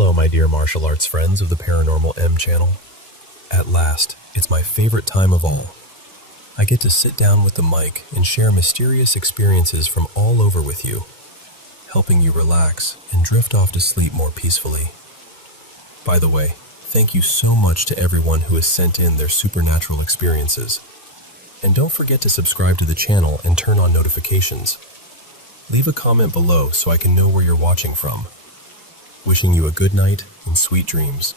Hello, my dear martial arts friends of the Paranormal M channel. At last, it's my favorite time of all. I get to sit down with the mic and share mysterious experiences from all over with you, helping you relax and drift off to sleep more peacefully. By the way, thank you so much to everyone who has sent in their supernatural experiences. And don't forget to subscribe to the channel and turn on notifications. Leave a comment below so I can know where you're watching from. Wishing you a good night and sweet dreams.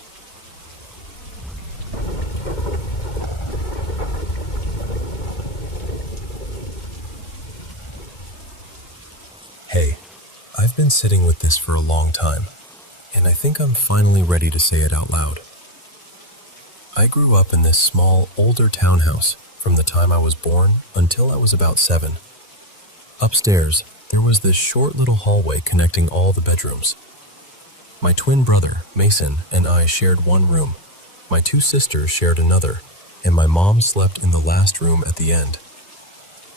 Hey, I've been sitting with this for a long time, and I think I'm finally ready to say it out loud. I grew up in this small, older townhouse from the time I was born until I was about 7. Upstairs, there was this short little hallway connecting all the bedrooms. My twin brother, Mason, and I shared one room. My 2 sisters shared another, and my mom slept in the last room at the end.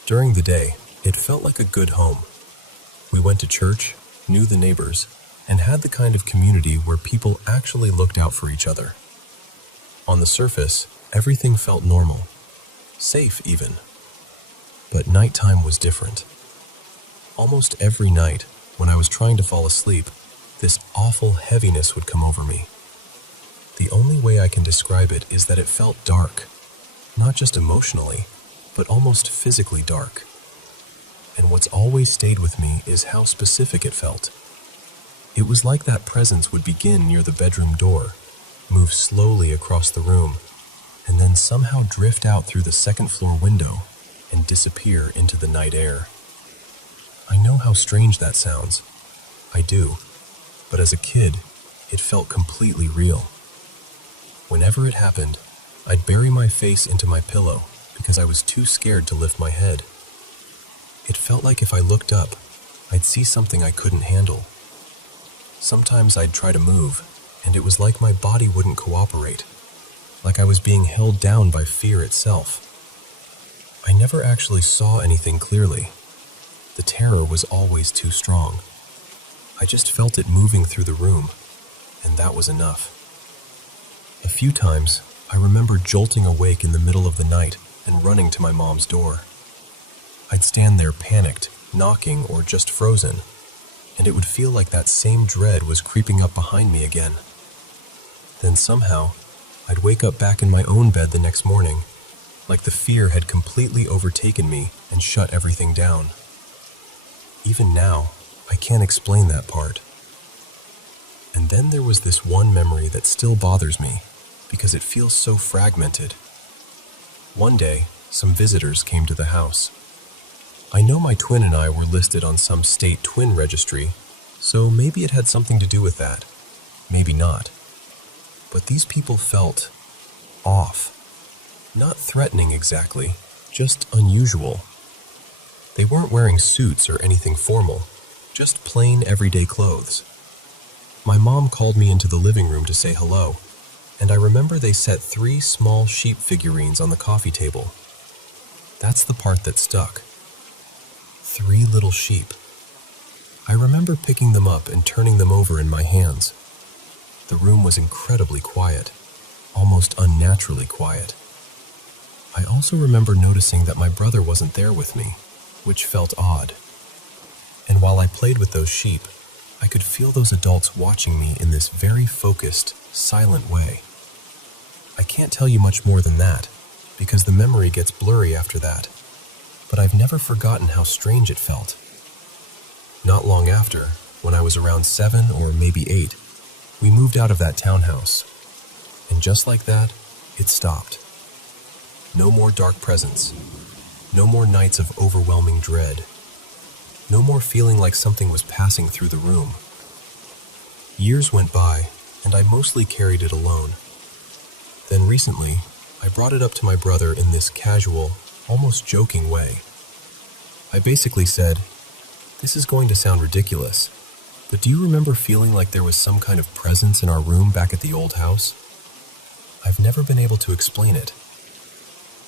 During the day, it felt like a good home. We went to church, knew the neighbors, and had the kind of community where people actually looked out for each other. On the surface, everything felt normal, safe even. But nighttime was different. Almost every night, when I was trying to fall asleep, this awful heaviness would come over me. The only way I can describe it is that it felt dark, not just emotionally, but almost physically dark. And what's always stayed with me is how specific it felt. It was like that presence would begin near the bedroom door, move slowly across the room, and then somehow drift out through the second-floor window and disappear into the night air. I know how strange that sounds. I do. But as a kid, it felt completely real. Whenever it happened, I'd bury my face into my pillow because I was too scared to lift my head. It felt like if I looked up, I'd see something I couldn't handle. Sometimes I'd try to move, and it was like my body wouldn't cooperate, like I was being held down by fear itself. I never actually saw anything clearly. The terror was always too strong. I just felt it moving through the room, and that was enough. A few times, I remember jolting awake in the middle of the night and running to my mom's door. I'd stand there panicked, knocking, or just frozen, and it would feel like that same dread was creeping up behind me again. Then somehow, I'd wake up back in my own bed the next morning, like the fear had completely overtaken me and shut everything down. Even now, I can't explain that part. And then there was this one memory that still bothers me because it feels so fragmented. One day, some visitors came to the house. I know my twin and I were listed on some state twin registry, so maybe it had something to do with that. Maybe not. But these people felt off. Not threatening exactly, just unusual. They weren't wearing suits or anything formal, just plain everyday clothes. My mom called me into the living room to say hello, and I remember they set 3 small sheep figurines on the coffee table. That's the part that stuck. 3 little sheep. I remember picking them up and turning them over in my hands. The room was incredibly quiet, almost unnaturally quiet. I also remember noticing that my brother wasn't there with me, which felt odd. And while I played with those sheep, I could feel those adults watching me in this very focused, silent way. I can't tell you much more than that, because the memory gets blurry after that, but I've never forgotten how strange it felt. Not long after, when I was around 7 or maybe 8, we moved out of that townhouse, and just like that, it stopped. No more dark presence. No more nights of overwhelming dread. No more feeling like something was passing through the room. Years went by, and I mostly carried it alone. Then recently, I brought it up to my brother in this casual, almost joking way. I basically said, "This is going to sound ridiculous, but do you remember feeling like there was some kind of presence in our room back at the old house?" I've never been able to explain it.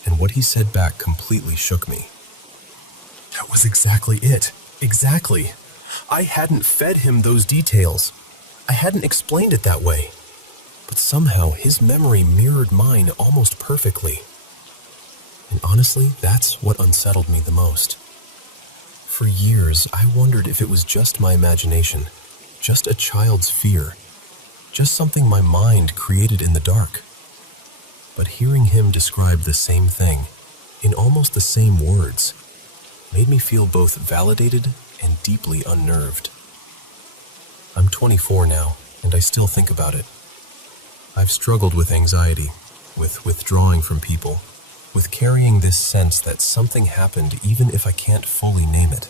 And what he said back completely shook me. That was exactly it. Exactly. I hadn't fed him those details. I hadn't explained it that way, but somehow his memory mirrored mine almost perfectly. And honestly, that's what unsettled me the most. For years, I wondered if it was just my imagination, just a child's fear, just something my mind created in the dark. But hearing him describe the same thing, in almost the same words, made me feel both validated and deeply unnerved. I'm 24 now, and I still think about it. I've struggled with anxiety, with withdrawing from people, with carrying this sense that something happened even if I can't fully name it.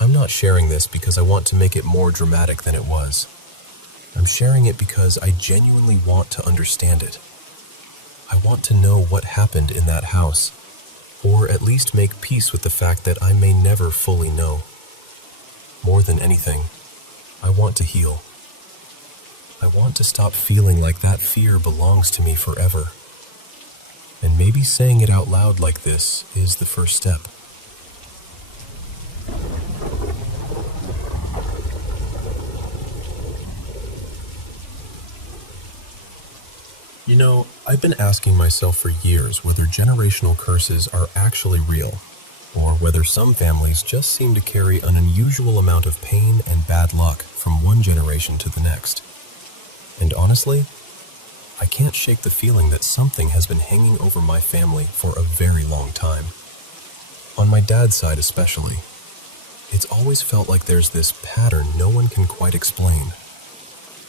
I'm not sharing this because I want to make it more dramatic than it was. I'm sharing it because I genuinely want to understand it. I want to know what happened in that house, or at least make peace with the fact that I may never fully know. More than anything, I want to heal. I want to stop feeling like that fear belongs to me forever. And maybe saying it out loud like this is the first step. You know, I've been asking myself for years whether generational curses are actually real, or whether some families just seem to carry an unusual amount of pain and bad luck from one generation to the next. And honestly, I can't shake the feeling that something has been hanging over my family for a very long time. On my dad's side especially, it's always felt like there's this pattern no one can quite explain.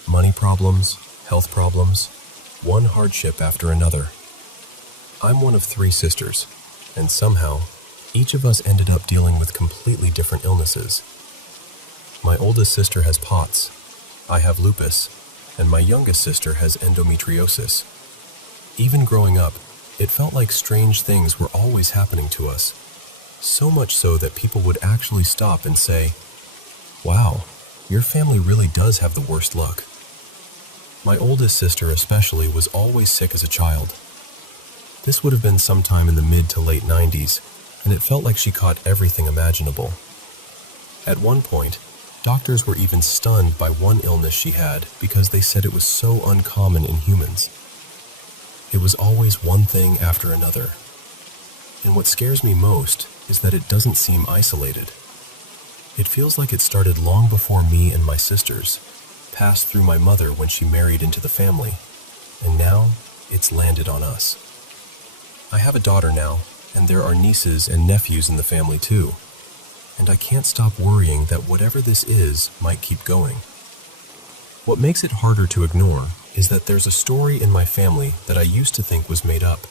Money problems, health problems, one hardship after another. I'm one of 3 sisters, and somehow, each of us ended up dealing with completely different illnesses. My oldest sister has POTS, I have lupus, and my youngest sister has endometriosis. Even growing up, it felt like strange things were always happening to us, so much so that people would actually stop and say, "Wow, your family really does have the worst luck." My oldest sister especially was always sick as a child. This would have been sometime in the mid to late 90s, and it felt like she caught everything imaginable. At one point, doctors were even stunned by one illness she had because they said it was so uncommon in humans. It was always one thing after another. And what scares me most is that it doesn't seem isolated. It feels like it started long before me and my sisters, passed through my mother when she married into the family, and now it's landed on us. I have a daughter now, and there are nieces and nephews in the family too, and I can't stop worrying that whatever this is might keep going. What makes it harder to ignore is that there's a story in my family that I used to think was made up.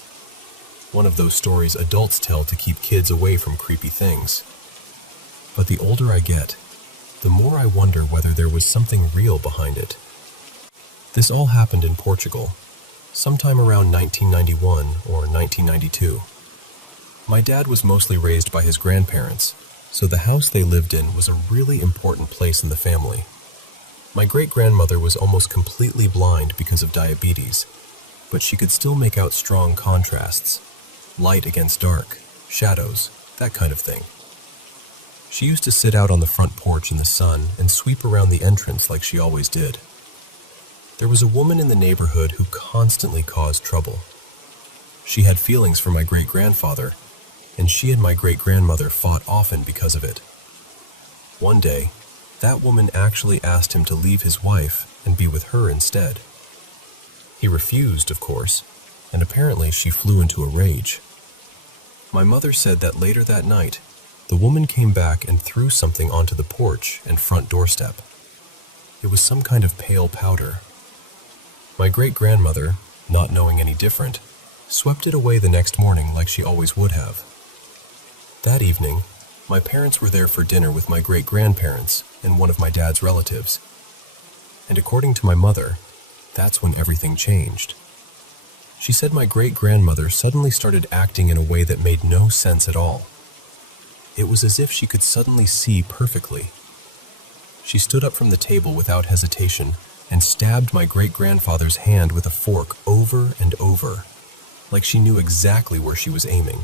One of those stories adults tell to keep kids away from creepy things. But the older I get, the more I wonder whether there was something real behind it. This all happened in Portugal, sometime around 1991 or 1992. My dad was mostly raised by his grandparents, so the house they lived in was a really important place in the family. My great-grandmother was almost completely blind because of diabetes, but she could still make out strong contrasts, light against dark, shadows, that kind of thing. She used to sit out on the front porch in the sun and sweep around the entrance like she always did. There was a woman in the neighborhood who constantly caused trouble. She had feelings for my great-grandfather, and she and my great-grandmother fought often because of it. One day, that woman actually asked him to leave his wife and be with her instead. He refused, of course, and apparently she flew into a rage. My mother said that later that night, the woman came back and threw something onto the porch and front doorstep. It was some kind of pale powder. My great-grandmother, not knowing any different, swept it away the next morning like she always would have. That evening, my parents were there for dinner with my great-grandparents and one of my dad's relatives. And according to my mother, that's when everything changed. She said my great-grandmother suddenly started acting in a way that made no sense at all. It was as if she could suddenly see perfectly. She stood up from the table without hesitation and stabbed my great-grandfather's hand with a fork over and over, like she knew exactly where she was aiming.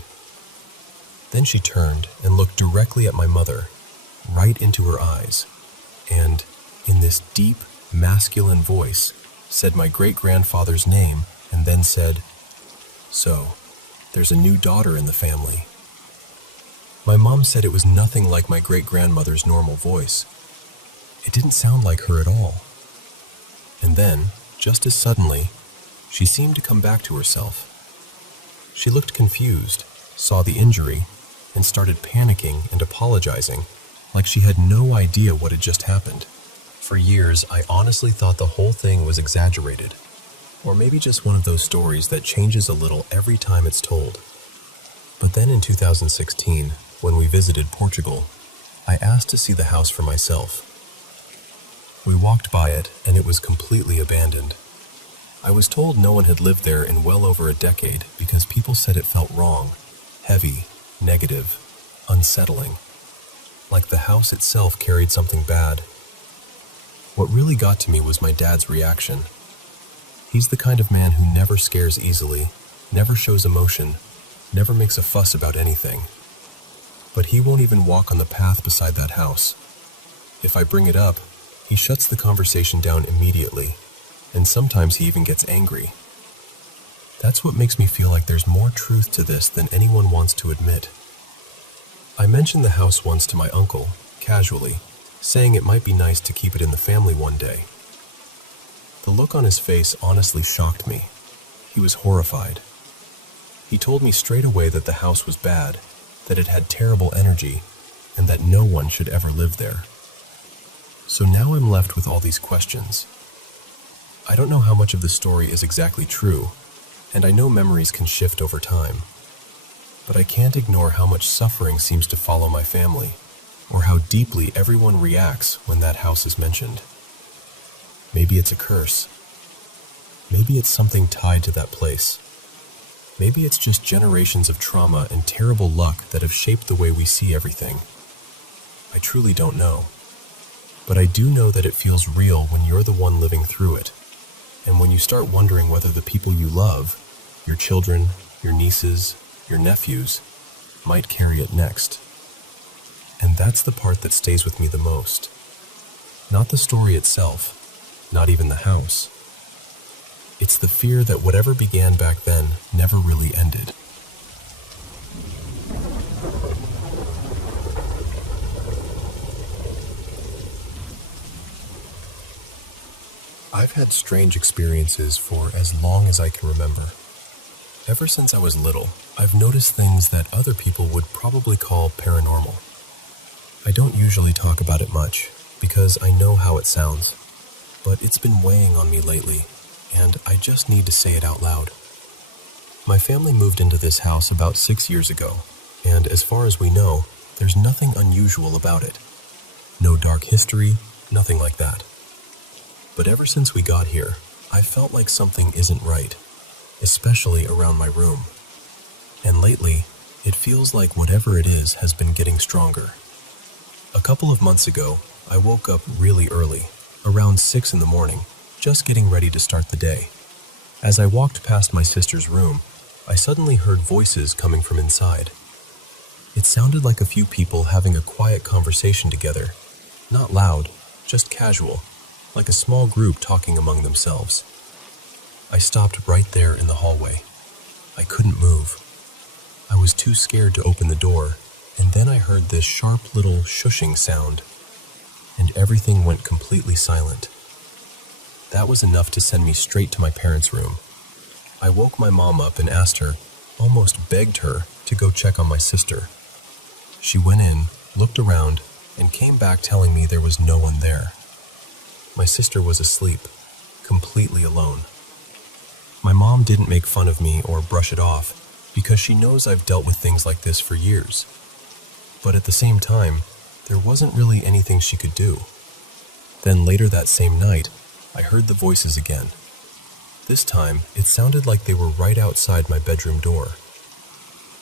Then she turned and looked directly at my mother, right into her eyes, and in this deep, masculine voice, said my great-grandfather's name and then said, "So, there's a new daughter in the family." My mom said it was nothing like my great-grandmother's normal voice. It didn't sound like her at all. And then, just as suddenly, she seemed to come back to herself. She looked confused, saw the injury, and started panicking and apologizing, like she had no idea what had just happened. For years, I honestly thought the whole thing was exaggerated, or maybe just one of those stories that changes a little every time it's told. But then in 2016, when we visited Portugal, I asked to see the house for myself. We walked by it, and it was completely abandoned. I was told no one had lived there in well over a decade because people said it felt wrong, heavy, negative, unsettling, like the house itself carried something bad. What really got to me was my dad's reaction. He's the kind of man who never scares easily, never shows emotion, never makes a fuss about anything. But he won't even walk on the path beside that house. If I bring it up, he shuts the conversation down immediately, and sometimes he even gets angry. That's what makes me feel like there's more truth to this than anyone wants to admit. I mentioned the house once to my uncle, casually, saying it might be nice to keep it in the family one day. The look on his face honestly shocked me. He was horrified. He told me straight away that the house was bad, that it had terrible energy, and that no one should ever live there. So now I'm left with all these questions. I don't know how much of the story is exactly true, and I know memories can shift over time. But I can't ignore how much suffering seems to follow my family, or how deeply everyone reacts when that house is mentioned. Maybe it's a curse. Maybe it's something tied to that place. Maybe it's just generations of trauma and terrible luck that have shaped the way we see everything. I truly don't know. But I do know that it feels real when you're the one living through it, and when you start wondering whether the people you love, your children, your nieces, your nephews, might carry it next. And that's the part that stays with me the most. Not the story itself, not even the house. It's the fear that whatever began back then never really ended. I've had strange experiences for as long as I can remember. Ever since I was little, I've noticed things that other people would probably call paranormal. I don't usually talk about it much, because I know how it sounds, but it's been weighing on me lately, and I just need to say it out loud. My family moved into this house about 6 years ago, and as far as we know, there's nothing unusual about it. No dark history, nothing like that. But ever since we got here, I felt like something isn't right, especially around my room. And lately, it feels like whatever it is has been getting stronger. A couple of months ago, I woke up really early, around 6 in the morning, just getting ready to start the day. As I walked past my sister's room, I suddenly heard voices coming from inside. It sounded like a few people having a quiet conversation together, not loud, just casual, like a small group talking among themselves. I stopped right there in the hallway. I couldn't move. I was too scared to open the door, and then I heard this sharp little shushing sound, and everything went completely silent. That was enough to send me straight to my parents' room. I woke my mom up and asked her, almost begged her, to go check on my sister. She went in, looked around, and came back telling me there was no one there. My sister was asleep, completely alone. My mom didn't make fun of me or brush it off, because she knows I've dealt with things like this for years. But at the same time, there wasn't really anything she could do. Then later that same night, I heard the voices again. This time, it sounded like they were right outside my bedroom door.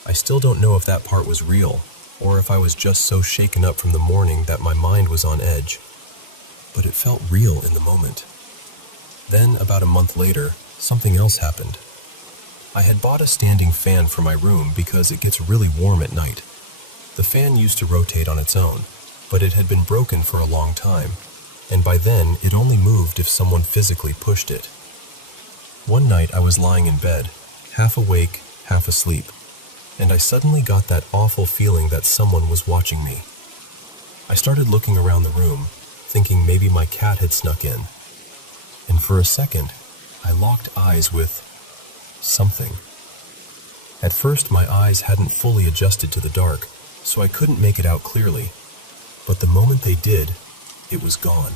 I still don't know if that part was real, or if I was just so shaken up from the morning that my mind was on edge. But it felt real in the moment. Then, about a month later, something else happened. I had bought a standing fan for my room because it gets really warm at night. The fan used to rotate on its own, but it had been broken for a long time. and by then it only moved if someone physically pushed it. One night I was lying in bed, half awake, half asleep, and I suddenly got that awful feeling that someone was watching me. I started looking around the room, thinking maybe my cat had snuck in. And for a second, I locked eyes with something. At first, my eyes hadn't fully adjusted to the dark, so I couldn't make it out clearly. But the moment they did, it was gone.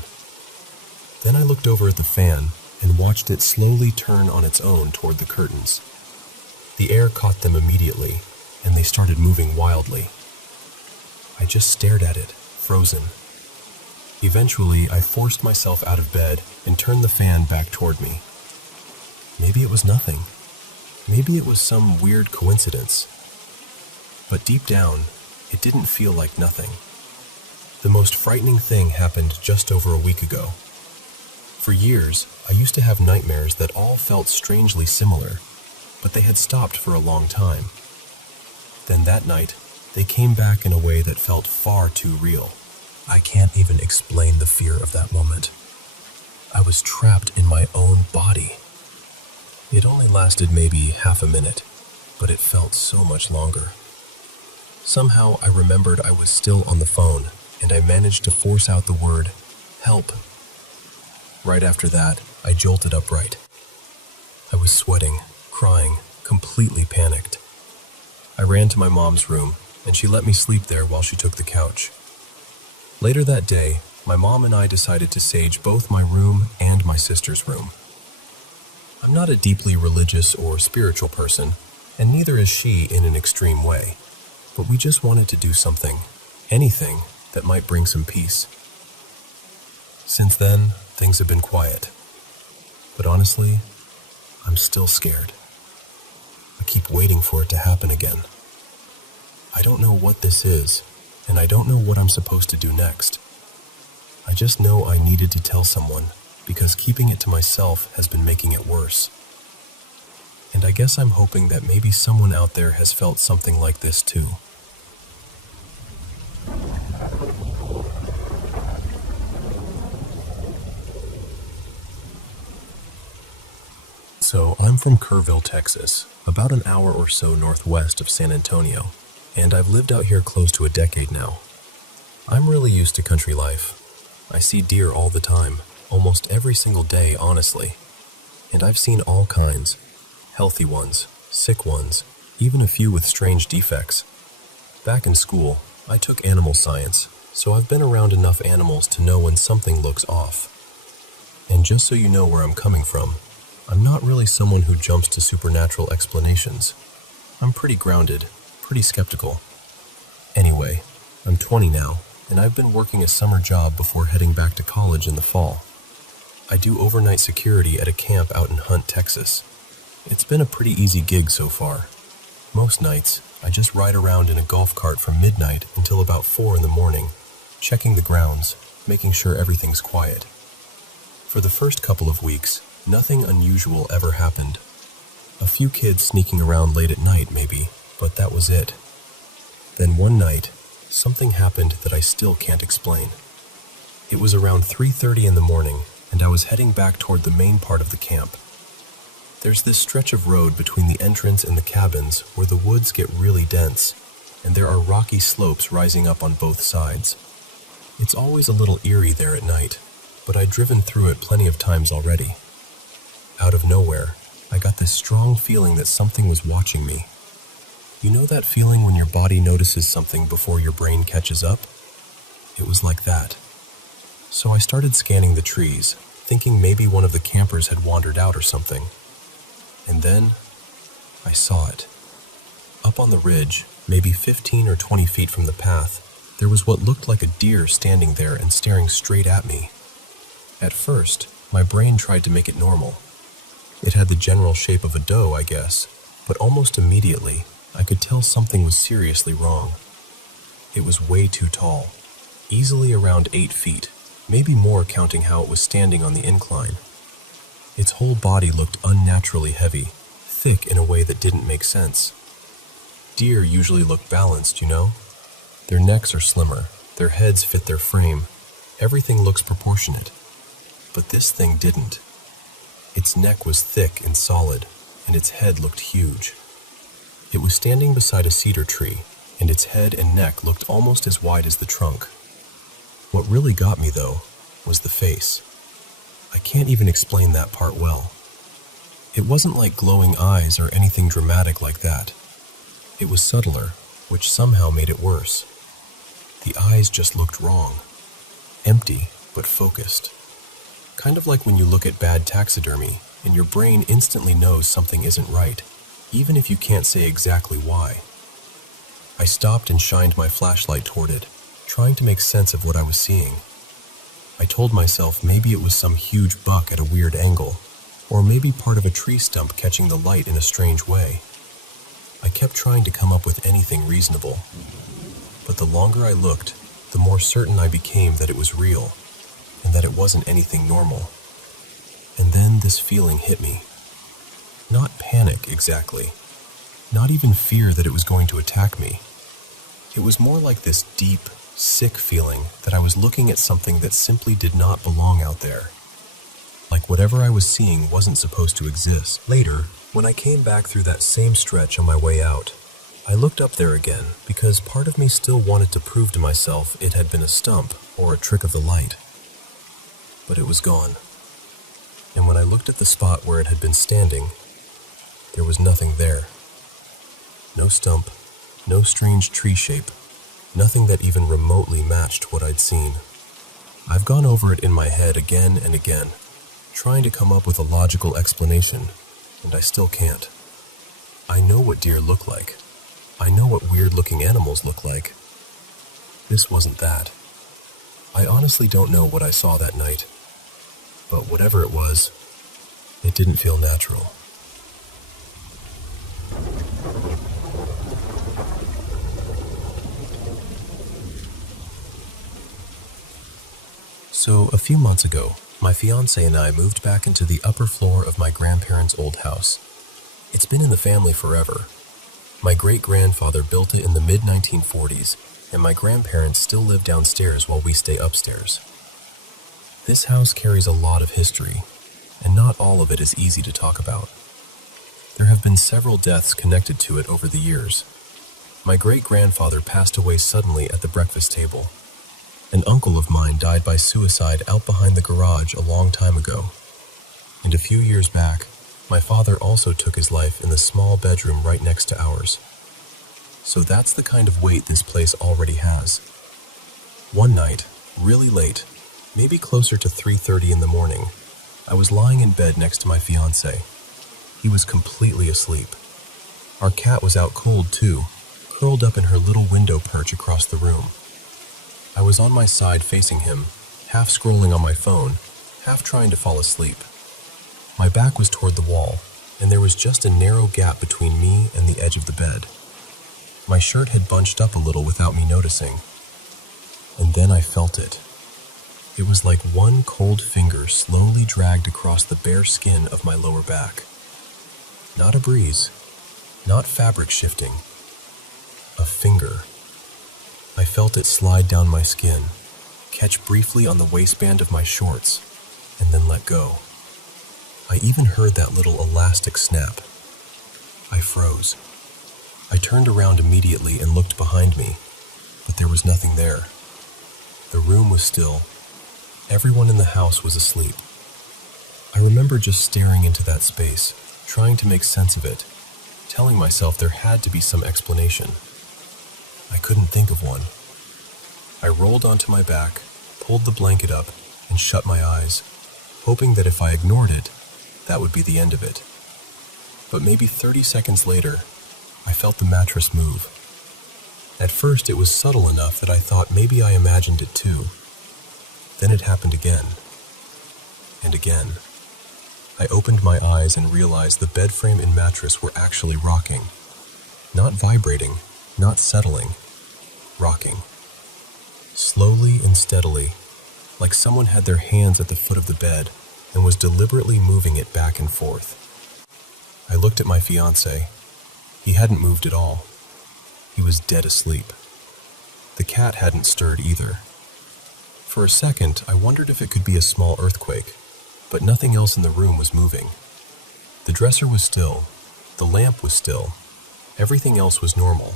Then I looked over at the fan and watched it slowly turn on its own toward the curtains. The air caught them immediately, and they started moving wildly. I just stared at it, frozen. Eventually, I forced myself out of bed and turned the fan back toward me. Maybe it was nothing. Maybe it was some weird coincidence. But deep down, it didn't feel like nothing. The most frightening thing happened just over a week ago. For years, I used to have nightmares that all felt strangely similar, but they had stopped for a long time. Then that night, they came back in a way that felt far too real. I can't even explain the fear of that moment. I was trapped in my own body. It only lasted maybe half a minute, but it felt so much longer. Somehow I remembered I was still on the phone, and I managed to force out the word, "Help." Right after that, I jolted upright. I was sweating, crying, completely panicked. I ran to my mom's room, and she let me sleep there while she took the couch. Later that day, my mom and I decided to sage both my room and my sister's room. I'm not a deeply religious or spiritual person, and neither is she in an extreme way, but we just wanted to do something, anything, that might bring some peace. Since then, things have been quiet. But honestly, I'm still scared. I keep waiting for it to happen again. I don't know what this is, and I don't know what I'm supposed to do next. I just know I needed to tell someone, because keeping it to myself has been making it worse. And I guess I'm hoping that maybe someone out there has felt something like this too. So I'm from Kerrville, Texas, about an hour or so northwest of San Antonio, and I've lived out here close to a decade now. I'm really used to country life. I see deer all the time, almost every single day, honestly. And I've seen all kinds. Healthy ones, sick ones, even a few with strange defects. Back in school, I took animal science, so I've been around enough animals to know when something looks off. And just so you know where I'm coming from, I'm not really someone who jumps to supernatural explanations. I'm pretty grounded, pretty skeptical. Anyway, I'm 20 now, and I've been working a summer job before heading back to college in the fall. I do overnight security at a camp out in Hunt, Texas. It's been a pretty easy gig so far. Most nights, I just ride around in a golf cart from midnight until about 4 in the morning, checking the grounds, making sure everything's quiet. For the first couple of weeks, nothing unusual ever happened. A few kids sneaking around late at night, maybe, but that was it. Then one night, something happened that I still can't explain. It was around 3:30 in the morning, and I was heading back toward the main part of the camp. There's this stretch of road between the entrance and the cabins where the woods get really dense, and there are rocky slopes rising up on both sides. It's always a little eerie there at night, but I'd driven through it plenty of times already. Out of nowhere, I got this strong feeling that something was watching me. You know that feeling when your body notices something before your brain catches up? It was like that. So I started scanning the trees, thinking maybe one of the campers had wandered out or something. And then, I saw it. Up on the ridge, maybe 15 or 20 feet from the path, there was what looked like a deer standing there and staring straight at me. At first, my brain tried to make it normal. It had the general shape of a doe, I guess, but almost immediately, I could tell something was seriously wrong. It was way too tall, easily around 8 feet, maybe more counting how it was standing on the incline. Its whole body looked unnaturally heavy, thick in a way that didn't make sense. Deer usually look balanced, you know? Their necks are slimmer, their heads fit their frame, everything looks proportionate. But this thing didn't. Its neck was thick and solid, and its head looked huge. It was standing beside a cedar tree, and its head and neck looked almost as wide as the trunk. What really got me, though, was the face. I can't even explain that part well. It wasn't like glowing eyes or anything dramatic like that. It was subtler, which somehow made it worse. The eyes just looked wrong. Empty, but focused. Kind of like when you look at bad taxidermy, and your brain instantly knows something isn't right, even if you can't say exactly why. I stopped and shined my flashlight toward it, trying to make sense of what I was seeing. I told myself maybe it was some huge buck at a weird angle, or maybe part of a tree stump catching the light in a strange way. I kept trying to come up with anything reasonable, but the longer I looked, the more certain I became that it was real, and that it wasn't anything normal. And then this feeling hit me. Not panic, exactly. Not even fear that it was going to attack me. It was more like this deep, sick feeling that I was looking at something that simply did not belong out there. Like whatever I was seeing wasn't supposed to exist. Later, when I came back through that same stretch on my way out, I looked up there again because part of me still wanted to prove to myself it had been a stump or a trick of the light. But it was gone. And when I looked at the spot where it had been standing, there was nothing there. No stump, no strange tree shape, nothing that even remotely matched what I'd seen. I've gone over it in my head again and again, trying to come up with a logical explanation, and I still can't. I know what deer look like. I know what weird-looking animals look like. This wasn't that. I honestly don't know what I saw that night, but whatever it was, it didn't feel natural. So, a few months ago, my fiancé and I moved back into the upper floor of my grandparents' old house. It's been in the family forever. My great-grandfather built it in the mid-1940s, and my grandparents still live downstairs while we stay upstairs. This house carries a lot of history, and not all of it is easy to talk about. There have been several deaths connected to it over the years. My great-grandfather passed away suddenly at the breakfast table. An uncle of mine died by suicide out behind the garage a long time ago. And a few years back, my father also took his life in the small bedroom right next to ours. So that's the kind of weight this place already has. One night, really late, maybe closer to 3:30 in the morning, I was lying in bed next to my fiancé. He was completely asleep. Our cat was out cold too, curled up in her little window perch across the room. I was on my side facing him, half scrolling on my phone, half trying to fall asleep. My back was toward the wall, and there was just a narrow gap between me and the edge of the bed. My shirt had bunched up a little without me noticing. And then I felt it. It was like one cold finger slowly dragged across the bare skin of my lower back. Not a breeze, not fabric shifting. A finger. I felt it slide down my skin, catch briefly on the waistband of my shorts, and then let go. I even heard that little elastic snap. I froze. I turned around immediately and looked behind me, but there was nothing there. The room was still. Everyone in the house was asleep. I remember just staring into that space, trying to make sense of it, telling myself there had to be some explanation. I couldn't think of one. I rolled onto my back, pulled the blanket up, and shut my eyes, hoping that if I ignored it, that would be the end of it. But maybe 30 seconds later, I felt the mattress move. At first, it was subtle enough that I thought maybe I imagined it too. Then it happened again. And again. I opened my eyes and realized the bed frame and mattress were actually rocking. Not vibrating, not settling. Rocking. Slowly and steadily, like someone had their hands at the foot of the bed and was deliberately moving it back and forth. I looked at my fiancé. He hadn't moved at all. He was dead asleep. The cat hadn't stirred either. For a second, I wondered if it could be a small earthquake, but nothing else in the room was moving. The dresser was still, the lamp was still, everything else was normal.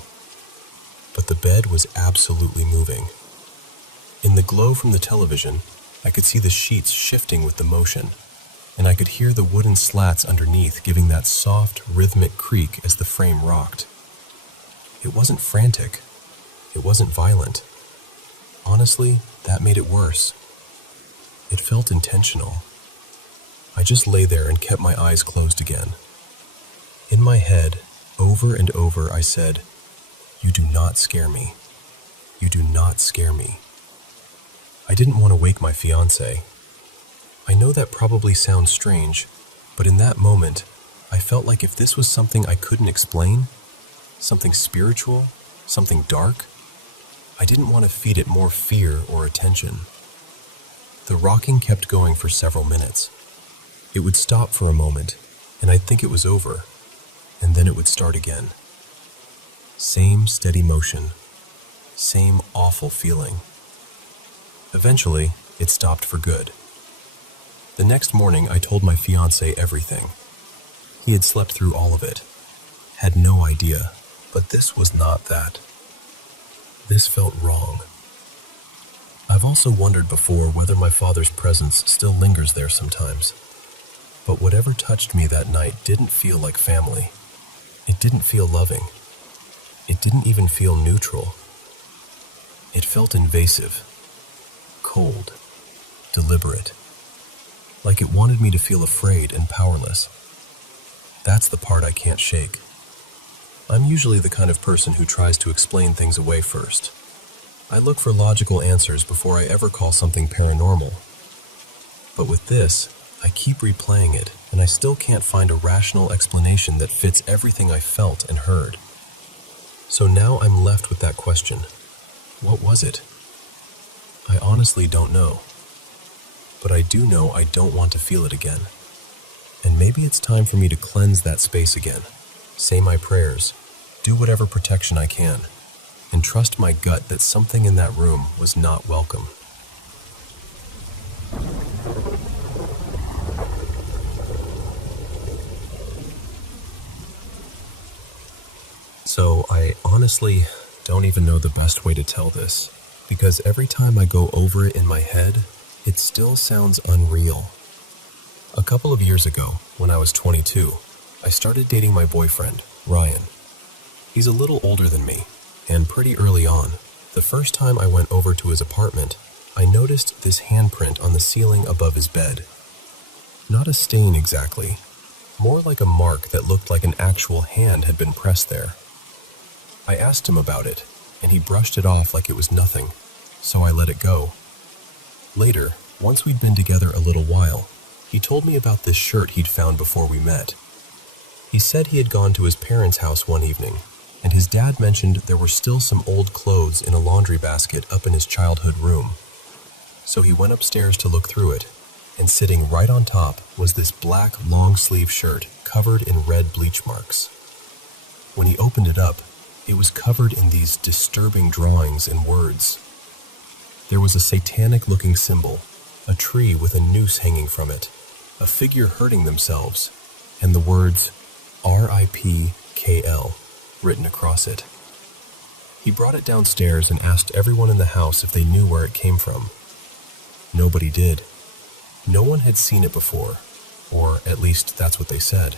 But the bed was absolutely moving. In the glow from the television, I could see the sheets shifting with the motion, and I could hear the wooden slats underneath giving that soft, rhythmic creak as the frame rocked. It wasn't frantic. It wasn't violent. Honestly, that made it worse. It felt intentional. I just lay there and kept my eyes closed again. In my head, over and over, I said, "You do not scare me. You do not scare me." I didn't want to wake my fiancé. I know that probably sounds strange, but in that moment, I felt like if this was something I couldn't explain, something spiritual, something dark, I didn't want to feed it more fear or attention. The rocking kept going for several minutes. It would stop for a moment, and I'd think it was over, and then it would start again. Same steady motion, same awful feeling. Eventually, it stopped for good. The next morning, I told my fiancé everything. He had slept through all of it, had no idea, but this was not that. This felt wrong. I've also wondered before whether my father's presence still lingers there sometimes. But whatever touched me that night didn't feel like family. It didn't feel loving. It didn't even feel neutral. It felt invasive, cold, deliberate, like it wanted me to feel afraid and powerless. That's the part I can't shake. I'm usually the kind of person who tries to explain things away first. I look for logical answers before I ever call something paranormal. But with this, I keep replaying it, and I still can't find a rational explanation that fits everything I felt and heard. So now I'm left with that question. What was it? I honestly don't know. But I do know I don't want to feel it again. And maybe it's time for me to cleanse that space again. Say my prayers, do whatever protection I can, and trust my gut that something in that room was not welcome. So I honestly don't even know the best way to tell this, because every time I go over it in my head, it still sounds unreal. A couple of years ago, when I was 22, I started dating my boyfriend, Ryan. He's a little older than me, and pretty early on, the first time I went over to his apartment, I noticed this handprint on the ceiling above his bed. Not a stain exactly, more like a mark that looked like an actual hand had been pressed there. I asked him about it, and he brushed it off like it was nothing, so I let it go. Later, once we'd been together a little while, he told me about this shirt he'd found before we met. He said he had gone to his parents' house one evening, and his dad mentioned there were still some old clothes in a laundry basket up in his childhood room. So he went upstairs to look through it, and sitting right on top was this black long-sleeve shirt covered in red bleach marks. When he opened it up, it was covered in these disturbing drawings and words. There was a satanic-looking symbol, a tree with a noose hanging from it, a figure hurting themselves, and the words RIPKL written across it. He brought it downstairs and asked everyone in the house if they knew where it came from. Nobody did. No one had seen it before, or at least that's what they said.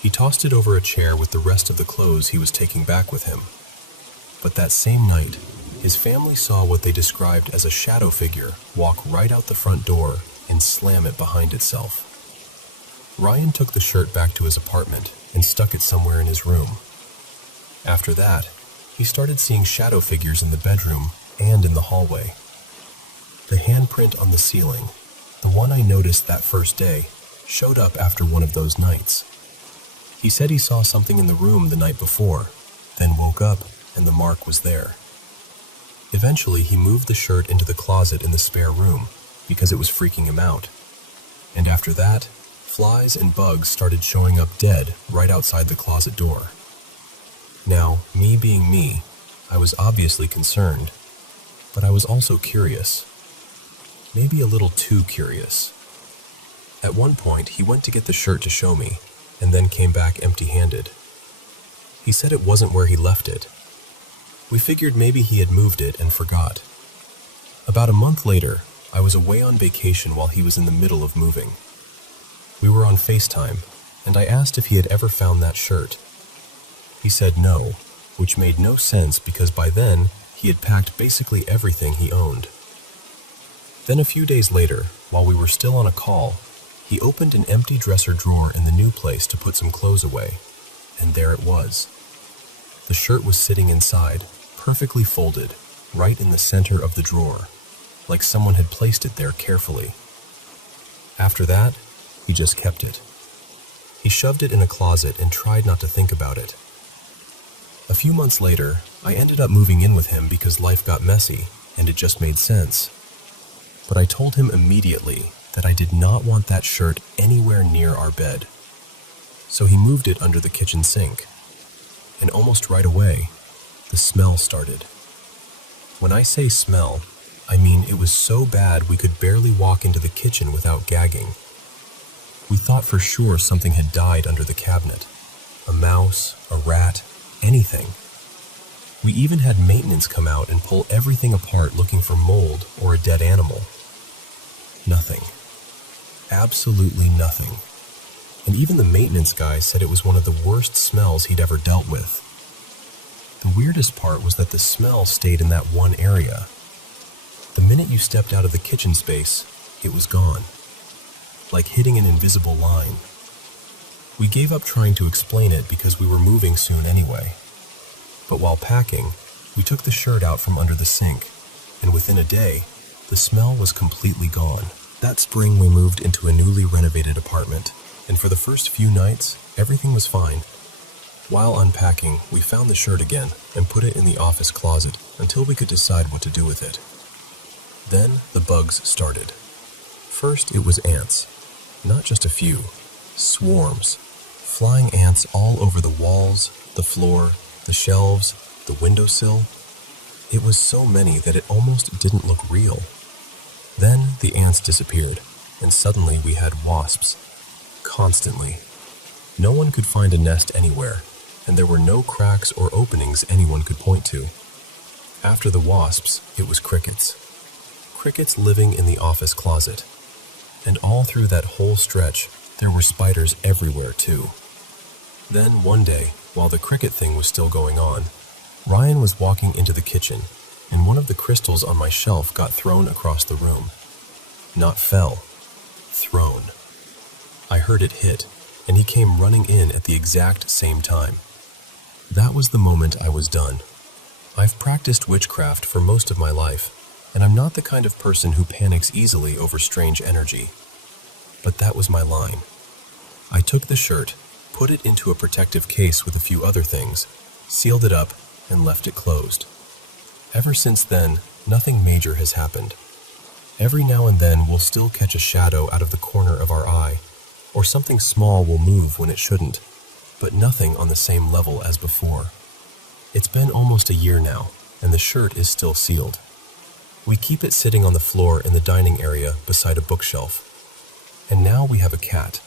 He tossed it over a chair with the rest of the clothes he was taking back with him. But that same night, his family saw what they described as a shadow figure walk right out the front door and slam it behind itself. Ryan took the shirt back to his apartment and stuck it somewhere in his room. After that, he started seeing shadow figures in the bedroom and in the hallway. The handprint on the ceiling, the one I noticed that first day, showed up after one of those nights. He said he saw something in the room the night before, then woke up and the mark was there. Eventually, he moved the shirt into the closet in the spare room because it was freaking him out. And after that, flies and bugs started showing up dead right outside the closet door. Now, me being me, I was obviously concerned, but I was also curious. maybe a little too curious. At one point, he went to get the shirt to show me, and then came back empty-handed. He said it wasn't where he left it. We figured maybe he had moved it and forgot. About a month later, I was away on vacation while he was in the middle of moving. We were on FaceTime, and I asked if he had ever found that shirt. He said no, which made no sense because by then, he had packed basically everything he owned. Then a few days later, while we were still on a call, he opened an empty dresser drawer in the new place to put some clothes away, and there it was. The shirt was sitting inside, perfectly folded, right in the center of the drawer, like someone had placed it there carefully. After that, he just kept it. He shoved it in a closet and tried not to think about it. A few months later, I ended up moving in with him because life got messy, and it just made sense. But I told him immediately that I did not want that shirt anywhere near our bed. So he moved it under the kitchen sink. And almost right away, the smell started. When I say smell, I mean it was so bad we could barely walk into the kitchen without gagging. We thought for sure something had died under the cabinet. A mouse, a rat, anything. We even had maintenance come out and pull everything apart looking for mold or a dead animal. Nothing. Absolutely nothing. And even the maintenance guy said it was one of the worst smells he'd ever dealt with. The weirdest part was that the smell stayed in that one area. The minute you stepped out of the kitchen space, it was gone. Like hitting an invisible line. We gave up trying to explain it because we were moving soon anyway. But while packing, we took the shirt out from under the sink, and within a day, the smell was completely gone. That spring we moved into a newly renovated apartment, and for the first few nights, everything was fine. While unpacking, we found the shirt again and put it in the office closet until we could decide what to do with it. Then the bugs started. First it was ants. Not just a few. Swarms. Flying ants all over the walls, the floor, the shelves, the windowsill. It was so many that it almost didn't look real. Then the ants disappeared, and suddenly we had wasps. Constantly. No one could find a nest anywhere, and there were no cracks or openings anyone could point to. After the wasps, it was crickets. Crickets living in the office closet. And all through that whole stretch, there were spiders everywhere too. Then one day, while the cricket thing was still going on, Ryan was walking into the kitchen, and one of the crystals on my shelf got thrown across the room. Not fell, thrown. I heard it hit, and he came running in at the exact same time. That was the moment I was done. I've practiced witchcraft for most of my life, and I'm not the kind of person who panics easily over strange energy. But that was my line. I took the shirt, put it into a protective case with a few other things, sealed it up, and left it closed. Ever since then, nothing major has happened. Every now and then we'll still catch a shadow out of the corner of our eye, or something small will move when it shouldn't, but nothing on the same level as before. It's been almost a year now, and the shirt is still sealed. We keep it sitting on the floor in the dining area beside a bookshelf. And now we have a cat.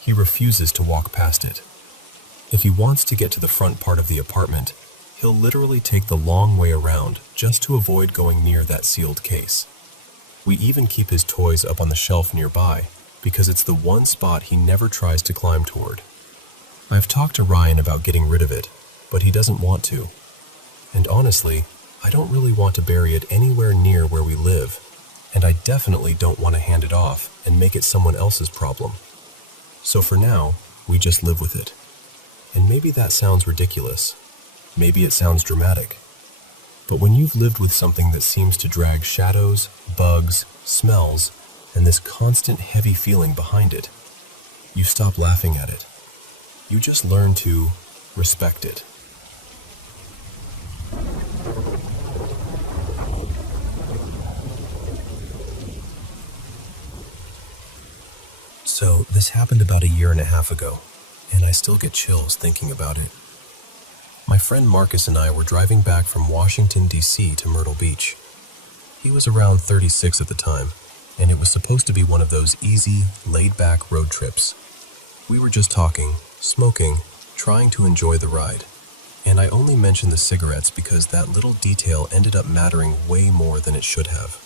He refuses to walk past it. If he wants to get to the front part of the apartment, he'll literally take the long way around just to avoid going near that sealed case. We even keep his toys up on the shelf nearby because it's the one spot he never tries to climb toward. I've talked to Ryan about getting rid of it, but he doesn't want to. And honestly, I don't really want to bury it anywhere near where we live, and I definitely don't want to hand it off and make it someone else's problem. So for now, we just live with it. And maybe that sounds ridiculous. Maybe it sounds dramatic. But when you've lived with something that seems to drag shadows, bugs, smells, and this constant heavy feeling behind it, you stop laughing at it. You just learn to respect it. So this happened about 1.5 years ago, and I still get chills thinking about it. My friend Marcus and I were driving back from Washington, D.C. to Myrtle Beach. He was around 36 at the time, and it was supposed to be one of those easy, laid-back road trips. We were just talking, smoking, trying to enjoy the ride. And I only mentioned the cigarettes because that little detail ended up mattering way more than it should have.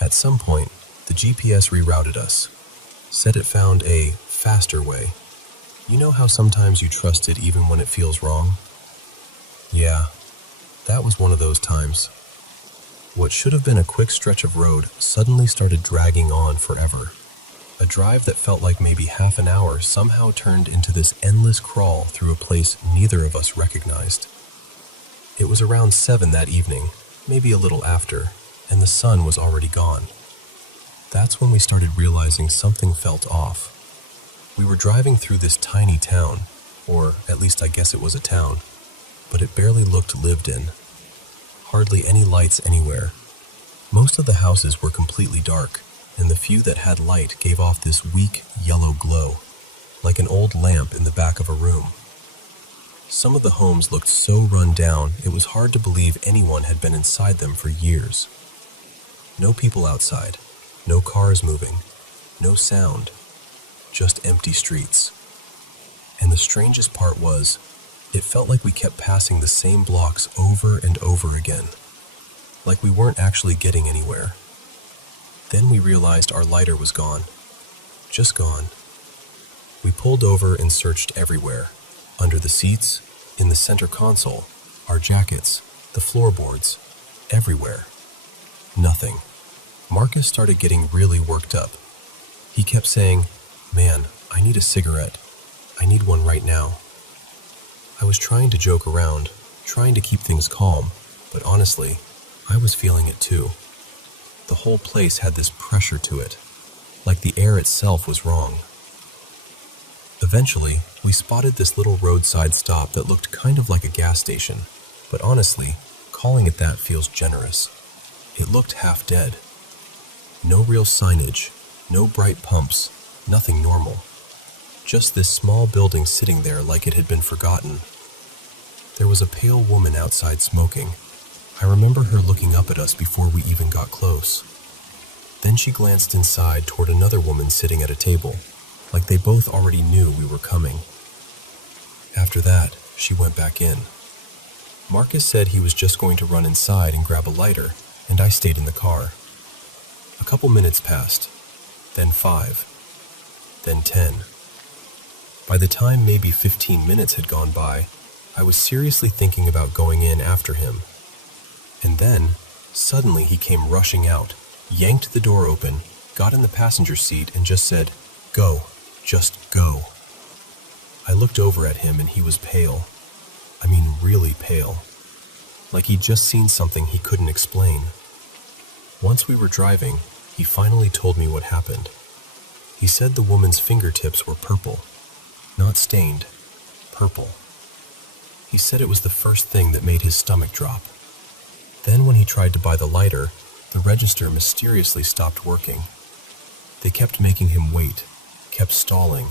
At some point, the GPS rerouted us, said it found a faster way. You know how sometimes you trust it even when it feels wrong? Yeah, that was one of those times. What should have been a quick stretch of road suddenly started dragging on forever. A drive that felt like maybe half an hour somehow turned into this endless crawl through a place neither of us recognized. It was around 7 that evening, maybe a little after, and the sun was already gone. That's when we started realizing something felt off. We were driving through this tiny town, or at least I guess it was a town, but it barely looked lived in. Hardly any lights anywhere. Most of the houses were completely dark, and the few that had light gave off this weak yellow glow, like an old lamp in the back of a room. Some of the homes looked so run down it was hard to believe anyone had been inside them for years. No people outside, no cars moving, no sound, just empty streets. And the strangest part was, it felt like we kept passing the same blocks over and over again, like we weren't actually getting anywhere. Then we realized our lighter was gone. Just gone. We pulled over and searched everywhere. Under the seats, in the center console, our jackets, the floorboards, everywhere. Nothing. Marcus started getting really worked up. He kept saying, "Man, I need a cigarette. I need one right now." I was trying to joke around, trying to keep things calm, but honestly, I was feeling it too. The whole place had this pressure to it, like the air itself was wrong. Eventually, we spotted this little roadside stop that looked kind of like a gas station, but honestly, calling it that feels generous. It looked half dead. No real signage, no bright pumps, nothing normal. Just this small building sitting there like it had been forgotten. There was a pale woman outside smoking. I remember her looking up at us before we even got close. Then she glanced inside toward another woman sitting at a table, like they both already knew we were coming. After that, she went back in. Marcus said he was just going to run inside and grab a lighter, and I stayed in the car. A couple minutes passed, then 5, then 10. By the time maybe 15 minutes had gone by, I was seriously thinking about going in after him. And then, suddenly he came rushing out, yanked the door open, got in the passenger seat and just said, "Go, just go." I looked over at him and he was pale. I mean really pale. Like he'd just seen something he couldn't explain. Once we were driving, he finally told me what happened. He said the woman's fingertips were purple. Not stained, purple. He said it was the first thing that made his stomach drop. Then when he tried to buy the lighter, the register mysteriously stopped working. They kept making him wait, kept stalling,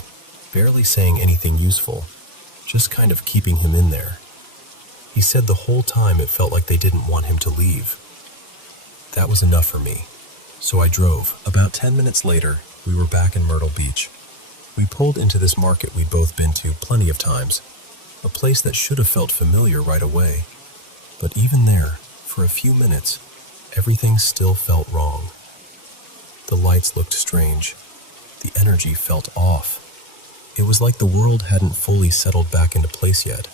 barely saying anything useful, just kind of keeping him in there. He said the whole time it felt like they didn't want him to leave. That was enough for me, so I drove. About 10 minutes later, we were back in Myrtle Beach. We pulled into this market we'd both been to plenty of times, a place that should have felt familiar right away. But even there, for a few minutes, everything still felt wrong. The lights looked strange. The energy felt off. It was like the world hadn't fully settled back into place yet.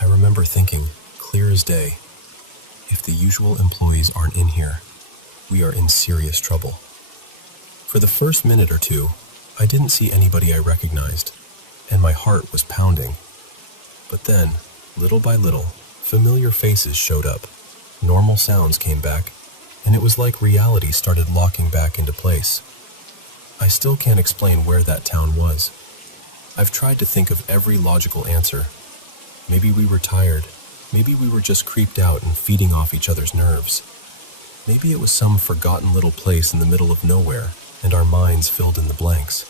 I remember thinking, clear as day, if the usual employees aren't in here, we are in serious trouble. For the first minute or two, I didn't see anybody I recognized, and my heart was pounding. But then, little by little, familiar faces showed up, normal sounds came back, and it was like reality started locking back into place. I still can't explain where that town was. I've tried to think of every logical answer. Maybe we were tired. Maybe we were just creeped out and feeding off each other's nerves. Maybe it was some forgotten little place in the middle of nowhere, and our minds filled in the blanks.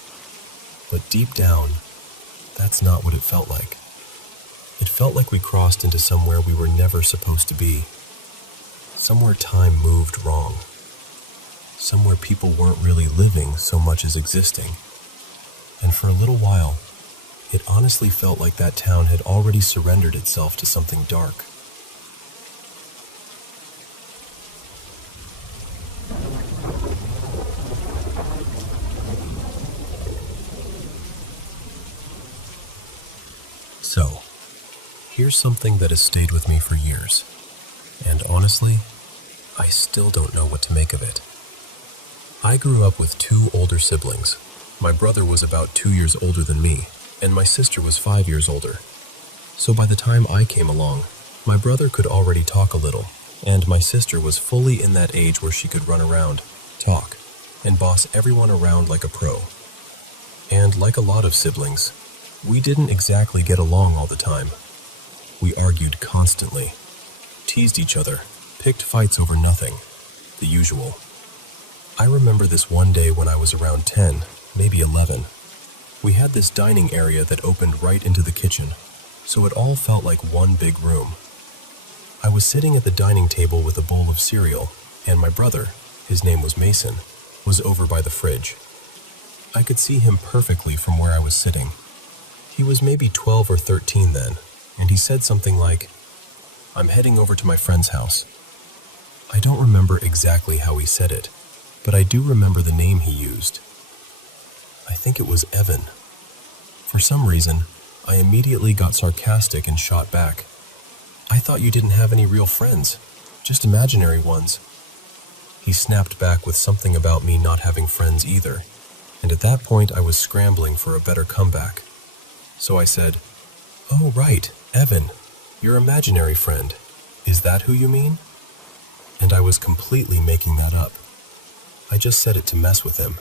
But deep down, that's not what it felt like. It felt like we crossed into somewhere we were never supposed to be. Somewhere time moved wrong. somewhere people weren't really living so much as existing. And for a little while, it honestly felt like that town had already surrendered itself to something dark. So, here's something that has stayed with me for years, and honestly, I still don't know what to make of it. I grew up with 2 older siblings. My brother was about 2 years older than me, and my sister was 5 years older. So by the time I came along, my brother could already talk a little, and my sister was fully in that age where she could run around, talk, and boss everyone around like a pro. And like a lot of siblings, we didn't exactly get along all the time. We argued constantly, teased each other, picked fights over nothing, the usual. I remember this one day when I was around 10, maybe 11. We had this dining area that opened right into the kitchen, so it all felt like one big room. I was sitting at the dining table with a bowl of cereal, and my brother, his name was Mason, was over by the fridge. I could see him perfectly from where I was sitting. He was maybe 12 or 13 then, and he said something like, "I'm heading over to my friend's house." I don't remember exactly how he said it, but I do remember the name he used. I think it was Evan. For some reason, I immediately got sarcastic and shot back. "I thought you didn't have any real friends, just imaginary ones." He snapped back with something about me not having friends either, and at that point I was scrambling for a better comeback. So I said, "Oh right, Evan, your imaginary friend. Is that who you mean?" And I was completely making that up. I just said it to mess with him.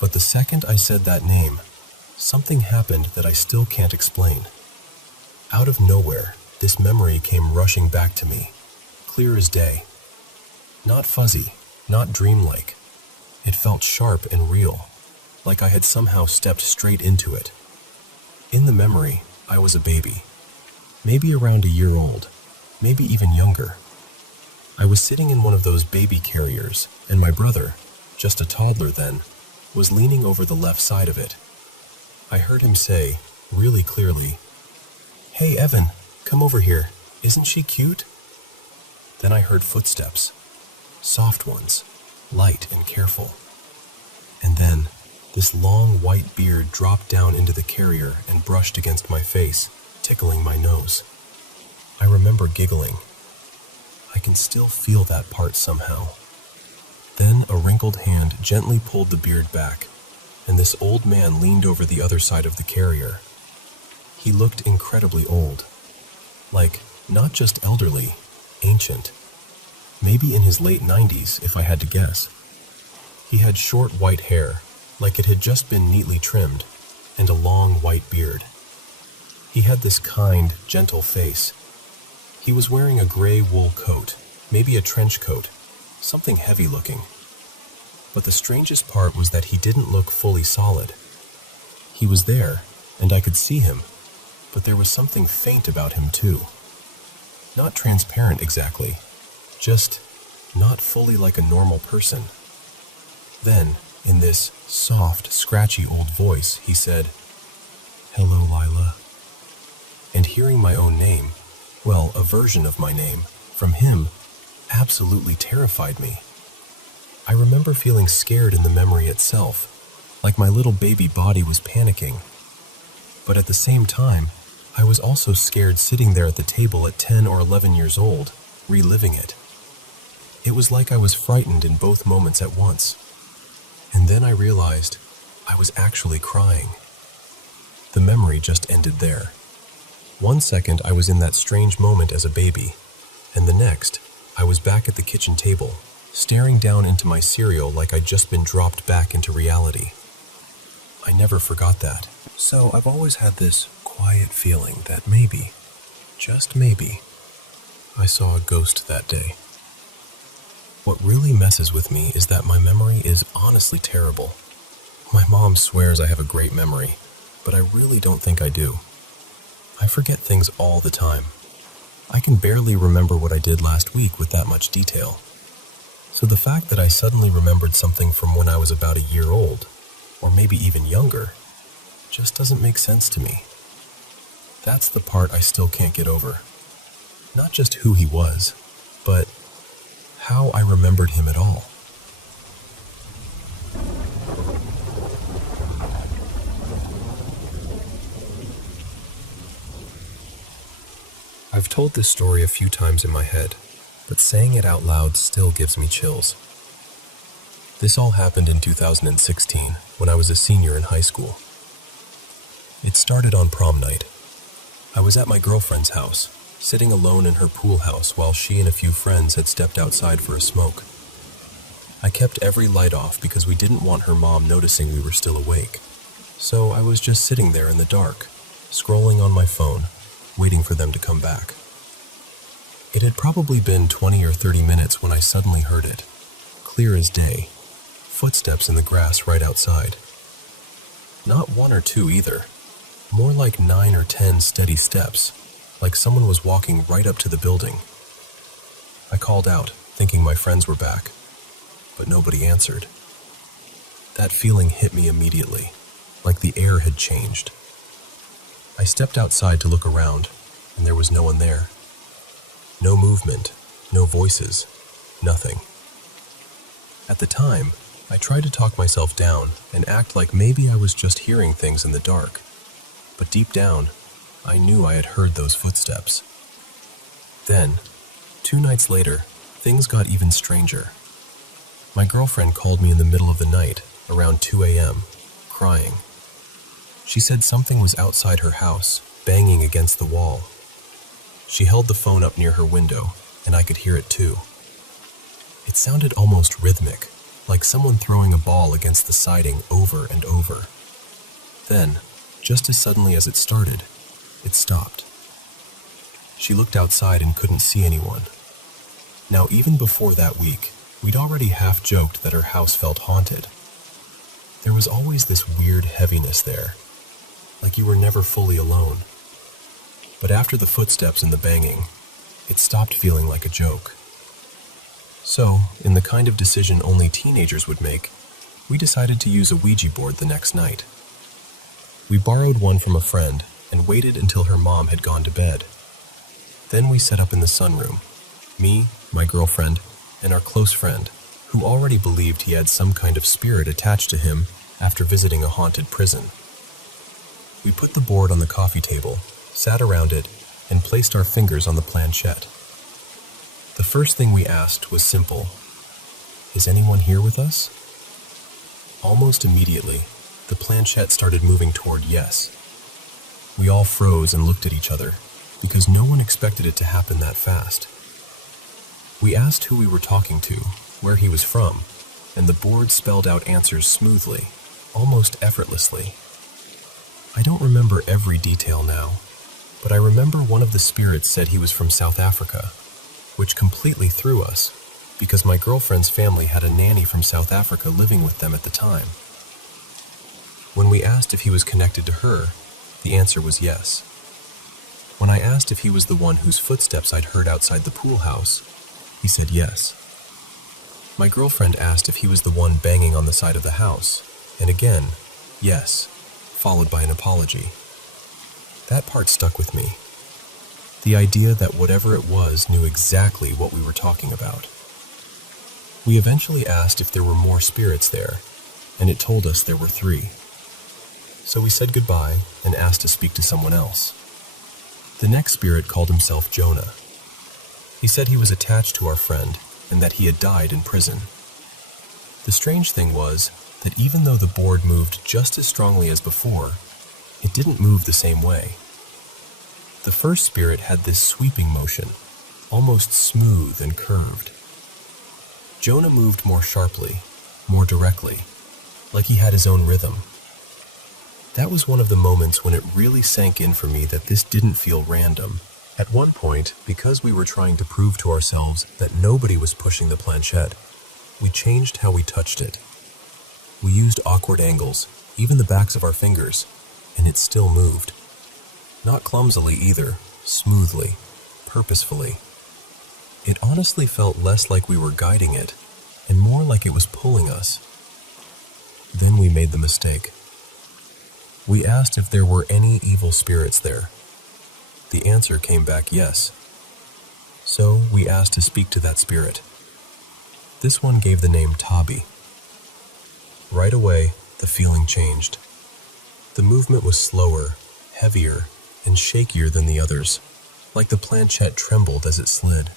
But the second I said that name, something happened that I still can't explain. Out of nowhere, this memory came rushing back to me, clear as day. Not fuzzy, not dreamlike. It felt sharp and real, like I had somehow stepped straight into it. In the memory, I was a baby, maybe around a year old, maybe even younger. I was sitting in one of those baby carriers, and my brother, just a toddler then, was leaning over the left side of it. I heard him say, really clearly, "Hey Evan, come over here. Isn't she cute?" Then I heard footsteps, soft ones, light and careful. And then, this long white beard dropped down into the carrier and brushed against my face, tickling my nose. I remember giggling. I can still feel that part somehow. Then a wrinkled hand gently pulled the beard back, and this old man leaned over the other side of the carrier. He looked incredibly old. Like, not just elderly, ancient. Maybe in his late 90s, if I had to guess. He had short white hair, like it had just been neatly trimmed, and a long white beard. He had this kind, gentle face. He was wearing a gray wool coat, maybe a trench coat, something heavy looking. But the strangest part was that he didn't look fully solid. He was there, and I could see him, but there was something faint about him too. Not transparent exactly, just not fully like a normal person. Then, in this soft, scratchy old voice, he said, "Hello, Lila." And hearing my own name, well, a version of my name, from him, absolutely terrified me. I remember feeling scared in the memory itself, like my little baby body was panicking. But at the same time, I was also scared sitting there at the table at 10 or 11 years old, reliving it. It was like I was frightened in both moments at once. And then I realized I was actually crying. The memory just ended there. 1 second I was in that strange moment as a baby, and the next I was back at the kitchen table, staring down into my cereal like I'd just been dropped back into reality. I never forgot that. So I've always had this quiet feeling that maybe, just maybe, I saw a ghost that day. What really messes with me is that my memory is honestly terrible. My mom swears I have a great memory, but I really don't think I do. I forget things all the time. I can barely remember what I did last week with that much detail. So the fact that I suddenly remembered something from when I was about a year old, or maybe even younger, just doesn't make sense to me. That's the part I still can't get over. Not just who he was, but how I remembered him at all. I've told this story a few times in my head, but saying it out loud still gives me chills. This all happened in 2016, when I was a senior in high school. It started on prom night. I was at my girlfriend's house, sitting alone in her pool house while she and a few friends had stepped outside for a smoke. I kept every light off because we didn't want her mom noticing we were still awake. So I was just sitting there in the dark, scrolling on my phone, waiting for them to come back. It had probably been 20 or 30 minutes when I suddenly heard it, clear as day, footsteps in the grass right outside. Not one or two either, more like 9 or 10 steady steps, like someone was walking right up to the building. I called out, thinking my friends were back, but nobody answered. That feeling hit me immediately, like the air had changed. I stepped outside to look around, and there was no one there. No movement, no voices, nothing. At the time, I tried to talk myself down and act like maybe I was just hearing things in the dark. But deep down, I knew I had heard those footsteps. Then, 2 nights later, things got even stranger. My girlfriend called me in the middle of the night, around 2 a.m., crying. She said something was outside her house, banging against the wall. She held the phone up near her window, and I could hear it too. It sounded almost rhythmic, like someone throwing a ball against the siding over and over. Then, just as suddenly as it started, it stopped. She looked outside and couldn't see anyone. Now, even before that week, we'd already half joked that her house felt haunted. There was always this weird heaviness there, like you were never fully alone. But after the footsteps and the banging, it stopped feeling like a joke. So, in the kind of decision only teenagers would make, we decided to use a Ouija board the next night. We borrowed one from a friend and waited until her mom had gone to bed. Then we set up in the sunroom, me, my girlfriend, and our close friend, who already believed he had some kind of spirit attached to him after visiting a haunted prison. We put the board on the coffee table, sat around it, and placed our fingers on the planchette. The first thing we asked was simple: "Is anyone here with us?" Almost immediately, the planchette started moving toward yes. We all froze and looked at each other, because no one expected it to happen that fast. We asked who we were talking to, where he was from, and the board spelled out answers smoothly, almost effortlessly. I don't remember every detail now, but I remember one of the spirits said he was from South Africa, which completely threw us, because my girlfriend's family had a nanny from South Africa living with them at the time. When we asked if he was connected to her, the answer was yes. When I asked if he was the one whose footsteps I'd heard outside the pool house, he said yes. My girlfriend asked if he was the one banging on the side of the house, and again, yes, followed by an apology. That part stuck with me. The idea that whatever it was knew exactly what we were talking about. We eventually asked if there were more spirits there, and it told us there were 3. So we said goodbye and asked to speak to someone else. The next spirit called himself Jonah. He said he was attached to our friend and that he had died in prison. The strange thing was that even though the board moved just as strongly as before, it didn't move the same way. The first spirit had this sweeping motion, almost smooth and curved. Jonah moved more sharply, more directly, like he had his own rhythm. That was one of the moments when it really sank in for me that this didn't feel random. At one point, because we were trying to prove to ourselves that nobody was pushing the planchette, we changed how we touched it. We used awkward angles, even the backs of our fingers, and it still moved. Not clumsily either, smoothly, purposefully. It honestly felt less like we were guiding it and more like it was pulling us. Then we made the mistake. We asked if there were any evil spirits there. The answer came back yes. So we asked to speak to that spirit. This one gave the name Tabi. Right away, the feeling changed. The movement was slower, heavier, and shakier than the others, like the planchette trembled as it slid.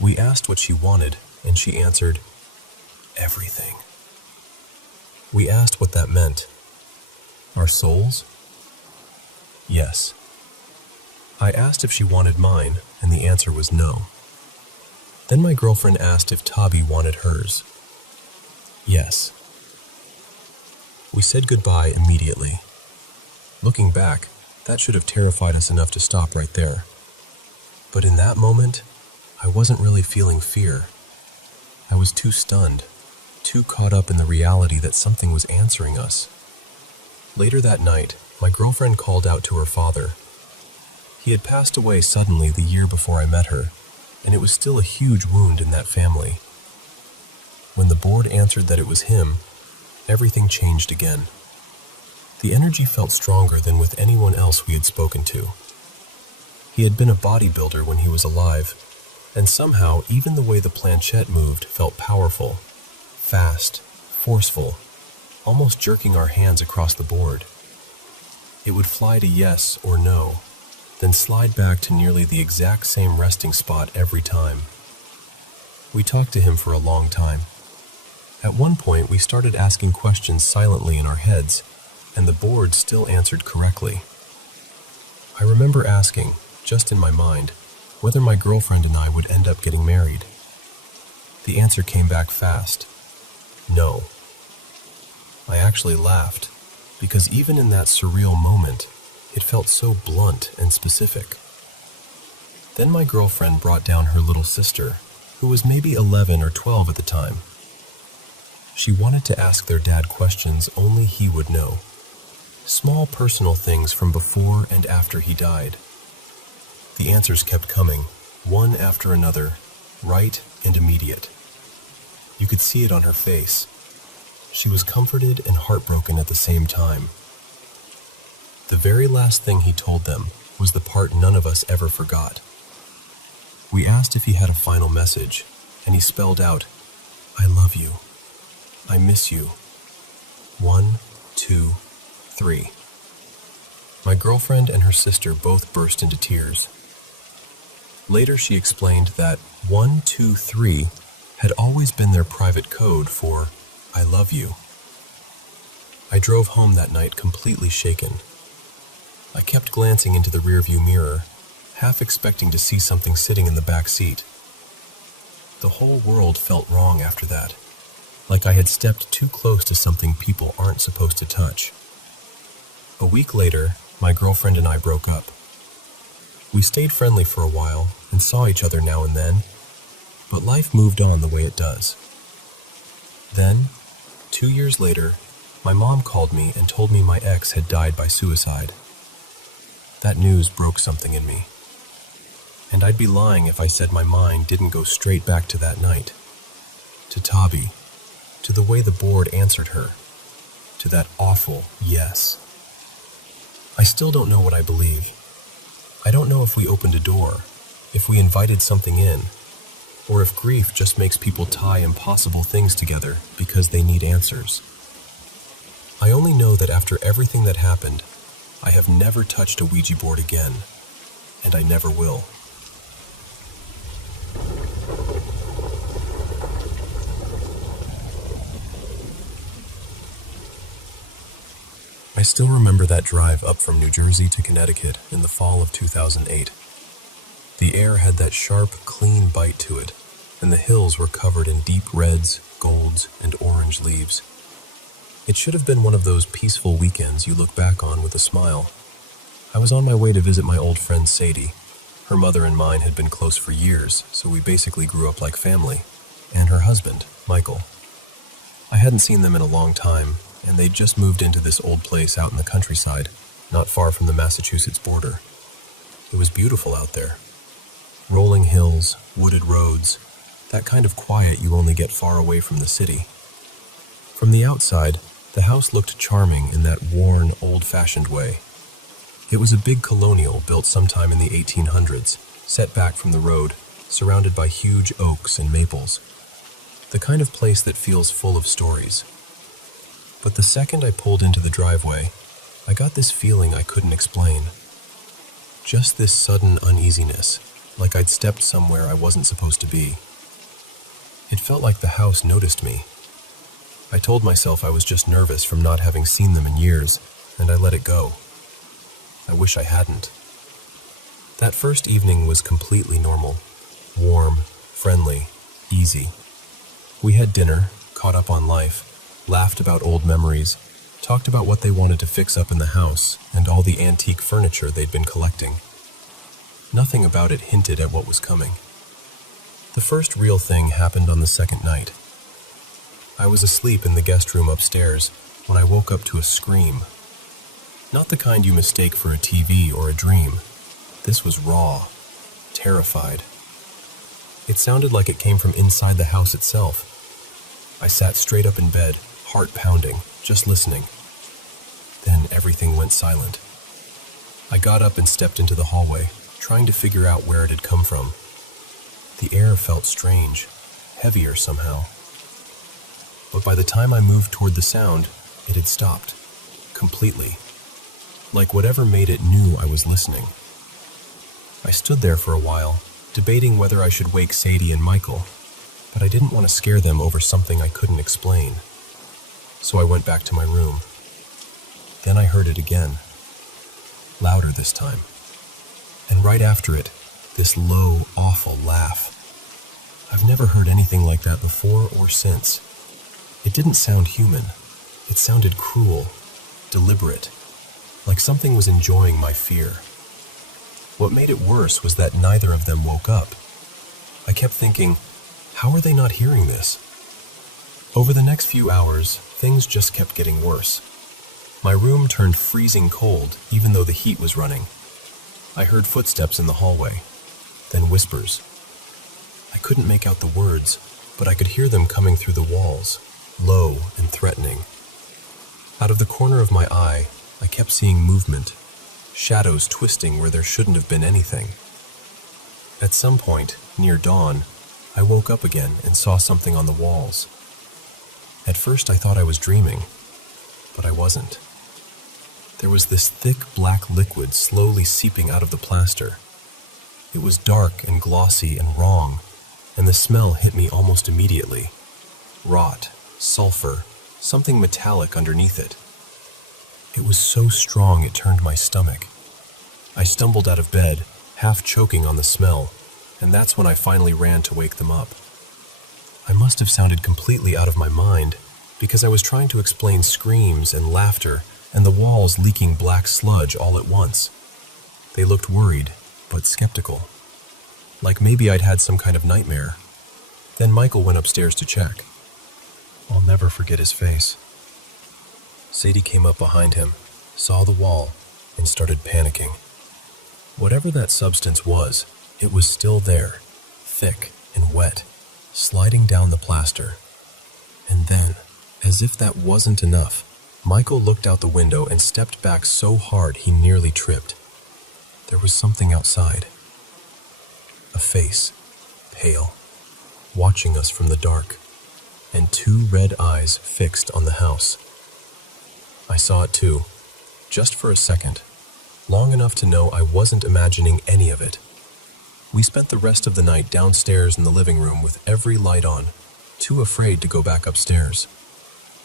We asked what she wanted, and she answered, everything. We asked what that meant. Our souls? Yes. I asked if she wanted mine, and the answer was no. Then my girlfriend asked if Tabi wanted hers. Yes. We said goodbye immediately. Looking back, that should have terrified us enough to stop right there. But in that moment, I wasn't really feeling fear. I was too stunned, too caught up in the reality that something was answering us. Later that night, my girlfriend called out to her father. He had passed away suddenly the year before I met her, and it was still a huge wound in that family. When the board answered that it was him, everything changed again. The energy felt stronger than with anyone else we had spoken to. He had been a bodybuilder when he was alive, and somehow even the way the planchette moved felt powerful, fast, forceful, almost jerking our hands across the board. It would fly to yes or no, then slide back to nearly the exact same resting spot every time. We talked to him for a long time. At one point, we started asking questions silently in our heads, and the board still answered correctly. I remember asking, just in my mind, whether my girlfriend and I would end up getting married. The answer came back fast. No. I actually laughed, because even in that surreal moment, it felt so blunt and specific. Then my girlfriend brought down her little sister, who was maybe 11 or 12 at the time. She wanted to ask their dad questions only he would know. Small personal things from before and after he died. The answers kept coming, one after another, right and immediate. You could see it on her face. She was comforted and heartbroken at the same time. The very last thing he told them was the part none of us ever forgot. We asked if he had a final message, and he spelled out, "I love you. I miss you. 1, 2, 3. My girlfriend and her sister both burst into tears. Later she explained that 1, 2, 3 had always been their private code for "I love you." I drove home that night completely shaken. I kept glancing into the rearview mirror, half expecting to see something sitting in the back seat. The whole world felt wrong after that, like I had stepped too close to something people aren't supposed to touch. A week later, my girlfriend and I broke up. We stayed friendly for a while and saw each other now and then, but life moved on the way it does. Then, 2 years later, my mom called me and told me my ex had died by suicide. That news broke something in me. And I'd be lying if I said my mind didn't go straight back to that night. To Tabi, to the way the board answered her, to that awful yes. I still don't know what I believe. I don't know if we opened a door, if we invited something in, or if grief just makes people tie impossible things together because they need answers. I only know that after everything that happened, I have never touched a Ouija board again, and I never will. I still remember that drive up from New Jersey to Connecticut in the fall of 2008. The air had that sharp, clean bite to it, and the hills were covered in deep reds, golds, and orange leaves. It should have been one of those peaceful weekends you look back on with a smile. I was on my way to visit my old friend Sadie. Her mother and mine had been close for years, so we basically grew up like family, and her husband, Michael. I hadn't seen them in a long time, and they'd just moved into this old place out in the countryside, not far from the Massachusetts border. It was beautiful out there. Rolling hills, wooded roads, That kind of quiet you only get far away from the city. From the outside, the house looked charming in that worn, old-fashioned way. It was a big colonial built sometime in the 1800s, set back from the road, surrounded by huge oaks and maples. The kind of place that feels full of stories. But the second I pulled into the driveway, I got this feeling I couldn't explain. Just this sudden uneasiness, like I'd stepped somewhere I wasn't supposed to be. It felt like the house noticed me. I told myself I was just nervous from not having seen them in years, and I let it go. I wish I hadn't. That first evening was completely normal. Warm, friendly, easy. We had dinner, caught up on life, laughed about old memories, talked about what they wanted to fix up in the house and all the antique furniture they'd been collecting. Nothing about it hinted at what was coming. The first real thing happened on the second night. I was asleep in the guest room upstairs when I woke up to a scream. Not the kind you mistake for a TV or a dream. This was raw, terrified. It sounded like it came from inside the house itself. I sat straight up in bed, heart pounding, just listening. Then everything went silent. I got up and stepped into the hallway, trying to figure out where it had come from. The air felt strange, heavier somehow. But by the time I moved toward the sound, it had stopped, completely. Like whatever made it knew I was listening. I stood there for a while, debating whether I should wake Sadie and Michael, but I didn't want to scare them over something I couldn't explain. So I went back to my room. Then I heard it again. Louder this time. And right after it, this low, awful laugh. I've never heard anything like that before or since. It didn't sound human. It sounded cruel, deliberate, like something was enjoying my fear. What made it worse was that neither of them woke up. I kept thinking, how are they not hearing this? Over the next few hours, things just kept getting worse. My room turned freezing cold, even though the heat was running. I heard footsteps in the hallway, then whispers. I couldn't make out the words, but I could hear them coming through the walls, low and threatening. Out of the corner of my eye, I kept seeing movement, shadows twisting where there shouldn't have been anything. At some point, near dawn, I woke up again and saw something on the walls. At first I thought I was dreaming, but I wasn't. There was this thick black liquid slowly seeping out of the plaster. It was dark and glossy and wrong, and the smell hit me almost immediately. Rot, sulfur, something metallic underneath it. It was so strong it turned my stomach. I stumbled out of bed, half choking on the smell, and that's when I finally ran to wake them up. I must have sounded completely out of my mind, because I was trying to explain screams and laughter and the walls leaking black sludge all at once. They looked worried, but skeptical. Like maybe I'd had some kind of nightmare. Then Michael went upstairs to check. I'll never forget his face. Sadie came up behind him, saw the wall, and started panicking. Whatever that substance was, it was still there, thick and wet, sliding down the plaster. And then, as if that wasn't enough, Michael looked out the window and stepped back so hard he nearly tripped. There was something outside. A face, pale, watching us from the dark, and two red eyes fixed on the house. I saw it too, just for a second, long enough to know I wasn't imagining any of it. We spent the rest of the night downstairs in the living room with every light on, too afraid to go back upstairs.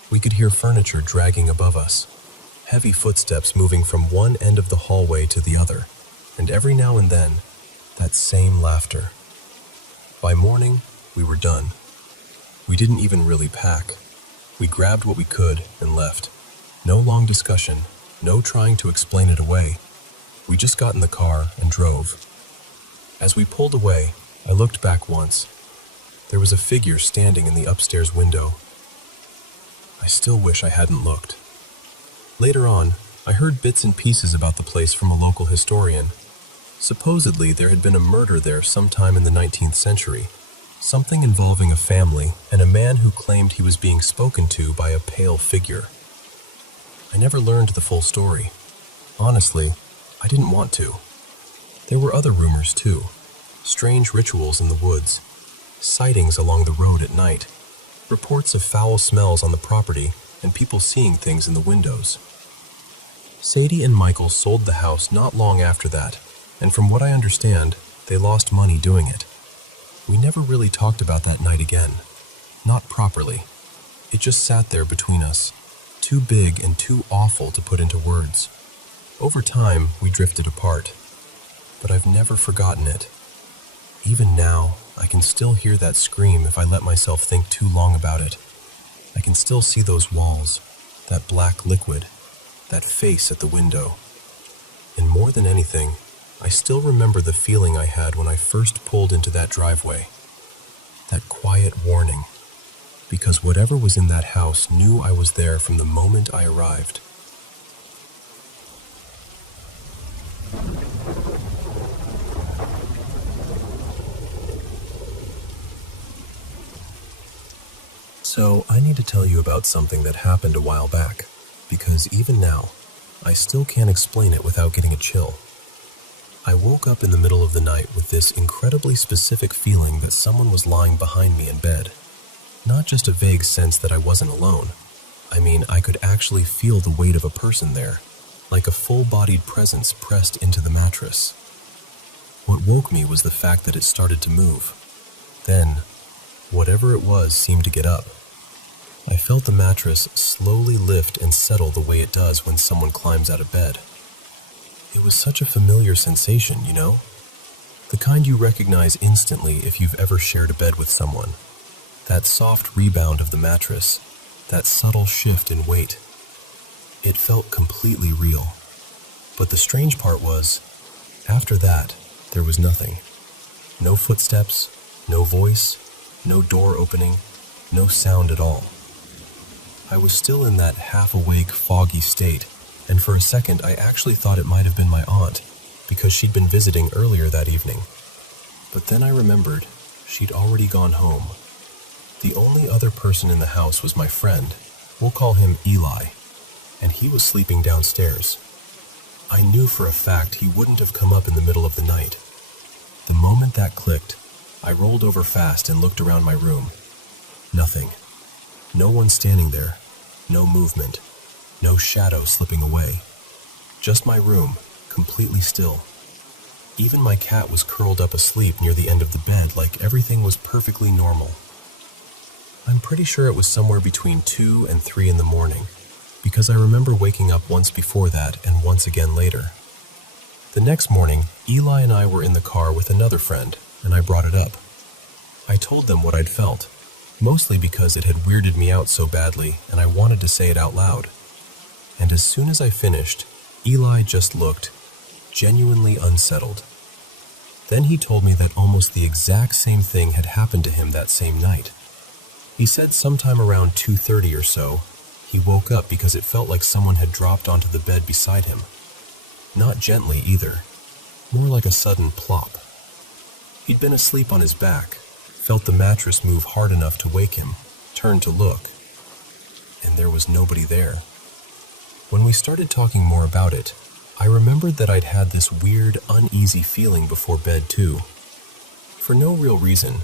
We could hear furniture dragging above us, heavy footsteps moving from one end of the hallway to the other, and every now and then, that same laughter. By morning, we were done. We didn't even really pack. We grabbed what we could and left. No long discussion, no trying to explain it away. We just got in the car and drove. As we pulled away, I looked back once. There was a figure standing in the upstairs window. I still wish I hadn't looked. Later on, I heard bits and pieces about the place from a local historian. Supposedly, there had been a murder there sometime in the 19th century, something involving a family and a man who claimed he was being spoken to by a pale figure. I never learned the full story. Honestly, I didn't want to. There were other rumors too. Strange rituals in the woods, sightings along the road at night, reports of foul smells on the property, and people seeing things in the windows. Sadie and Michael sold the house not long after that, and from what I understand, they lost money doing it. We never really talked about that night again. Not properly. It just sat there between us, too big and too awful to put into words. Over time, we drifted apart, but I've never forgotten it. Even now, I can still hear that scream if I let myself think too long about it. I can still see those walls, that black liquid, that face at the window. And more than anything, I still remember the feeling I had when I first pulled into that driveway. That quiet warning, because whatever was in that house knew I was there from the moment I arrived. So, I need to tell you about something that happened a while back, because even now, I still can't explain it without getting a chill. I woke up in the middle of the night with this incredibly specific feeling that someone was lying behind me in bed. Not just a vague sense that I wasn't alone. I mean, I could actually feel the weight of a person there, like a full-bodied presence pressed into the mattress. What woke me was the fact that it started to move. Then, whatever it was seemed to get up. I felt the mattress slowly lift and settle the way it does when someone climbs out of bed. It was such a familiar sensation, you know? The kind you recognize instantly if you've ever shared a bed with someone. That soft rebound of the mattress, that subtle shift in weight. It felt completely real. But the strange part was, after that, there was nothing. No footsteps, no voice, no door opening, no sound at all. I was still in that half-awake, foggy state, and for a second I actually thought it might have been my aunt, because she'd been visiting earlier that evening. But then I remembered she'd already gone home. The only other person in the house was my friend, we'll call him Eli, and he was sleeping downstairs. I knew for a fact he wouldn't have come up in the middle of the night. The moment that clicked, I rolled over fast and looked around my room. Nothing. No one standing there. No movement. No shadow slipping away. Just my room, completely still. Even my cat was curled up asleep near the end of the bed like everything was perfectly normal. I'm pretty sure it was somewhere between 2 and 3 in the morning, because I remember waking up once before that and once again later. The next morning, Eli and I were in the car with another friend, and I brought it up. I told them what I'd felt, mostly because it had weirded me out so badly and I wanted to say it out loud. And as soon as I finished, Eli just looked genuinely unsettled. Then he told me that almost the exact same thing had happened to him that same night. He said sometime around 2:30 or so, he woke up because it felt like someone had dropped onto the bed beside him. Not gently either, more like a sudden plop. He'd been asleep on his back, felt the mattress move hard enough to wake him, turned to look, and there was nobody there. When we started talking more about it, I remembered that I'd had this weird, uneasy feeling before bed too. For no real reason,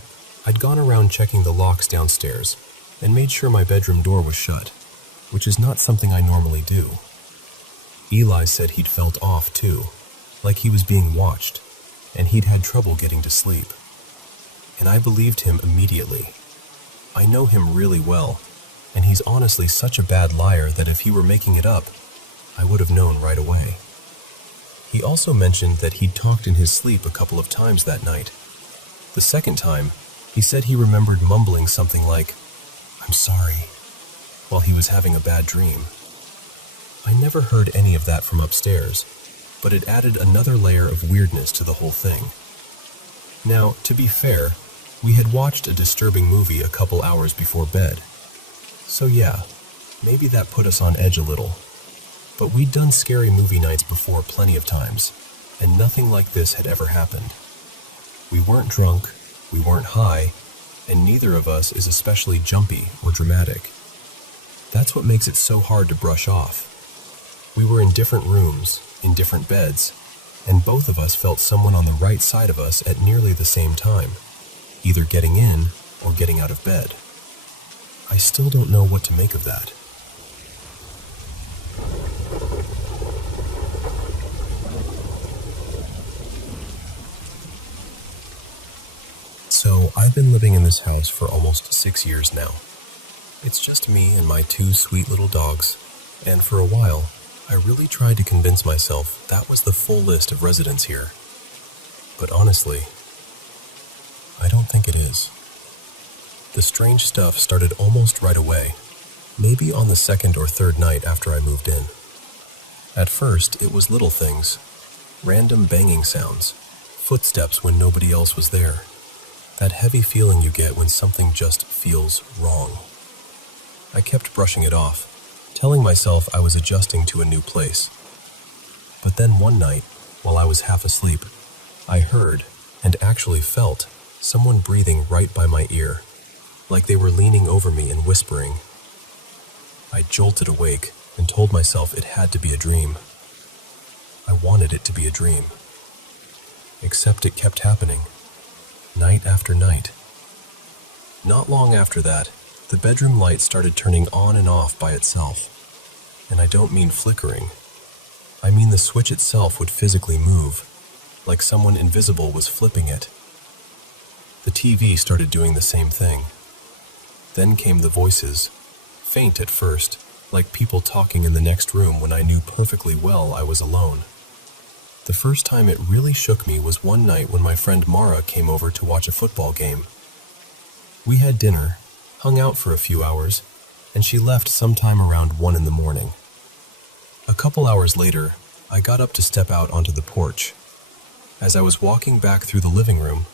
I'd gone around checking the locks downstairs and made sure my bedroom door was shut, which is not something I normally do. Eli said he'd felt off too, like he was being watched, and he'd had trouble getting to sleep. And I believed him immediately. I know him really well, and he's honestly such a bad liar that if he were making it up, I would have known right away. He also mentioned that he'd talked in his sleep a couple of times that night. The second time, he said he remembered mumbling something like, "I'm sorry," while he was having a bad dream. I never heard any of that from upstairs, but it added another layer of weirdness to the whole thing. Now, to be fair, we had watched a disturbing movie a couple hours before bed. So yeah, maybe that put us on edge a little. But we'd done scary movie nights before plenty of times, and nothing like this had ever happened. We weren't drunk, we weren't high, and neither of us is especially jumpy or dramatic. That's what makes it so hard to brush off. We were in different rooms, in different beds, and both of us felt someone on the right side of us at nearly the same time, either getting in or getting out of bed. I still don't know what to make of that. So, I've been living in this house for almost 6 years now. It's just me and my 2 sweet little dogs, and for a while, I really tried to convince myself that was the full list of residents here. But honestly, I don't think it is. The strange stuff started almost right away, maybe on the 2nd or 3rd night after I moved in. At first, it was little things, random banging sounds, footsteps when nobody else was there. That heavy feeling you get when something just feels wrong. I kept brushing it off, telling myself I was adjusting to a new place. But then one night, while I was half asleep, I heard, and actually felt, someone breathing right by my ear, like they were leaning over me and whispering. I jolted awake and told myself it had to be a dream. I wanted it to be a dream. Except it kept happening. Night after night. Not long after that, the bedroom light started turning on and off by itself. And I don't mean flickering. I mean the switch itself would physically move, like someone invisible was flipping it. The TV started doing the same thing. Then came the voices, faint at first, like people talking in the next room when I knew perfectly well I was alone. The first time it really shook me was one night when my friend Mara came over to watch a football game. We had dinner, hung out for a few hours, and she left sometime around 1 in the morning. A couple hours later, I got up to step out onto the porch. As I was walking back through the living room,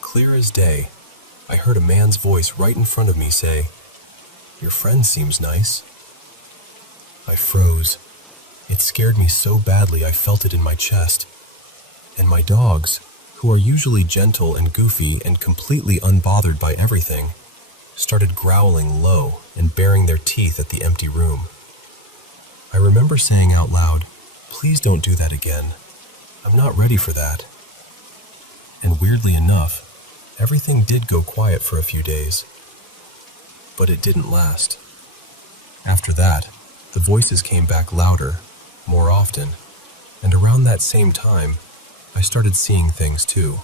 clear as day, I heard a man's voice right in front of me say, "Your friend seems nice." I froze. It scared me so badly I felt it in my chest. And my dogs, who are usually gentle and goofy and completely unbothered by everything, started growling low and baring their teeth at the empty room. I remember saying out loud, "Please don't do that again. I'm not ready for that." And weirdly enough, everything did go quiet for a few days. But it didn't last. After that, the voices came back louder, more often, and around that same time, I started seeing things too.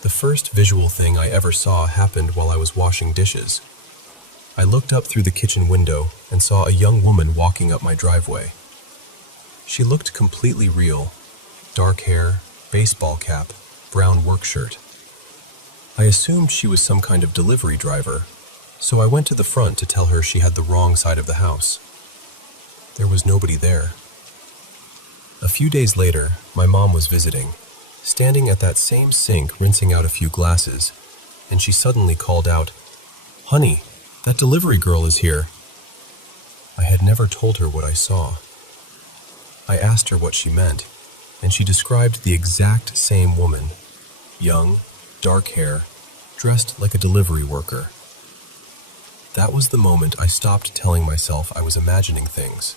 The first visual thing I ever saw happened while I was washing dishes. I looked up through the kitchen window and saw a young woman walking up my driveway. She looked completely real, dark hair, baseball cap, brown work shirt. I assumed she was some kind of delivery driver, so I went to the front to tell her she had the wrong side of the house. There was nobody there. A few days later, my mom was visiting, standing at that same sink rinsing out a few glasses, and she suddenly called out, "Honey, that delivery girl is here." I had never told her what I saw. I asked her what she meant, and she described the exact same woman, young, dark hair, dressed like a delivery worker. That was the moment I stopped telling myself I was imagining things.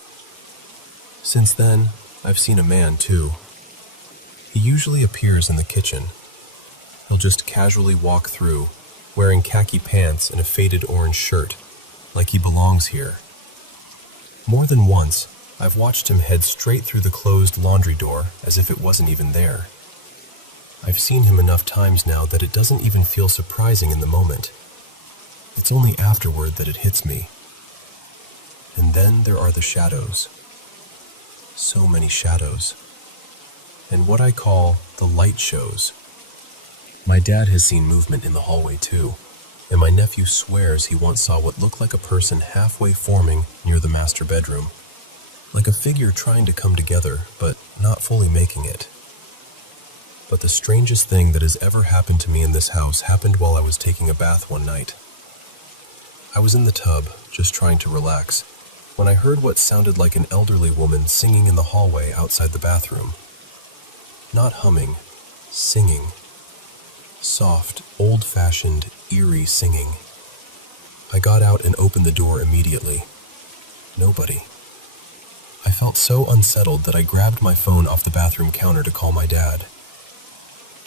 Since then, I've seen a man too. He usually appears in the kitchen. He'll just casually walk through, wearing khaki pants and a faded orange shirt, like he belongs here. More than once, I've watched him head straight through the closed laundry door as if it wasn't even there. I've seen him enough times now that it doesn't even feel surprising in the moment. It's only afterward that it hits me. And then there are the shadows. So many shadows. And what I call the light shows. My dad has seen movement in the hallway too, and my nephew swears he once saw what looked like a person halfway forming near the master bedroom. Like a figure trying to come together, but not fully making it. But the strangest thing that has ever happened to me in this house happened while I was taking a bath one night. I was in the tub, just trying to relax, when I heard what sounded like an elderly woman singing in the hallway outside the bathroom. Not humming, singing. Soft, old-fashioned, eerie singing. I got out and opened the door immediately. Nobody. I felt so unsettled that I grabbed my phone off the bathroom counter to call my dad.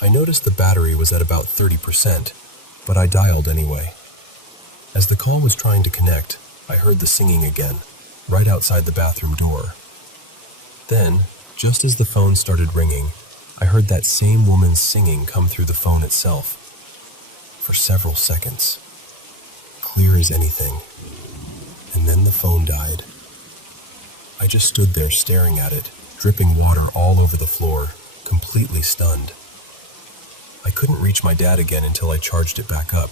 I noticed the battery was at about 30%, but I dialed anyway. As the call was trying to connect, I heard the singing again, right outside the bathroom door. Then, just as the phone started ringing, I heard that same woman's singing come through the phone itself. For several seconds. Clear as anything. And then the phone died. I just stood there staring at it, dripping water all over the floor, completely stunned. I couldn't reach my dad again until I charged it back up.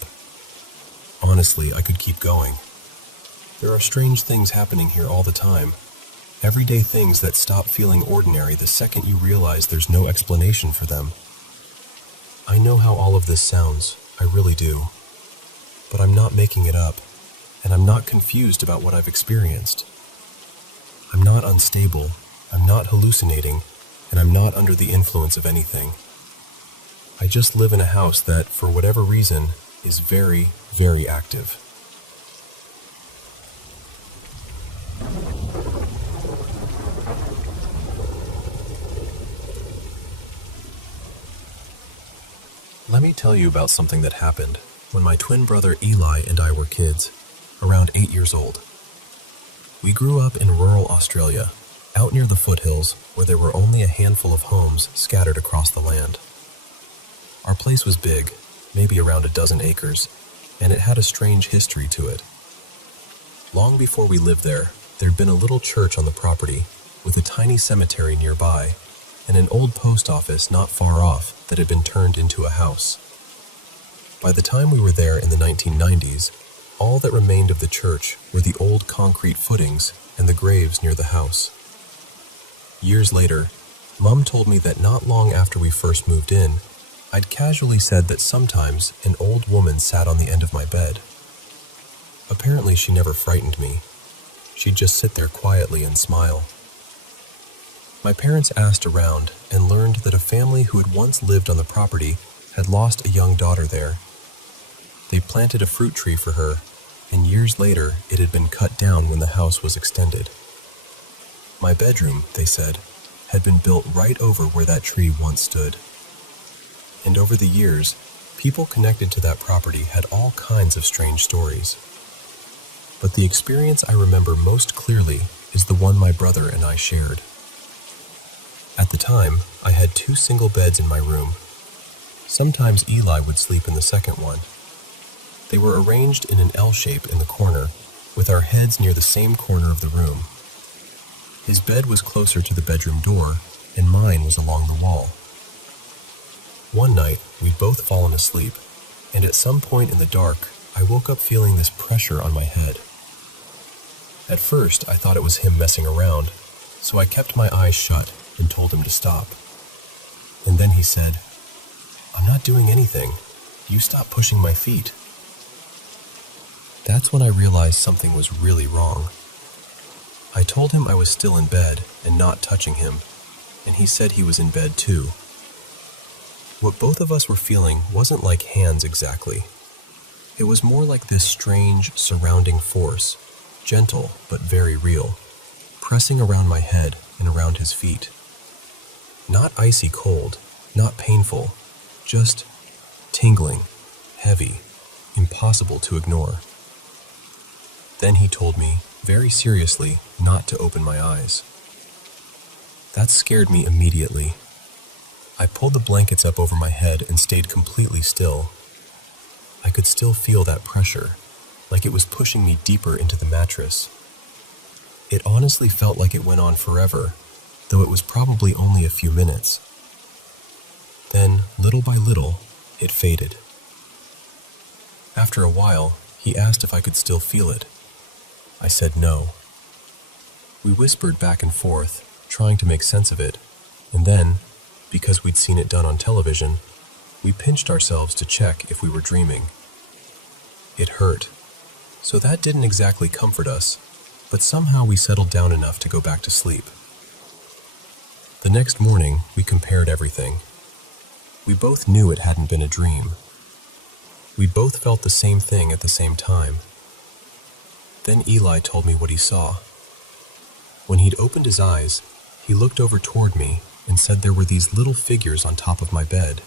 Honestly, I could keep going. There are strange things happening here all the time. Everyday things that stop feeling ordinary the second you realize there's no explanation for them. I know how all of this sounds, I really do. But I'm not making it up, and I'm not confused about what I've experienced. I'm not unstable, I'm not hallucinating, and I'm not under the influence of anything. I just live in a house that, for whatever reason, is very, very active. Let me tell you about something that happened when my twin brother Eli and I were kids, around 8 years old. We grew up in rural Australia, out near the foothills where there were only a handful of homes scattered across the land. Our place was big, maybe around a dozen acres, and it had a strange history to it. Long before we lived there, there'd been a little church on the property with a tiny cemetery nearby and an old post office not far off that had been turned into a house. By the time we were there in the 1990s, all that remained of the church were the old concrete footings and the graves near the house. Years later, Mom told me that not long after we first moved in, I'd casually said that sometimes an old woman sat on the end of my bed. Apparently she never frightened me. She'd just sit there quietly and smile. My parents asked around and learned that a family who had once lived on the property had lost a young daughter there. They planted a fruit tree for her, and years later it had been cut down when the house was extended. My bedroom, they said, had been built right over where that tree once stood. And over the years, people connected to that property had all kinds of strange stories. But the experience I remember most clearly is the one my brother and I shared. At the time, I had 2 single beds in my room. Sometimes Eli would sleep in the second one. They were arranged in an L shape in the corner, with our heads near the same corner of the room. His bed was closer to the bedroom door, and mine was along the wall. One night, we'd both fallen asleep, and at some point in the dark, I woke up feeling this pressure on my head. At first, I thought it was him messing around, so I kept my eyes shut and told him to stop. And then he said, "I'm not doing anything. You stop pushing my feet." That's when I realized something was really wrong. I told him I was still in bed and not touching him, and he said he was in bed too. What both of us were feeling wasn't like hands exactly. It was more like this strange, surrounding force, gentle but very real, pressing around my head and around his feet. Not icy cold, not painful, just tingling, heavy, impossible to ignore. Then he told me, very seriously, not to open my eyes. That scared me immediately. I pulled the blankets up over my head and stayed completely still. I could still feel that pressure, like it was pushing me deeper into the mattress. It honestly felt like it went on forever, though it was probably only a few minutes. Then, little by little, it faded. After a while, he asked if I could still feel it. I said no. We whispered back and forth, trying to make sense of it, and then, because we'd seen it done on television, we pinched ourselves to check if we were dreaming. It hurt, so that didn't exactly comfort us, but somehow we settled down enough to go back to sleep. The next morning, we compared everything. We both knew it hadn't been a dream. We both felt the same thing at the same time. Then Eli told me what he saw. When he'd opened his eyes, he looked over toward me and said there were these little figures on top of my bed.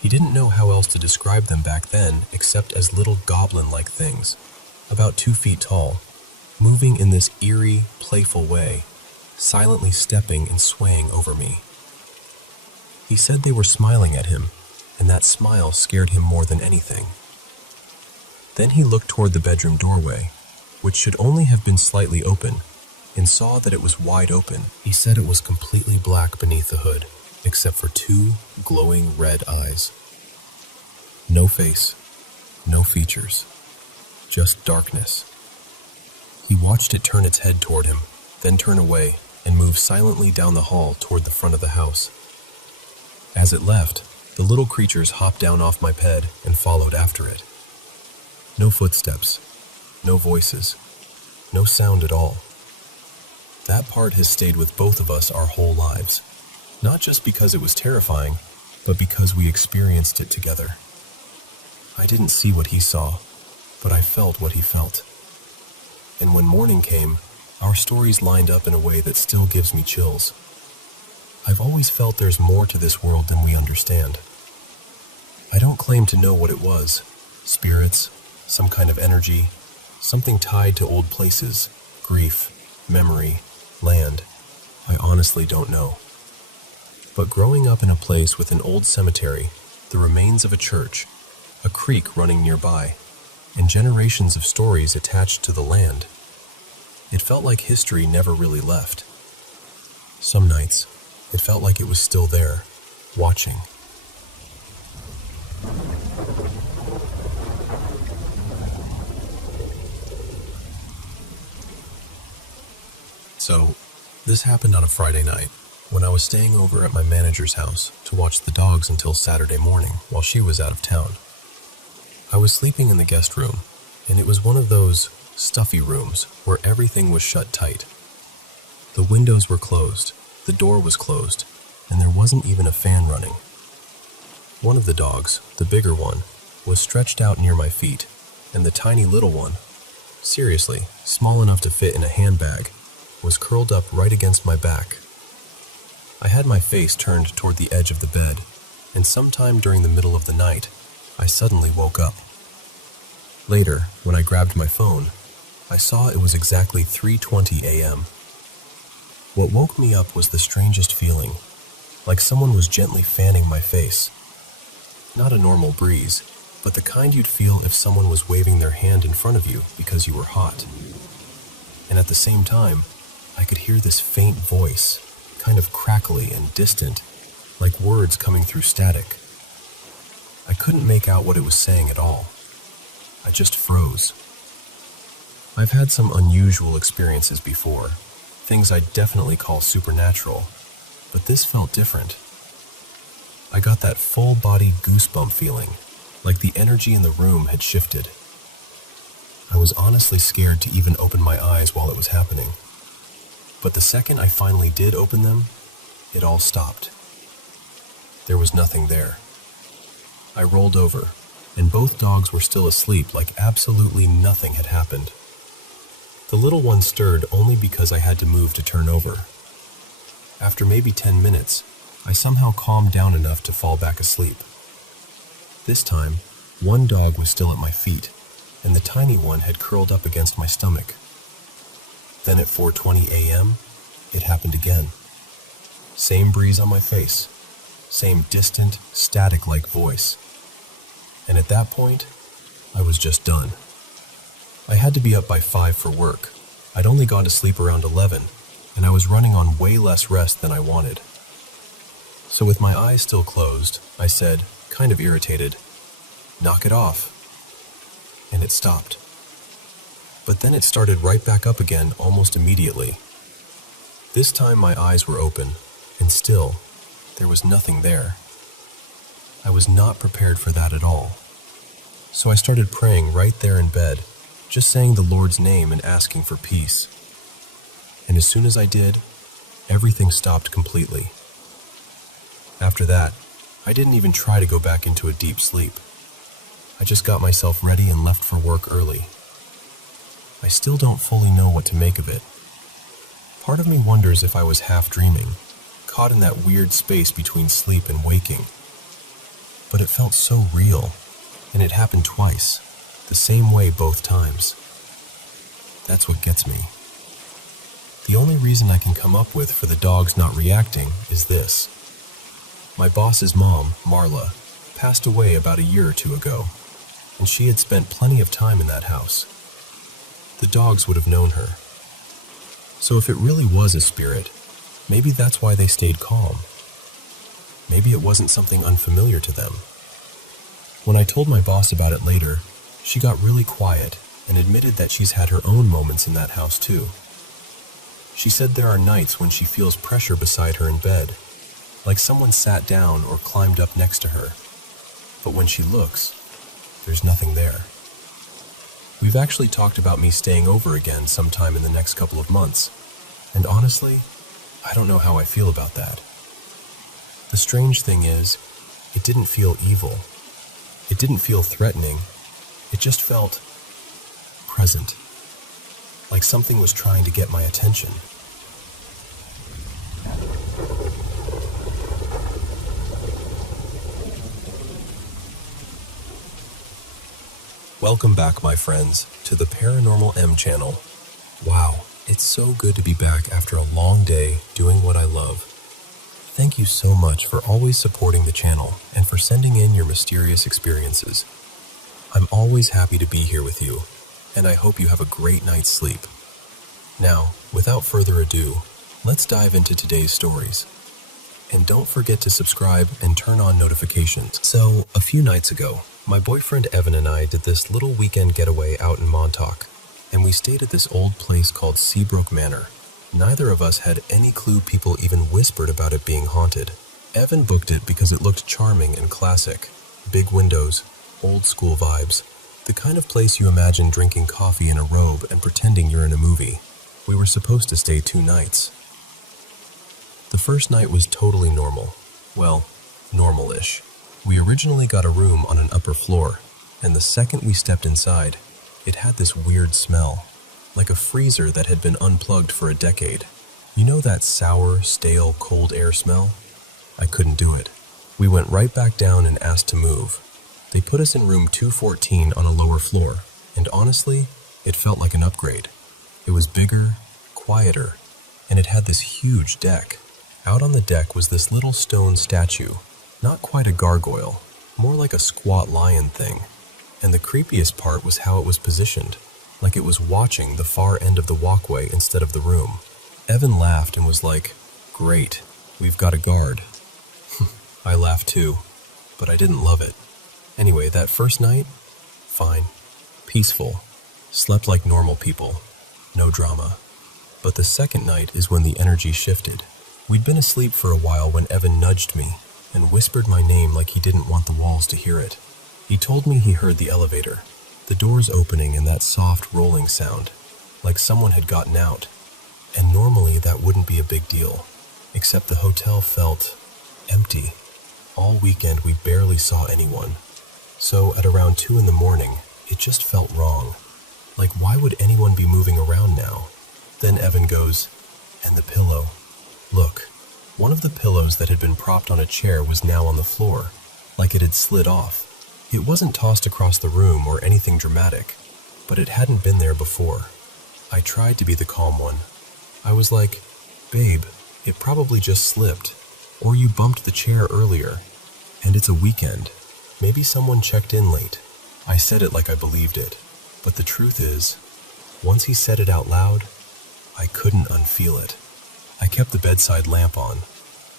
He didn't know how else to describe them back then except as little goblin-like things, about 2 feet tall, moving in this eerie, playful way, silently stepping and swaying over me. He said they were smiling at him, and that smile scared him more than anything. Then he looked toward the bedroom doorway, which should only have been slightly open, and saw that it was wide open. He said it was completely black beneath the hood, except for 2 glowing red eyes. No face, no features, just darkness. He watched it turn its head toward him, then turn away, and move silently down the hall toward the front of the house. As it left, the little creatures hopped down off my bed and followed after it. No footsteps, no voices, no sound at all. That part has stayed with both of us our whole lives, not just because it was terrifying, but because we experienced it together. I didn't see what he saw, but I felt what he felt. And when morning came, our stories lined up in a way that still gives me chills. I've always felt there's more to this world than we understand. I don't claim to know what it was, spirits, some kind of energy, something tied to old places, grief, memory, land. I honestly don't know. But growing up in a place with an old cemetery, the remains of a church, a creek running nearby, and generations of stories attached to the land, it felt like history never really left. Some nights, it felt like it was still there, watching. So, this happened on a Friday night, when I was staying over at my manager's house to watch the dogs until Saturday morning while she was out of town. I was sleeping in the guest room, and it was one of those stuffy rooms where everything was shut tight. The windows were closed, the door was closed, and there wasn't even a fan running. One of the dogs, the bigger one, was stretched out near my feet, and the tiny little one, seriously, small enough to fit in a handbag, was curled up right against my back. I had my face turned toward the edge of the bed, and sometime during the middle of the night, I suddenly woke up. Later, when I grabbed my phone, I saw it was exactly 3:20 a.m. What woke me up was the strangest feeling, like someone was gently fanning my face. Not a normal breeze, but the kind you'd feel if someone was waving their hand in front of you because you were hot. And at the same time, I could hear this faint voice, kind of crackly and distant, like words coming through static. I couldn't make out what it was saying at all. I just froze. I've had some unusual experiences before, things I'd definitely call supernatural, but this felt different. I got that full-body goosebump feeling, like the energy in the room had shifted. I was honestly scared to even open my eyes while it was happening. But the second I finally did open them, it all stopped. There was nothing there. I rolled over, and both dogs were still asleep like absolutely nothing had happened. The little one stirred only because I had to move to turn over. After maybe 10 minutes, I somehow calmed down enough to fall back asleep. This time, one dog was still at my feet, and the tiny one had curled up against my stomach. Then at 4:20 a.m., it happened again. Same breeze on my face, same distant, static-like voice. And at that point, I was just done. I had to be up by 5 for work. I'd only gone to sleep around 11, and I was running on way less rest than I wanted. So with my eyes still closed, I said, kind of irritated, "Knock it off." And it stopped. But then it started right back up again almost immediately. This time my eyes were open, and still, there was nothing there. I was not prepared for that at all. So I started praying right there in bed, just saying the Lord's name and asking for peace. And as soon as I did, everything stopped completely. After that, I didn't even try to go back into a deep sleep. I just got myself ready and left for work early. I still don't fully know what to make of it. Part of me wonders if I was half dreaming, caught in that weird space between sleep and waking. But it felt so real, and it happened twice, the same way both times. That's what gets me. The only reason I can come up with for the dogs not reacting is this. My boss's mom, Marla, passed away about a year or two ago, and she had spent plenty of time in that house. The dogs would have known her. So if it really was a spirit, maybe that's why they stayed calm. Maybe it wasn't something unfamiliar to them. When I told my boss about it later, she got really quiet and admitted that she's had her own moments in that house too. She said there are nights when she feels pressure beside her in bed, like someone sat down or climbed up next to her. But when she looks, there's nothing there. We've actually talked about me staying over again sometime in the next couple of months, and honestly, I don't know how I feel about that. The strange thing is, it didn't feel evil. It didn't feel threatening. It just felt present, like something was trying to get my attention. Welcome back, my friends, to the Paranormal M channel. Wow, it's so good to be back after a long day doing what I love. Thank you so much for always supporting the channel and for sending in your mysterious experiences. I'm always happy to be here with you, and I hope you have a great night's sleep. Now, without further ado, let's dive into today's stories. And don't forget to subscribe and turn on notifications. So, a few nights ago, my boyfriend Evan and I did this little weekend getaway out in Montauk, and we stayed at this old place called Seabrook Manor. Neither of us had any clue people even whispered about it being haunted. Evan booked it because it looked charming and classic. Big windows, old school vibes, the kind of place you imagine drinking coffee in a robe and pretending you're in a movie. We were supposed to stay 2 nights. The first night was totally normal. Well, normal-ish. We originally got a room on an upper floor, and the second we stepped inside, it had this weird smell, like a freezer that had been unplugged for a decade. You know that sour, stale, cold air smell? I couldn't do it. We went right back down and asked to move. They put us in room 214 on a lower floor, and honestly, it felt like an upgrade. It was bigger, quieter, and it had this huge deck. Out on the deck was this little stone statue, not quite a gargoyle, more like a squat lion thing. And the creepiest part was how it was positioned, like it was watching the far end of the walkway instead of the room. Evan laughed and was like, "Great, we've got a guard." I laughed too, but I didn't love it. Anyway, that first night, fine, peaceful, slept like normal people, no drama. But the second night is when the energy shifted. We'd been asleep for a while when Evan nudged me and whispered my name like he didn't want the walls to hear it. He told me he heard the elevator, the doors opening and that soft rolling sound, like someone had gotten out. And normally that wouldn't be a big deal, except the hotel felt empty. All weekend we barely saw anyone. So at around 2 in the morning, it just felt wrong. Like, why would anyone be moving around now? Then Evan goes, "And the pillow. Look." One of the pillows that had been propped on a chair was now on the floor, like it had slid off. It wasn't tossed across the room or anything dramatic, but it hadn't been there before. I tried to be the calm one. I was like, "Babe, it probably just slipped, or you bumped the chair earlier, and it's a weekend. Maybe someone checked in late." I said it like I believed it, but the truth is, once he said it out loud, I couldn't unfeel it. I kept the bedside lamp on.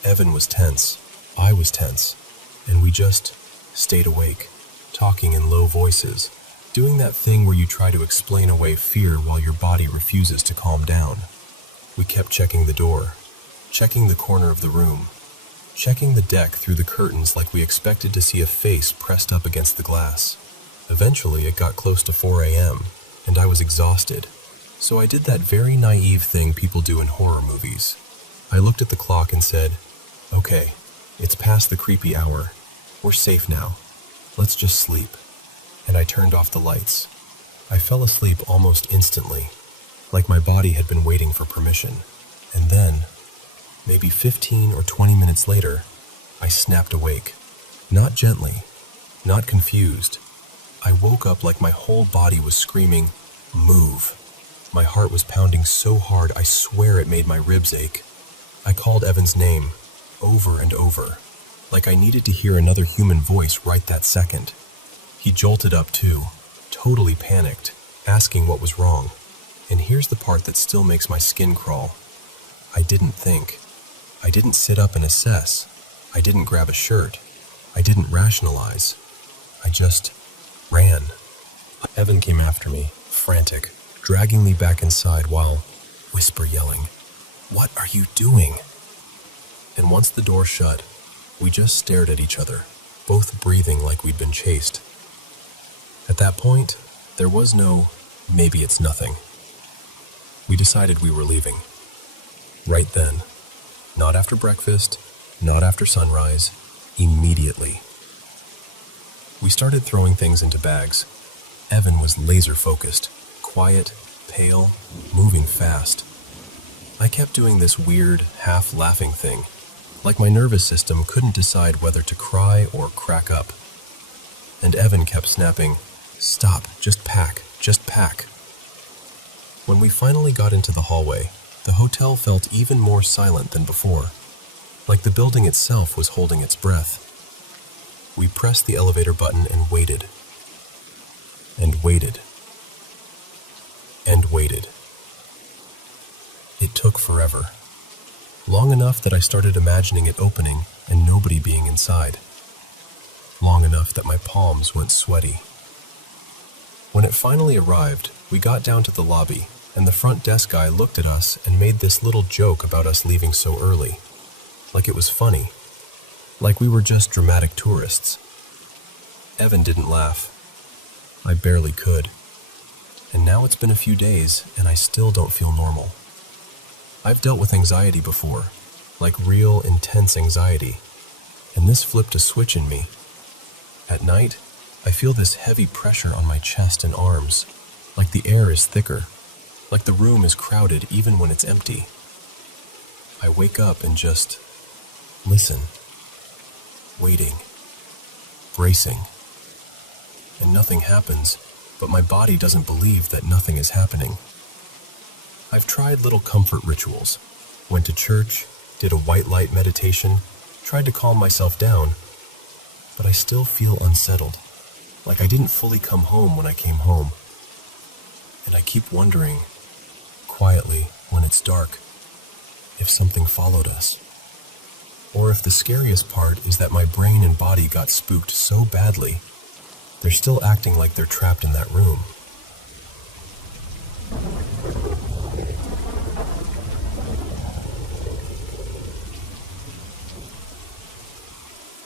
Evan was tense, I was tense, and we just stayed awake, talking in low voices, doing that thing where you try to explain away fear while your body refuses to calm down. We kept checking the door, checking the corner of the room, checking the deck through the curtains like we expected to see a face pressed up against the glass. Eventually, it got close to 4 a.m., and I was exhausted. So I did that very naive thing people do in horror movies. I looked at the clock and said, "Okay, it's past the creepy hour. We're safe now. Let's just sleep." and I turned off the lights. I fell asleep almost instantly, like my body had been waiting for permission. And then, maybe 15 or 20 minutes later, I snapped awake. Not gently, not confused. I woke up like my whole body was screaming, "Move." My heart was pounding so hard I swear it made my ribs ache. I called Evan's name, over and over, like I needed to hear another human voice right that second. He jolted up too, totally panicked, asking what was wrong. And here's the part that still makes my skin crawl. I didn't think. I didn't sit up and assess. I didn't grab a shirt. I didn't rationalize. I just ran. Evan came after me, frantic, dragging me back inside while whisper yelling, "What are you doing?" And once the door shut, we just stared at each other, both breathing like we'd been chased. At that point, there was no, "maybe it's nothing." We decided we were leaving. Right then. Not after breakfast, not after sunrise, immediately. We started throwing things into bags. Evan was laser-focused, quiet, pale, moving fast. I kept doing this weird, half-laughing thing, like my nervous system couldn't decide whether to cry or crack up. And Evan kept snapping, "Stop, just pack, just pack." When we finally got into the hallway, the hotel felt even more silent than before, like the building itself was holding its breath. We pressed the elevator button and waited. And waited. And waited. It took forever. Long enough that I started imagining it opening and nobody being inside. Long enough that my palms went sweaty. When it finally arrived, we got down to the lobby, and the front desk guy looked at us and made this little joke about us leaving so early. Like it was funny. Like we were just dramatic tourists. Evan didn't laugh. I barely could. And now it's been a few days, and I still don't feel normal. I've dealt with anxiety before, like real, intense anxiety, and this flipped a switch in me. At night, I feel this heavy pressure on my chest and arms, like the air is thicker, like the room is crowded even when it's empty. I wake up and just listen, waiting, bracing, and nothing happens, but my body doesn't believe that nothing is happening. I've tried little comfort rituals, went to church, did a white light meditation, tried to calm myself down, but I still feel unsettled, like I didn't fully come home when I came home. And I keep wondering, quietly, when it's dark, if something followed us. Or if the scariest part is that my brain and body got spooked so badly, they're still acting like they're trapped in that room.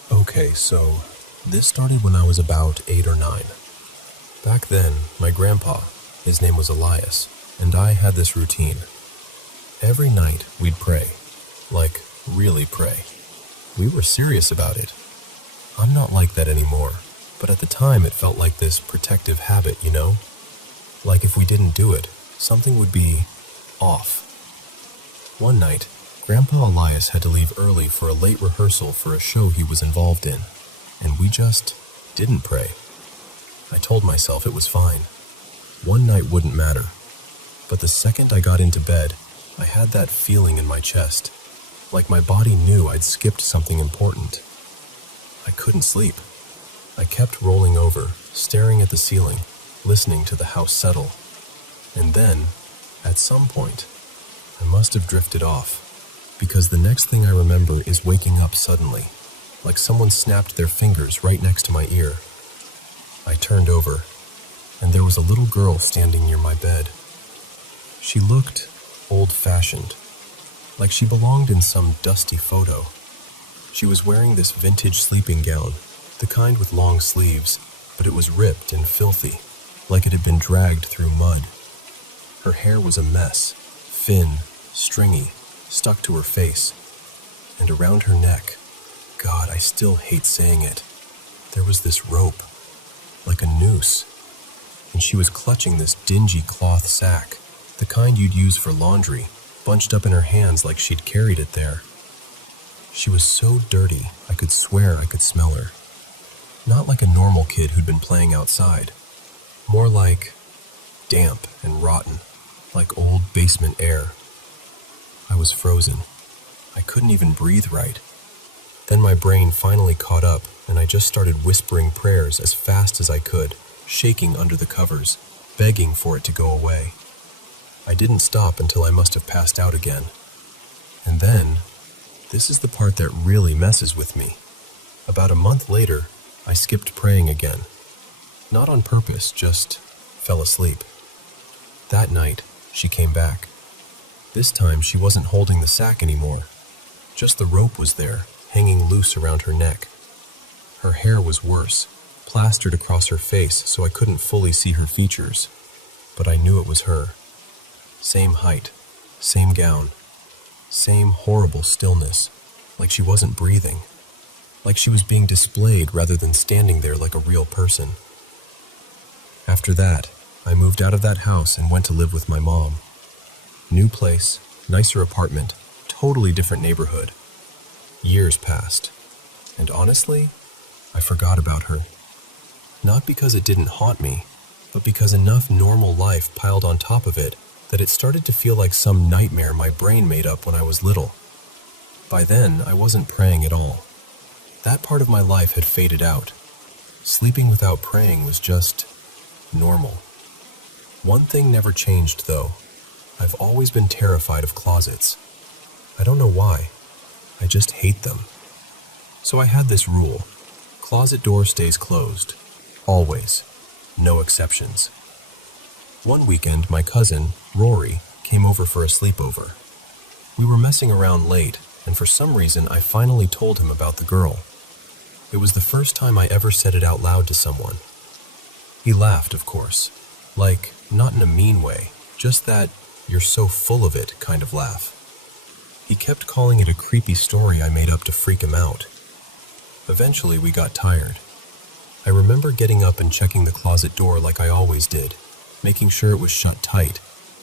Okay, so this started when I was about 8 or 9. Back then, my grandpa, his name was Elias, and I had this routine. Every night, we'd pray. Like, really pray. We were serious about it. I'm not like that anymore, but at the time it felt like this protective habit, you know? Like if we didn't do it, something would be off. One night, Grandpa Elias had to leave early for a late rehearsal for a show he was involved in, and we just didn't pray. I told myself it was fine. One night wouldn't matter. But the second I got into bed, I had that feeling in my chest, like my body knew I'd skipped something important. I couldn't sleep. I kept rolling over, staring at the ceiling, listening to the house settle. And then, at some point, I must have drifted off, because the next thing I remember is waking up suddenly, like someone snapped their fingers right next to my ear. I turned over, and there was a little girl standing near my bed. She looked old-fashioned, like she belonged in some dusty photo. She was wearing this vintage sleeping gown, the kind with long sleeves, but it was ripped and filthy, like it had been dragged through mud. Her hair was a mess, thin, stringy, stuck to her face, and around her neck, God, I still hate saying it, there was this rope. like a noose, and she was clutching this dingy cloth sack, the kind you'd use for laundry, bunched up in her hands like she'd carried it there. She was so dirty, I could swear I could smell her. Not like a normal kid who'd been playing outside. More like damp and rotten, like old basement air. I was frozen. I couldn't even breathe right. Then my brain finally caught up, and I just started whispering prayers as fast as I could, shaking under the covers, begging for it to go away. I didn't stop until I must have passed out again. And then, this is the part that really messes with me. About a month later, I skipped praying again. Not on purpose, just fell asleep. That night, she came back. This time, she wasn't holding the sack anymore. Just the rope was there, hanging loose around her neck. Her hair was worse, plastered across her face so I couldn't fully see her features. But I knew it was her. Same height, same gown, same horrible stillness, like she wasn't breathing, like she was being displayed rather than standing there like a real person. After that, I moved out of that house and went to live with my mom. New place, nicer apartment, totally different neighborhood. Years passed, and honestly, I forgot about her. Not because it didn't haunt me, but because enough normal life piled on top of it that it started to feel like some nightmare my brain made up when I was little. By then, I wasn't praying at all. That part of my life had faded out. Sleeping without praying was just normal. One thing never changed, though. I've always been terrified of closets. I don't know why. I just hate them. So I had this rule. Closet door stays closed. Always. No exceptions. One weekend, my cousin, Rory, came over for a sleepover. We were messing around late, and for some reason I finally told him about the girl. It was the first time I ever said it out loud to someone. He laughed, of course. Like, not in a mean way, just that "you're so full of it" kind of laugh. He kept calling it a creepy story I made up to freak him out. Eventually, we got tired. I remember getting up and checking the closet door like I always did, making sure it was shut tight,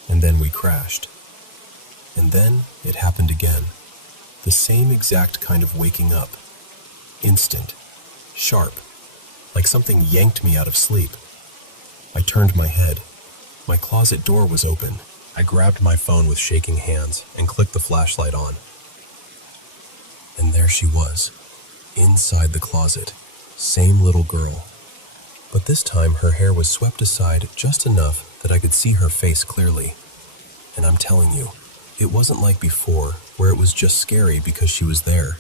and then we crashed. And then it happened again. The same exact kind of waking up. Instant. Sharp. Like something yanked me out of sleep. I turned my head. My closet door was open. I grabbed my phone with shaking hands and clicked the flashlight on. And there she was, inside the closet. Same little girl. But this time her hair was swept aside just enough that I could see her face clearly. And I'm telling you, it wasn't like before, where it was just scary because she was there.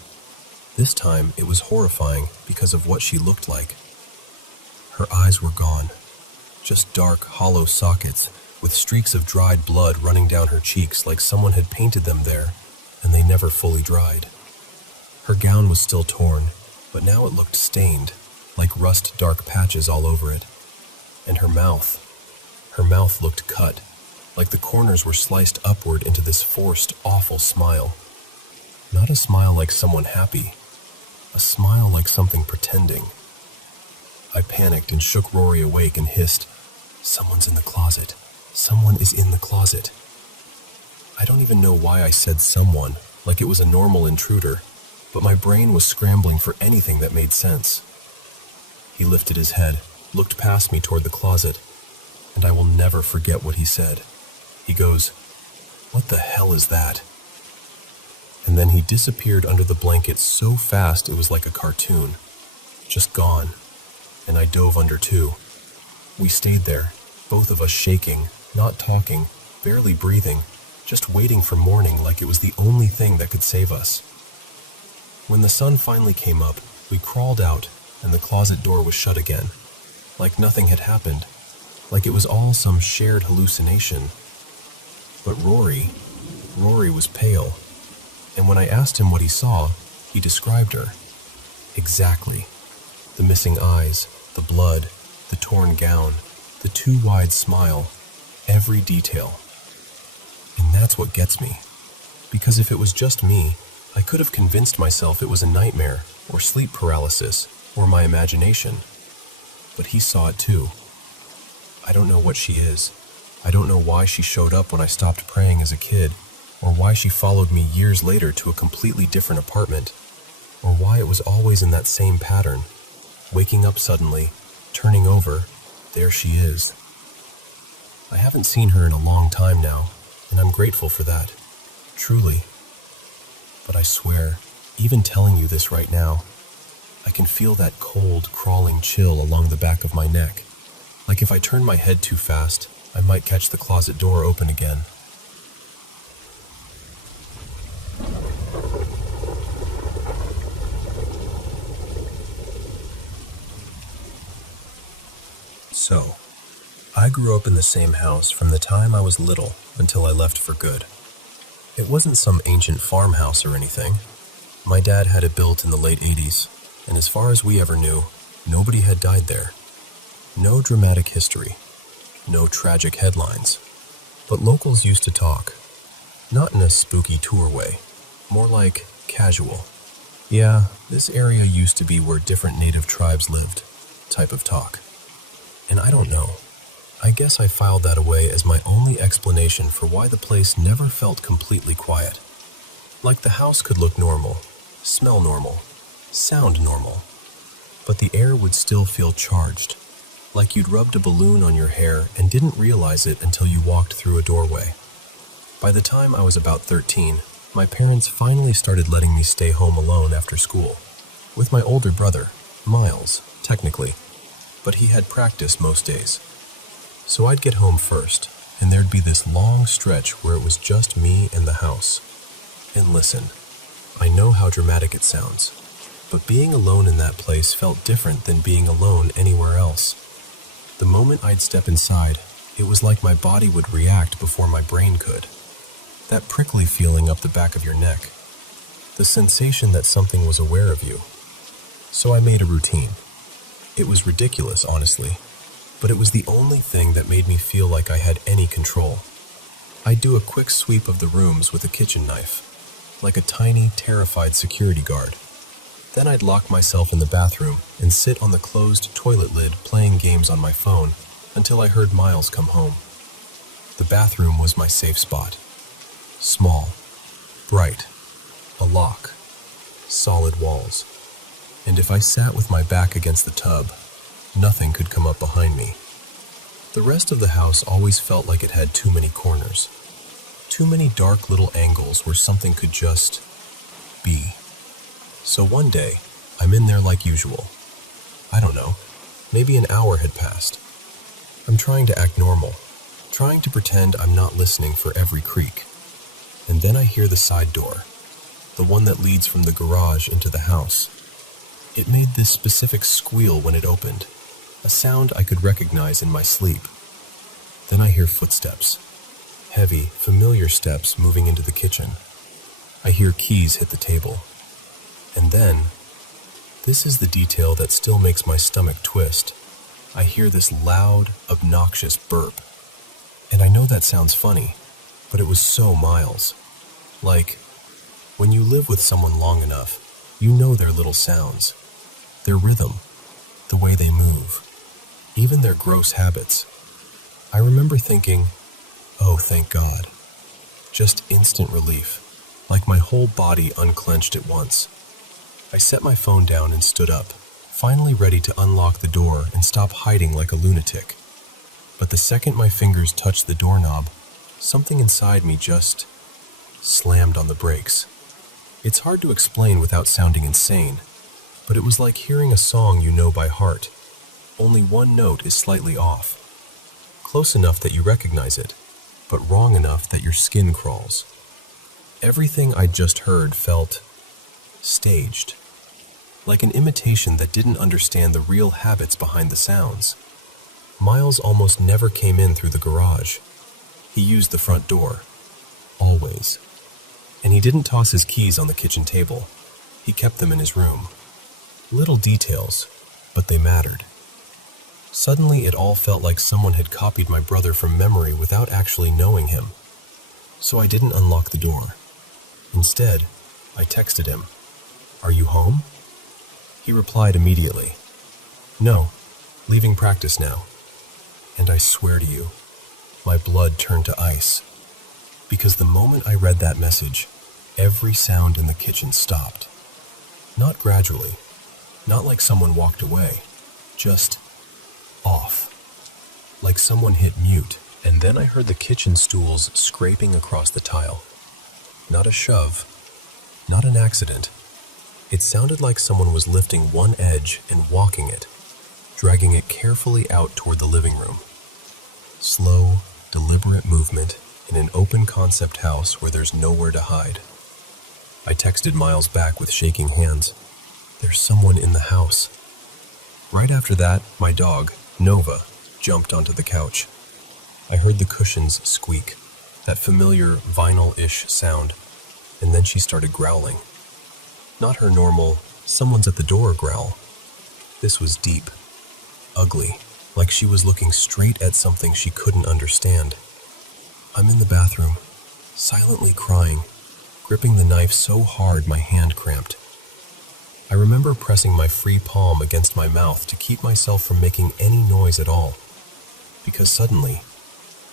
This time it was horrifying because of what she looked like. Her eyes were gone. Just dark, hollow sockets, with streaks of dried blood running down her cheeks like someone had painted them there, and they never fully dried. Her gown was still torn, but now it looked stained, like rust-dark patches all over it. And her mouth looked cut, like the corners were sliced upward into this forced, awful smile. Not a smile like someone happy, a smile like something pretending. I panicked and shook Rory awake and hissed, "Someone's in the closet. Someone is in the closet." I don't even know why I said someone, like it was a normal intruder, but my brain was scrambling for anything that made sense. He lifted his head, looked past me toward the closet, and I will never forget what he said. He goes, "What the hell is that?" And then he disappeared under the blanket so fast it was like a cartoon. Just gone. And I dove under too. We stayed there, both of us shaking, not talking, barely breathing, just waiting for morning like it was the only thing that could save us. When the sun finally came up, we crawled out, and the closet door was shut again, like nothing had happened, like it was all some shared hallucination. But Rory was pale, and when I asked him what he saw, he described her. Exactly. The missing eyes, the blood, the torn gown, the too wide smile, every detail. And that's what gets me. Because if it was just me, I could have convinced myself it was a nightmare, or sleep paralysis, or my imagination. but he saw it too. I don't know what she is. I don't know why she showed up when I stopped praying as a kid, or why she followed me years later to a completely different apartment, or why it was always in that same pattern. Waking up suddenly, turning over, there she is. I haven't seen her in a long time now, and I'm grateful for that, truly. But I swear, even telling you this right now, I can feel that cold, crawling chill along the back of my neck. Like if I turn my head too fast, I might catch the closet door open again. So, I grew up in the same house from the time I was little until I left for good. It wasn't some ancient farmhouse or anything. My dad had it built in the late 80s, and as far as we ever knew, nobody had died there. No dramatic history, no tragic headlines. But locals used to talk, not in a spooky tour way, more like casual. Yeah, this area used to be where different native tribes lived, type of talk. And I don't know. I guess I filed that away as my only explanation for why the place never felt completely quiet. Like the house could look normal, smell normal, sound normal, but the air would still feel charged, like you'd rubbed a balloon on your hair and didn't realize it until you walked through a doorway. By the time I was about 13, my parents finally started letting me stay home alone after school, with my older brother, Miles, technically, but he had practice most days. So I'd get home first, and there'd be this long stretch where it was just me and the house. And listen, I know how dramatic it sounds, but being alone in that place felt different than being alone anywhere else. The moment I'd step inside, it was like my body would react before my brain could. That prickly feeling up the back of your neck. The sensation that something was aware of you. So I made a routine. It was ridiculous, honestly, but it was the only thing that made me feel like I had any control. I'd do a quick sweep of the rooms with a kitchen knife, like a tiny, terrified security guard. Then I'd lock myself in the bathroom and sit on the closed toilet lid playing games on my phone until I heard Miles come home. The bathroom was my safe spot. Small, bright, a lock, solid walls. And if I sat with my back against the tub, nothing could come up behind me. The rest of the house always felt like it had too many corners. Too many dark little angles where something could just be. So one day, I'm in there like usual. I don't know, maybe an hour had passed. I'm trying to act normal, trying to pretend I'm not listening for every creak. And then I hear the side door, the one that leads from the garage into the house. It made this specific squeal when it opened, a sound I could recognize in my sleep. Then I hear footsteps, heavy, familiar steps moving into the kitchen. I hear keys hit the table. And then, this is the detail that still makes my stomach twist. I hear this loud, obnoxious burp. And I know that sounds funny, but it was so Miles. Like, when you live with someone long enough, you know their little sounds, their rhythm, the way they move, even their gross habits. I remember thinking, oh, thank God. Just instant relief, like my whole body unclenched at once. I set my phone down and stood up, finally ready to unlock the door and stop hiding like a lunatic. But the second my fingers touched the doorknob, something inside me just slammed on the brakes. It's hard to explain without sounding insane, but it was like hearing a song you know by heart. Only one note is slightly off. Close enough that you recognize it, but wrong enough that your skin crawls. Everything I'd just heard felt staged, like an imitation that didn't understand the real habits behind the sounds. Miles almost never came in through the garage. He used the front door, always. And he didn't toss his keys on the kitchen table. He kept them in his room. Little details, but they mattered. Suddenly it all felt like someone had copied my brother from memory without actually knowing him. So I didn't unlock the door. Instead, I texted him, "Are you home?" He replied immediately, "No, leaving practice now. And I swear to you, my blood turned to ice. Because the moment I read that message, every sound in the kitchen stopped. Not gradually, not like someone walked away, just off. Like someone hit mute, and then I heard the kitchen stools scraping across the tile. Not a shove, not an accident. It sounded like someone was lifting one edge and walking it, dragging it carefully out toward the living room. Slow, deliberate movement in an open-concept house where there's nowhere to hide. I texted Miles back with shaking hands. There's someone in the house. Right after that, my dog, Nova, jumped onto the couch. I heard the cushions squeak, that familiar vinyl-ish sound, and then she started growling. Not her normal, someone's at the door growl. This was deep, ugly, like she was looking straight at something she couldn't understand. I'm in the bathroom, silently crying, gripping the knife so hard my hand cramped. I remember pressing my free palm against my mouth to keep myself from making any noise at all, because suddenly,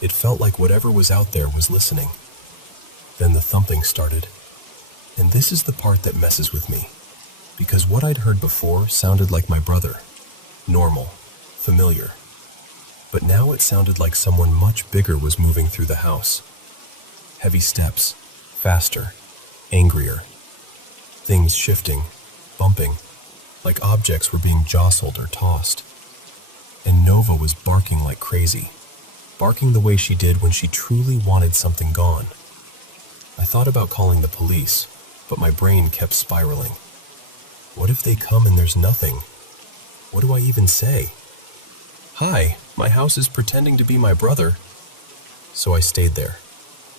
it felt like whatever was out there was listening. Then the thumping started, and this is the part that messes with me, because what I'd heard before sounded like my brother, normal, familiar. But now it sounded like someone much bigger was moving through the house. Heavy steps, faster, angrier. Things shifting, bumping, like objects were being jostled or tossed. And Nova was barking like crazy, barking the way she did when she truly wanted something gone. I thought about calling the police, but my brain kept spiraling. What if they come and there's nothing? What do I even say? Hi, my house is pretending to be my brother. So I stayed there,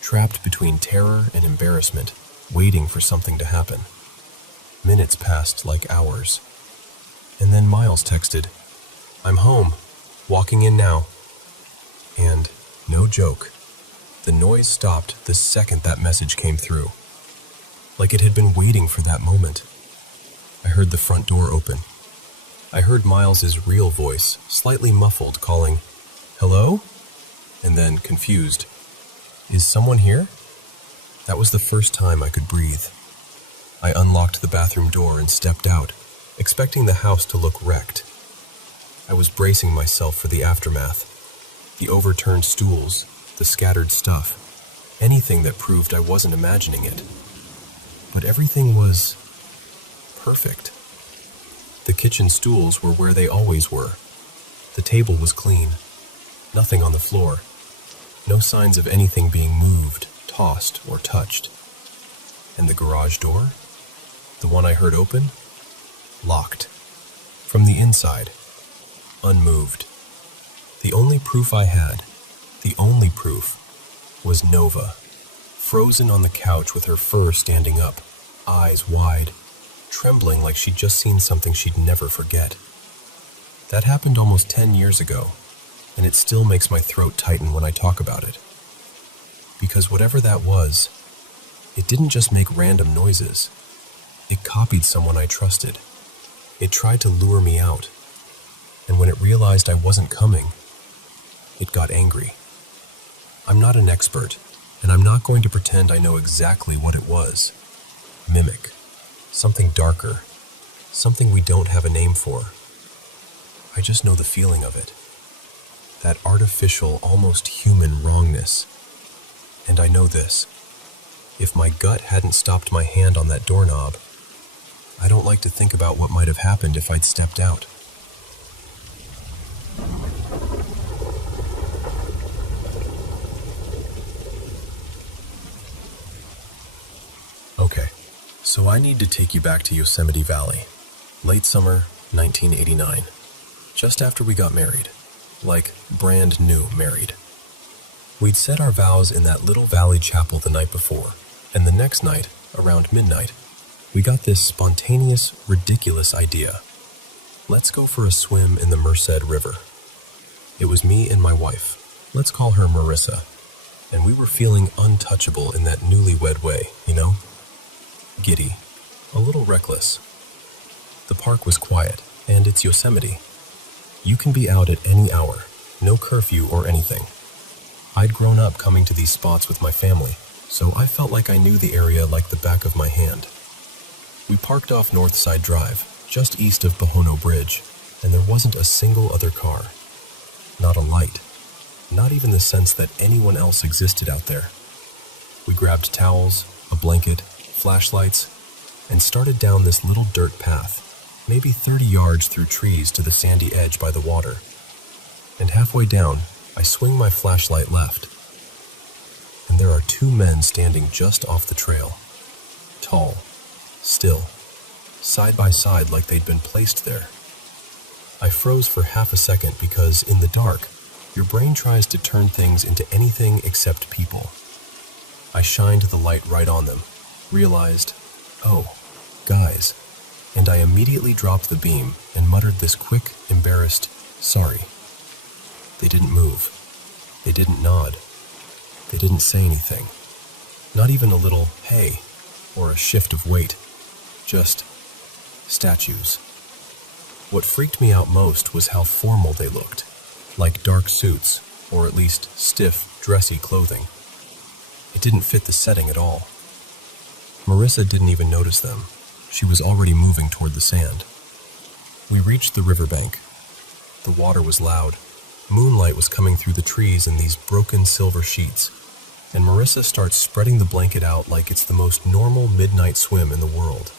trapped between terror and embarrassment, waiting for something to happen. Minutes passed like hours. And then Miles texted, "I'm home, walking in now." And, no joke, the noise stopped the second that message came through. Like it had been waiting for that moment. I heard the front door open. I heard Miles's real voice, slightly muffled, calling, "Hello?" And then, confused, "Is someone here?" That was the first time I could breathe. I unlocked the bathroom door and stepped out, expecting the house to look wrecked. I was bracing myself for the aftermath. The overturned stools, the scattered stuff, anything that proved I wasn't imagining it. But everything was perfect. The kitchen stools were where they always were. The table was clean. Nothing on the floor. No signs of anything being moved, tossed, or touched. And the garage door? The one I heard open? Locked. From the inside. Unmoved. The only proof I had, was Nova, frozen on the couch with her fur standing up, eyes wide, trembling like she'd just seen something she'd never forget. That happened almost 10 years ago, and it still makes my throat tighten when I talk about it. Because whatever that was, it didn't just make random noises. It copied someone I trusted. It tried to lure me out. And when it realized I wasn't coming, it got angry. I'm not an expert, and I'm not going to pretend I know exactly what it was. Mimic. Something darker. Something we don't have a name for. I just know the feeling of it. That artificial, almost human wrongness. And I know this. If my gut hadn't stopped my hand on that doorknob, I don't like to think about what might have happened if I'd stepped out. Okay, so I need to take you back to Yosemite Valley. Late summer, 1989. Just after we got married. Like, brand new married. We'd said our vows in that little valley chapel the night before, and the next night, around midnight, we got this spontaneous, ridiculous idea. Let's go for a swim in the Merced River. It was me and my wife. Let's call her Marissa. And we were feeling untouchable in that newlywed way, you know? Giddy. A little reckless. The park was quiet, and it's Yosemite. You can be out at any hour, no curfew or anything. I'd grown up coming to these spots with my family, so I felt like I knew the area like the back of my hand. We parked off Northside Drive, just east of Bohono Bridge, and there wasn't a single other car. Not a light. Not even the sense that anyone else existed out there. We grabbed towels, a blanket, flashlights, and started down this little dirt path, maybe 30 yards through trees to the sandy edge by the water. And halfway down, I swing my flashlight left, and there are two men standing just off the trail. Tall, still, side by side like they'd been placed there. I froze for half a second because, in the dark, your brain tries to turn things into anything except people. I shined the light right on them, realized, oh, guys, and I immediately dropped the beam and muttered this quick, embarrassed, sorry. They didn't move. They didn't nod. They didn't say anything. Not even a little, hey, or a shift of weight. Just statues. What freaked me out most was how formal they looked, like dark suits, or at least stiff, dressy clothing. It didn't fit the setting at all. Marissa didn't even notice them. She was already moving toward the sand. We reached the riverbank. The water was loud. Moonlight was coming through the trees in these broken silver sheets, and Marissa starts spreading the blanket out like it's the most normal midnight swim in the world.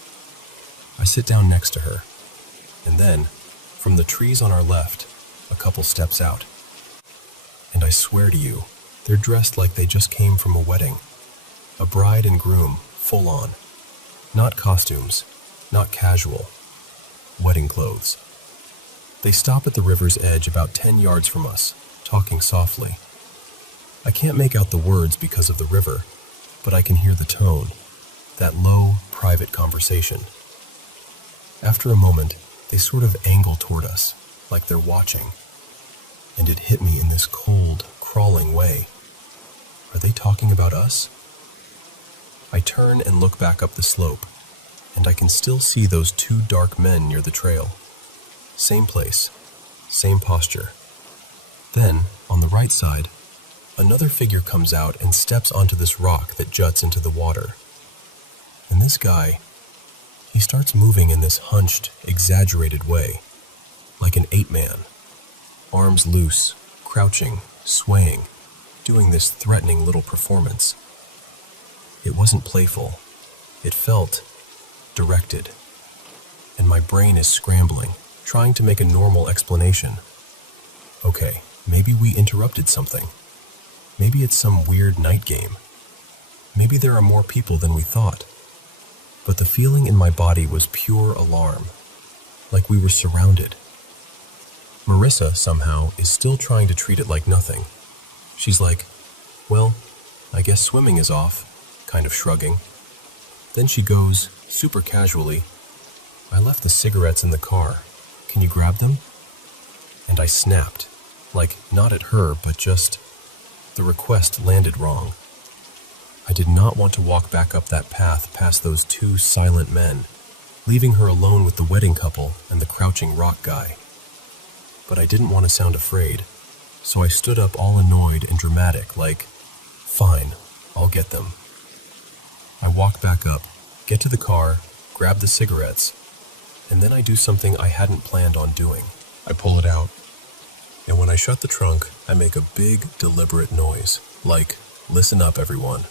I sit down next to her, and then, from the trees on our left, a couple steps out. And I swear to you, they're dressed like they just came from a wedding. A bride and groom, full on. Not costumes, not casual. Wedding clothes. They stop at the river's edge about 10 yards from us, talking softly. I can't make out the words because of the river, but I can hear the tone, that low, private conversation. After a moment, they sort of angle toward us, like they're watching. And it hit me in this cold, crawling way. Are they talking about us? I turn and look back up the slope, and I can still see those two dark men near the trail. Same place, same posture. Then, on the right side, another figure comes out and steps onto this rock that juts into the water. And this guy, he starts moving in this hunched, exaggerated way, like an ape-man. Arms loose, crouching, swaying, doing this threatening little performance. It wasn't playful. It felt directed. And my brain is scrambling, trying to make a normal explanation. Okay, maybe we interrupted something. Maybe it's some weird night game. Maybe there are more people than we thought. But the feeling in my body was pure alarm, like we were surrounded. Marissa, somehow, is still trying to treat it like nothing. She's like, well, I guess swimming is off, kind of shrugging. Then she goes, super casually, I left the cigarettes in the car. Can you grab them? And I snapped, like not at her, but just, the request landed wrong. I did not want to walk back up that path past those two silent men, leaving her alone with the wedding couple and the crouching rock guy. But I didn't want to sound afraid, so I stood up all annoyed and dramatic, like, fine, I'll get them. I walk back up, get to the car, grab the cigarettes, and then I do something I hadn't planned on doing. I pull it out, and when I shut the trunk, I make a big, deliberate noise, like, listen up, everyone.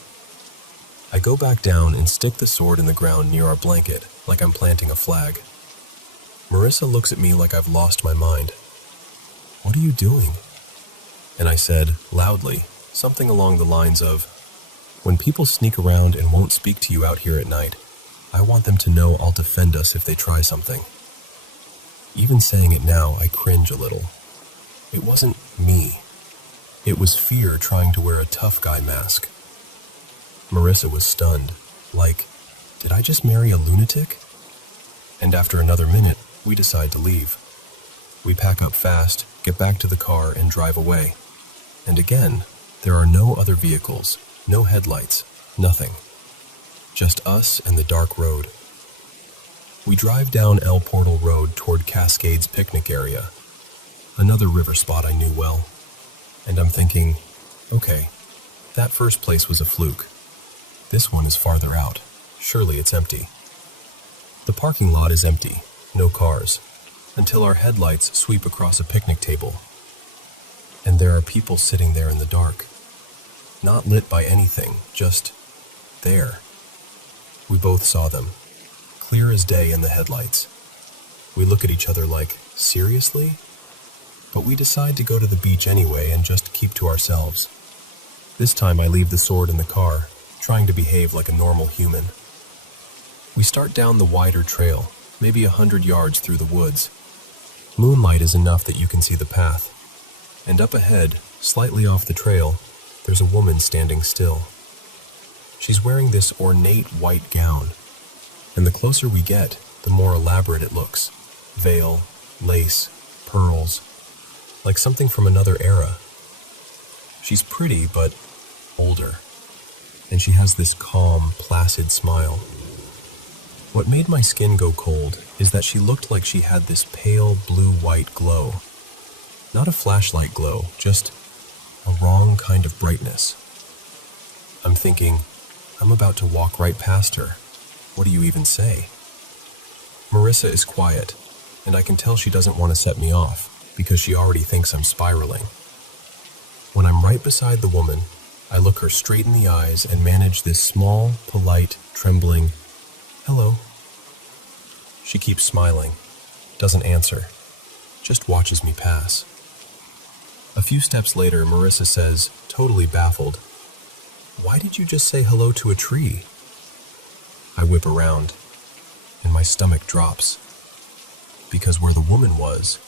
I go back down and stick the sword in the ground near our blanket, like I'm planting a flag. Marissa looks at me like I've lost my mind. What are you doing? And I said, loudly, something along the lines of, when people sneak around and won't speak to you out here at night, I want them to know I'll defend us if they try something. Even saying it now, I cringe a little. It wasn't me. It was fear trying to wear a tough guy mask. Marissa was stunned, like, did I just marry a lunatic? And after another minute, we decide to leave. We pack up fast, get back to the car, and drive away. And again, there are no other vehicles, no headlights, nothing. Just us and the dark road. We drive down El Portal Road toward Cascades picnic area. another river spot I knew well. And I'm thinking, okay, that first place was a fluke. This one is farther out. Surely it's empty. The parking lot is empty, no cars, until our headlights sweep across a picnic table. And there are people sitting there in the dark. Not lit by anything, just there. We both saw them, clear as day in the headlights. We look at each other like, seriously? But we decide to go to the beach anyway and just keep to ourselves. This time I leave the sword in the car, trying to behave like a normal human. We start down the wider trail, maybe 100 yards through the woods. Moonlight is enough that you can see the path. And up ahead, slightly off the trail, there's a woman standing still. She's wearing this ornate white gown, and the closer we get, the more elaborate it looks. Veil, lace, pearls, like something from another era. She's pretty, but older, and she has this calm, placid smile. What made my skin go cold is that she looked like she had this pale blue-white glow. Not a flashlight glow, just a wrong kind of brightness. I'm thinking, I'm about to walk right past her. What do you even say? Marissa is quiet, and I can tell she doesn't want to set me off, because she already thinks I'm spiraling. When I'm right beside the woman, I look her straight in the eyes and manage this small, polite, trembling, "Hello." She keeps smiling, doesn't answer, just watches me pass. A few steps later, Marissa says, totally baffled, "Why did you just say hello to a tree?" I whip around, and my stomach drops, because where the woman was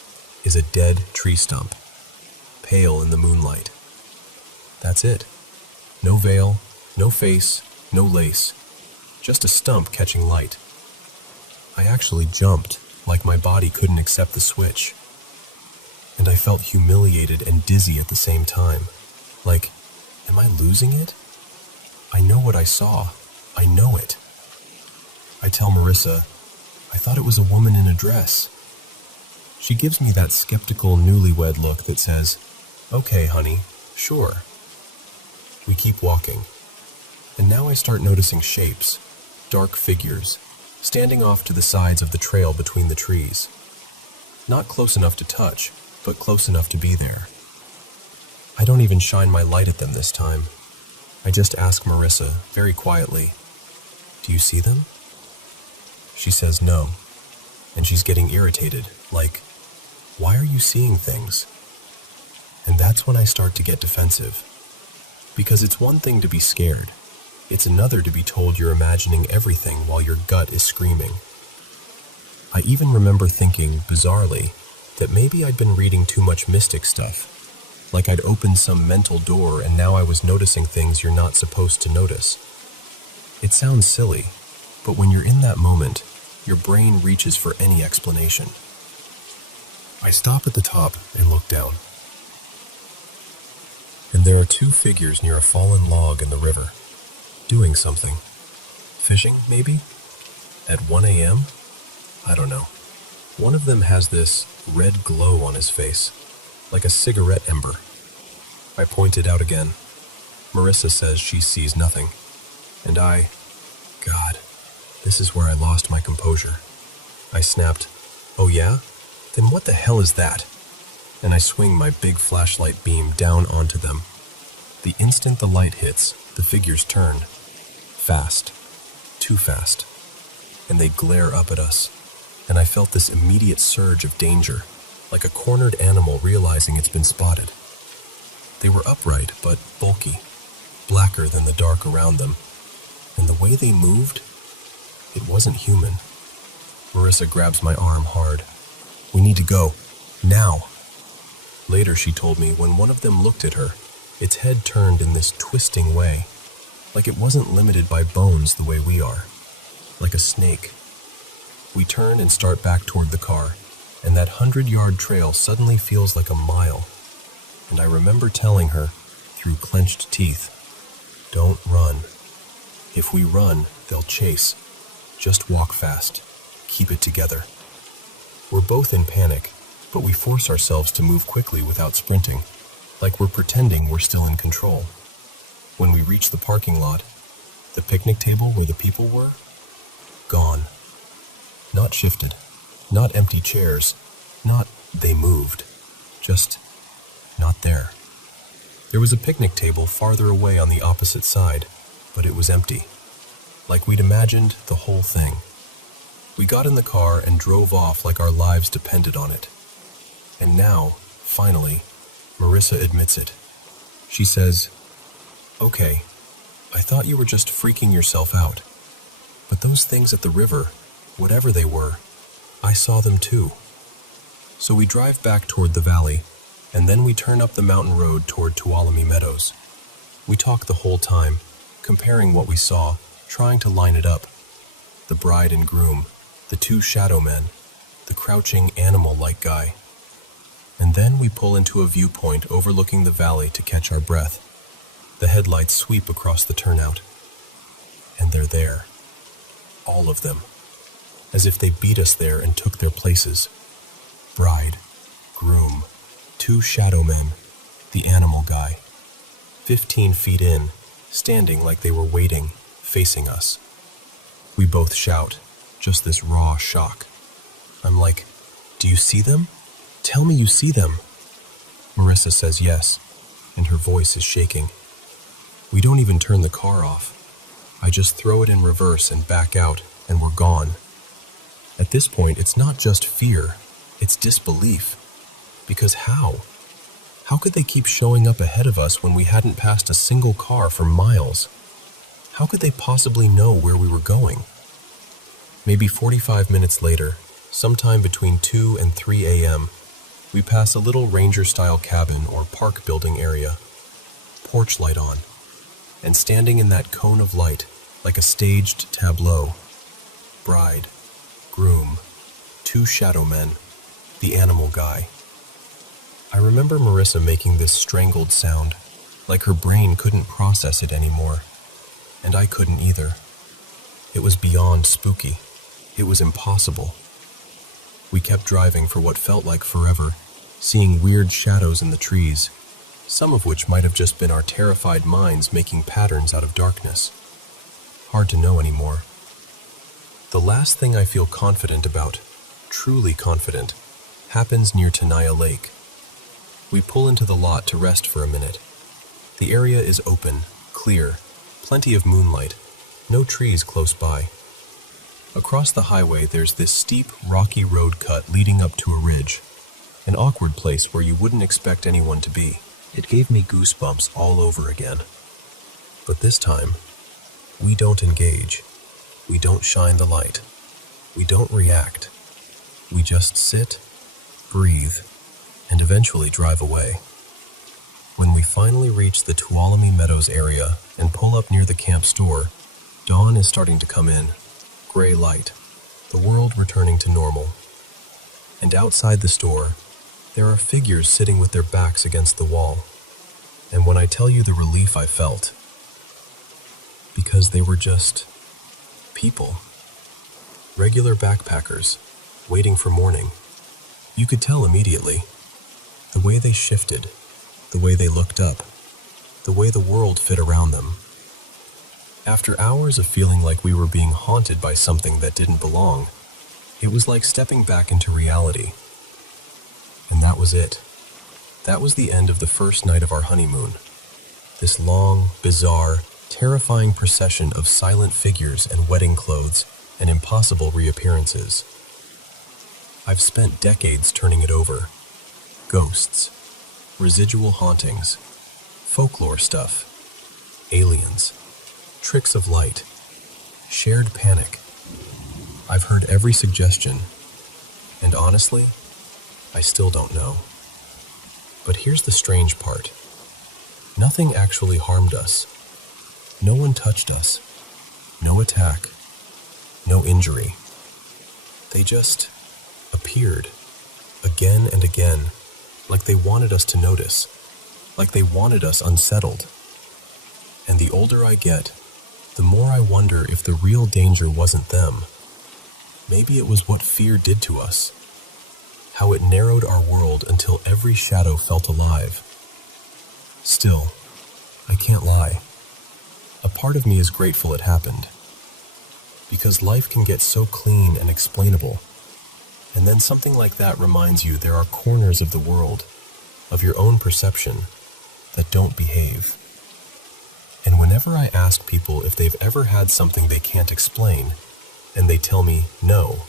is a dead tree stump, pale in the moonlight. That's it. No veil, no face, no lace, just a stump catching light. I actually jumped, like my body couldn't accept the switch. And I felt humiliated and dizzy at the same time. Like, am I losing it? I know what I saw. I know it. I tell Marissa, I thought it was a woman in a dress. She gives me that skeptical newlywed look that says, okay, honey, sure. We keep walking. And now I start noticing shapes, dark figures, standing off to the sides of the trail between the trees. Not close enough to touch, but close enough to be there. I don't even shine my light at them this time. I just ask Marissa, very quietly, "Do you see them?" She says no, and she's getting irritated, like, "Why are you seeing things?" And that's when I start to get defensive. Because it's one thing to be scared. It's another to be told you're imagining everything while your gut is screaming. I even remember thinking, bizarrely, that maybe I'd been reading too much mystic stuff. Like I'd opened some mental door and now I was noticing things you're not supposed to notice. It sounds silly, but when you're in that moment, your brain reaches for any explanation. I stop at the top and look down. And there are two figures near a fallen log in the river, doing something. Fishing, maybe? At 1 a.m.? I don't know. One of them has this red glow on his face, like a cigarette ember. I point it out again. Marissa says she sees nothing. And God, this is where I lost my composure. I snapped, "Oh yeah? Then what the hell is that?" And I swing my big flashlight beam down onto them. The instant the light hits, the figures turn. Fast. Too fast. And they glare up at us. And I felt this immediate surge of danger, like a cornered animal realizing it's been spotted. They were upright, but bulky, blacker than the dark around them. And the way they moved, it wasn't human. Marissa grabs my arm hard. "We need to go. Now." Later she told me when one of them looked at her, its head turned in this twisting way, like it wasn't limited by bones the way we are, like a snake. We turn and start back toward the car, and that 100-yard trail suddenly feels like a mile. And I remember telling her, through clenched teeth, "Don't run. If we run, they'll chase. Just walk fast. Keep it together." We're both in panic, but we force ourselves to move quickly without sprinting, like we're pretending we're still in control. When we reach the parking lot, the picnic table where the people were, gone. Not shifted, not empty chairs, not they moved, just not there. There was a picnic table farther away on the opposite side, but it was empty, like we'd imagined the whole thing. We got in the car and drove off like our lives depended on it. And now, finally, Marissa admits it. She says, "Okay, I thought you were just freaking yourself out. But those things at the river, whatever they were, I saw them too." So we drive back toward the valley, and then we turn up the mountain road toward Tuolumne Meadows. We talk the whole time, comparing what we saw, trying to line it up. The bride and groom, the two shadow men, the crouching animal-like guy. And then we pull into a viewpoint overlooking the valley to catch our breath. The headlights sweep across the turnout. And they're there. All of them. As if they beat us there and took their places. Bride, groom, two shadow men, the animal guy. 15 feet in, standing like they were waiting, facing us. We both shout, just this raw shock. I'm like, "Do you see them? Tell me you see them." Marissa says yes, and her voice is shaking. We don't even turn the car off. I just throw it in reverse and back out, and we're gone. At this point, it's not just fear, it's disbelief. Because how? How could they keep showing up ahead of us when we hadn't passed a single car for miles? How could they possibly know where we were going? Maybe 45 minutes later, sometime between 2 and 3 a.m., we pass a little ranger-style cabin or park building area. Porch light on. And standing in that cone of light, like a staged tableau, bride, groom, two shadow men, the animal guy. I remember Marissa making this strangled sound, like her brain couldn't process it anymore, and I couldn't either. It was beyond spooky. It was impossible. We kept driving for what felt like forever, seeing weird shadows in the trees, some of which might have just been our terrified minds making patterns out of darkness. Hard to know anymore. The last thing I feel confident about, truly confident, happens near Tenaya Lake. We pull into the lot to rest for a minute. The area is open, clear, plenty of moonlight, no trees close by. Across the highway there's this steep, rocky road cut leading up to a ridge, an awkward place where you wouldn't expect anyone to be. It gave me goosebumps all over again. But this time, we don't engage. We don't shine the light. We don't react. We just sit, breathe, and eventually drive away. When we finally reach the Tuolumne Meadows area and pull up near the camp store, dawn is starting to come in, gray light, the world returning to normal. And outside the store, there are figures sitting with their backs against the wall. And when I tell you the relief I felt, because they were just people, regular backpackers, waiting for morning. You could tell immediately. The way they shifted, the way they looked up, the way the world fit around them. After hours of feeling like we were being haunted by something that didn't belong, it was like stepping back into reality. And that was it. That was the end of the first night of our honeymoon. This long, bizarre, terrifying procession of silent figures and wedding clothes and impossible reappearances. I've spent decades turning it over. Ghosts, residual hauntings, folklore stuff, aliens, tricks of light, shared panic. I've heard every suggestion, and honestly, I still don't know. But here's the strange part. Nothing actually harmed us. No one touched us. No attack. No injury. They just appeared, again and again, like they wanted us to notice, like they wanted us unsettled. And the older I get, the more I wonder if the real danger wasn't them. Maybe it was what fear did to us. how it narrowed our world until every shadow felt alive. Still, I can't lie. A part of me is grateful it happened. Because life can get so clean and explainable, and then something like that reminds you there are corners of the world, of your own perception, that don't behave. And whenever I ask people if they've ever had something they can't explain, and they tell me no,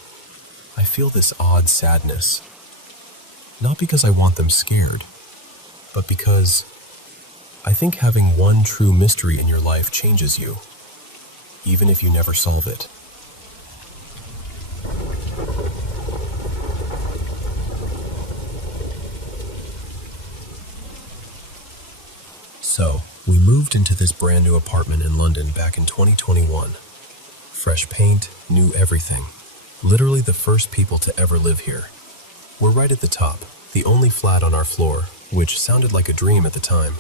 I feel this odd sadness. Not because I want them scared, but because I think having one true mystery in your life changes you, even if you never solve it. So, we moved into this brand new apartment in London back in 2021. Fresh paint, new everything. Literally the first people to ever live here. We're right at the top, the only flat on our floor, which sounded like a dream at the time.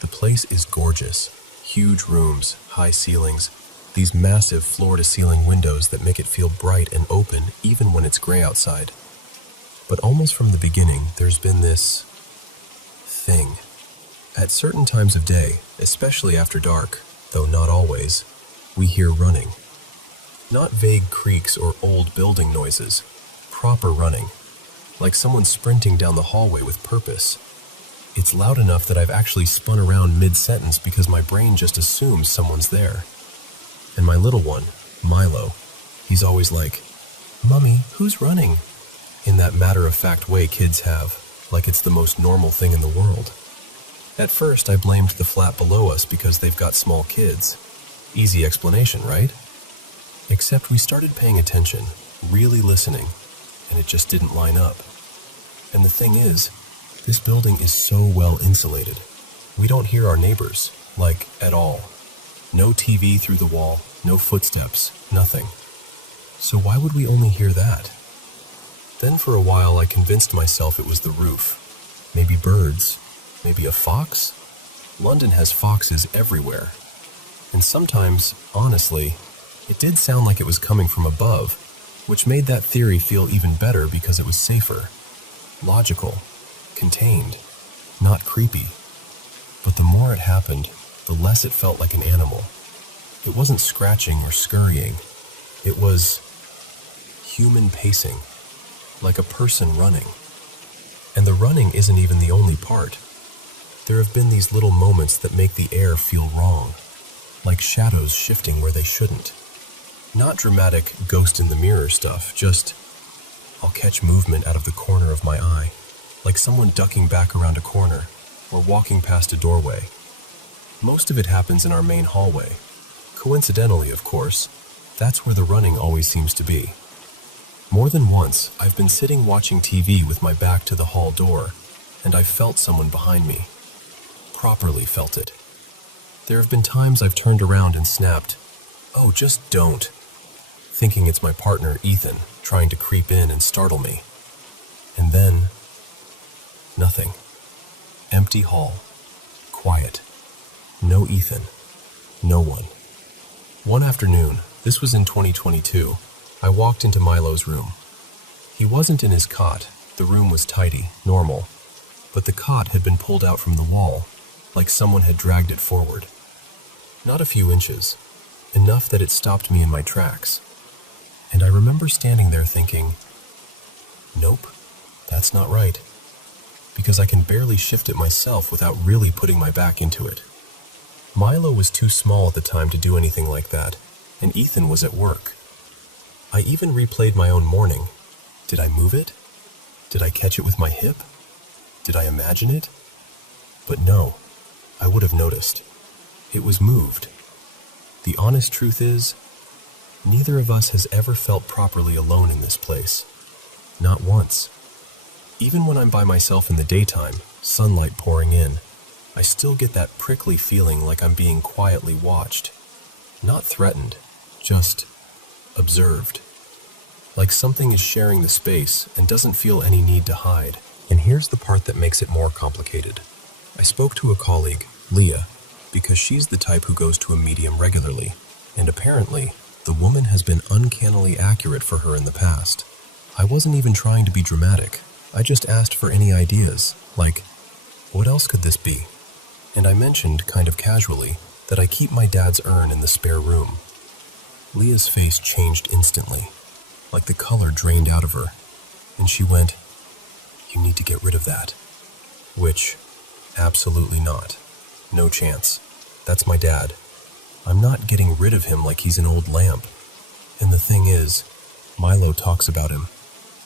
The place is gorgeous. Huge rooms, high ceilings, these massive floor-to-ceiling windows that make it feel bright and open even when it's gray outside. But almost from the beginning, there's been this thing. At certain times of day, especially after dark, though not always, we hear running. Not vague creaks or old building noises, proper running, like someone sprinting down the hallway with purpose. It's loud enough that I've actually spun around mid-sentence because my brain just assumes someone's there. And my little one, Milo, he's always like, "Mummy, who's running?" in that matter-of-fact way kids have, like it's the most normal thing in the world. At first, I blamed the flat below us because they've got small kids. Easy explanation, right? Except we started paying attention, really listening, and it just didn't line up. And the thing is, this building is so well insulated. We don't hear our neighbors, like, at all. No TV through the wall, no footsteps, nothing. So why would we only hear that? Then for a while I convinced myself it was the roof. Maybe birds. Maybe a fox? London has foxes everywhere. And sometimes, honestly, it did sound like it was coming from above, which made that theory feel even better because it was safer. Logical. Contained. Not creepy. But the more it happened, the less it felt like an animal. It wasn't scratching or scurrying. It was human pacing, like a person running. And the running isn't even the only part. There have been these little moments that make the air feel wrong, like shadows shifting where they shouldn't. Not dramatic ghost in the mirror stuff, just I'll catch movement out of the corner of my eye, like someone ducking back around a corner or walking past a doorway. Most of it happens in our main hallway. Coincidentally, of course, that's where the running always seems to be. More than once, I've been sitting watching TV with my back to the hall door, and I've felt someone behind me. Properly felt it. There have been times I've turned around and snapped, "Oh, just don't," thinking it's my partner, Ethan, trying to creep in and startle me. And then, nothing. Empty hall. Quiet. No Ethan. No one. One afternoon, this was in 2022, I walked into Milo's room. He wasn't in his cot. The room was tidy, normal, but the cot had been pulled out from the wall, like someone had dragged it forward. Not a few inches, enough that it stopped me in my tracks. And I remember standing there thinking, nope, that's not right, because I can barely shift it myself without really putting my back into it. Milo was too small at the time to do anything like that, and Ethan was at work. I even replayed my own morning. Did I move it? Did I catch it with my hip? Did I imagine it? But no, I would have noticed. It was moved. The honest truth is, neither of us has ever felt properly alone in this place. Not once. Even when I'm by myself in the daytime, sunlight pouring in, I still get that prickly feeling like I'm being quietly watched. Not threatened, just observed. Like something is sharing the space and doesn't feel any need to hide. And here's the part that makes it more complicated. I spoke to a colleague, Leah, because she's the type who goes to a medium regularly, and apparently, the woman has been uncannily accurate for her in the past. I wasn't even trying to be dramatic. I just asked for any ideas, like, what else could this be? And I mentioned, kind of casually, that I keep my dad's urn in the spare room. Leah's face changed instantly, like the color drained out of her, and she went, "You need to get rid of that." Which, absolutely not. No chance. That's my dad. I'm not getting rid of him like he's an old lamp. And the thing is, Milo talks about him.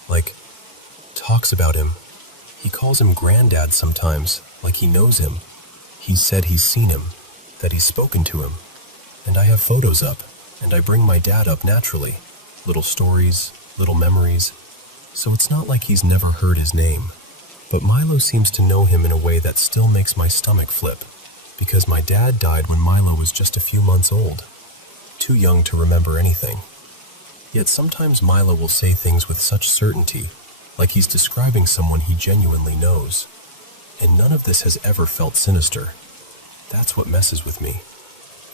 Like, talks about him. He calls him Granddad sometimes, like he knows him. He said he's seen him, that he's spoken to him. And I have photos up, and I bring my dad up naturally. Little stories, little memories. So it's not like he's never heard his name. But Milo seems to know him in a way that still makes my stomach flip, because my dad died when Milo was just a few months old, too young to remember anything. Yet sometimes Milo will say things with such certainty, like he's describing someone he genuinely knows. And none of this has ever felt sinister. That's what messes with me.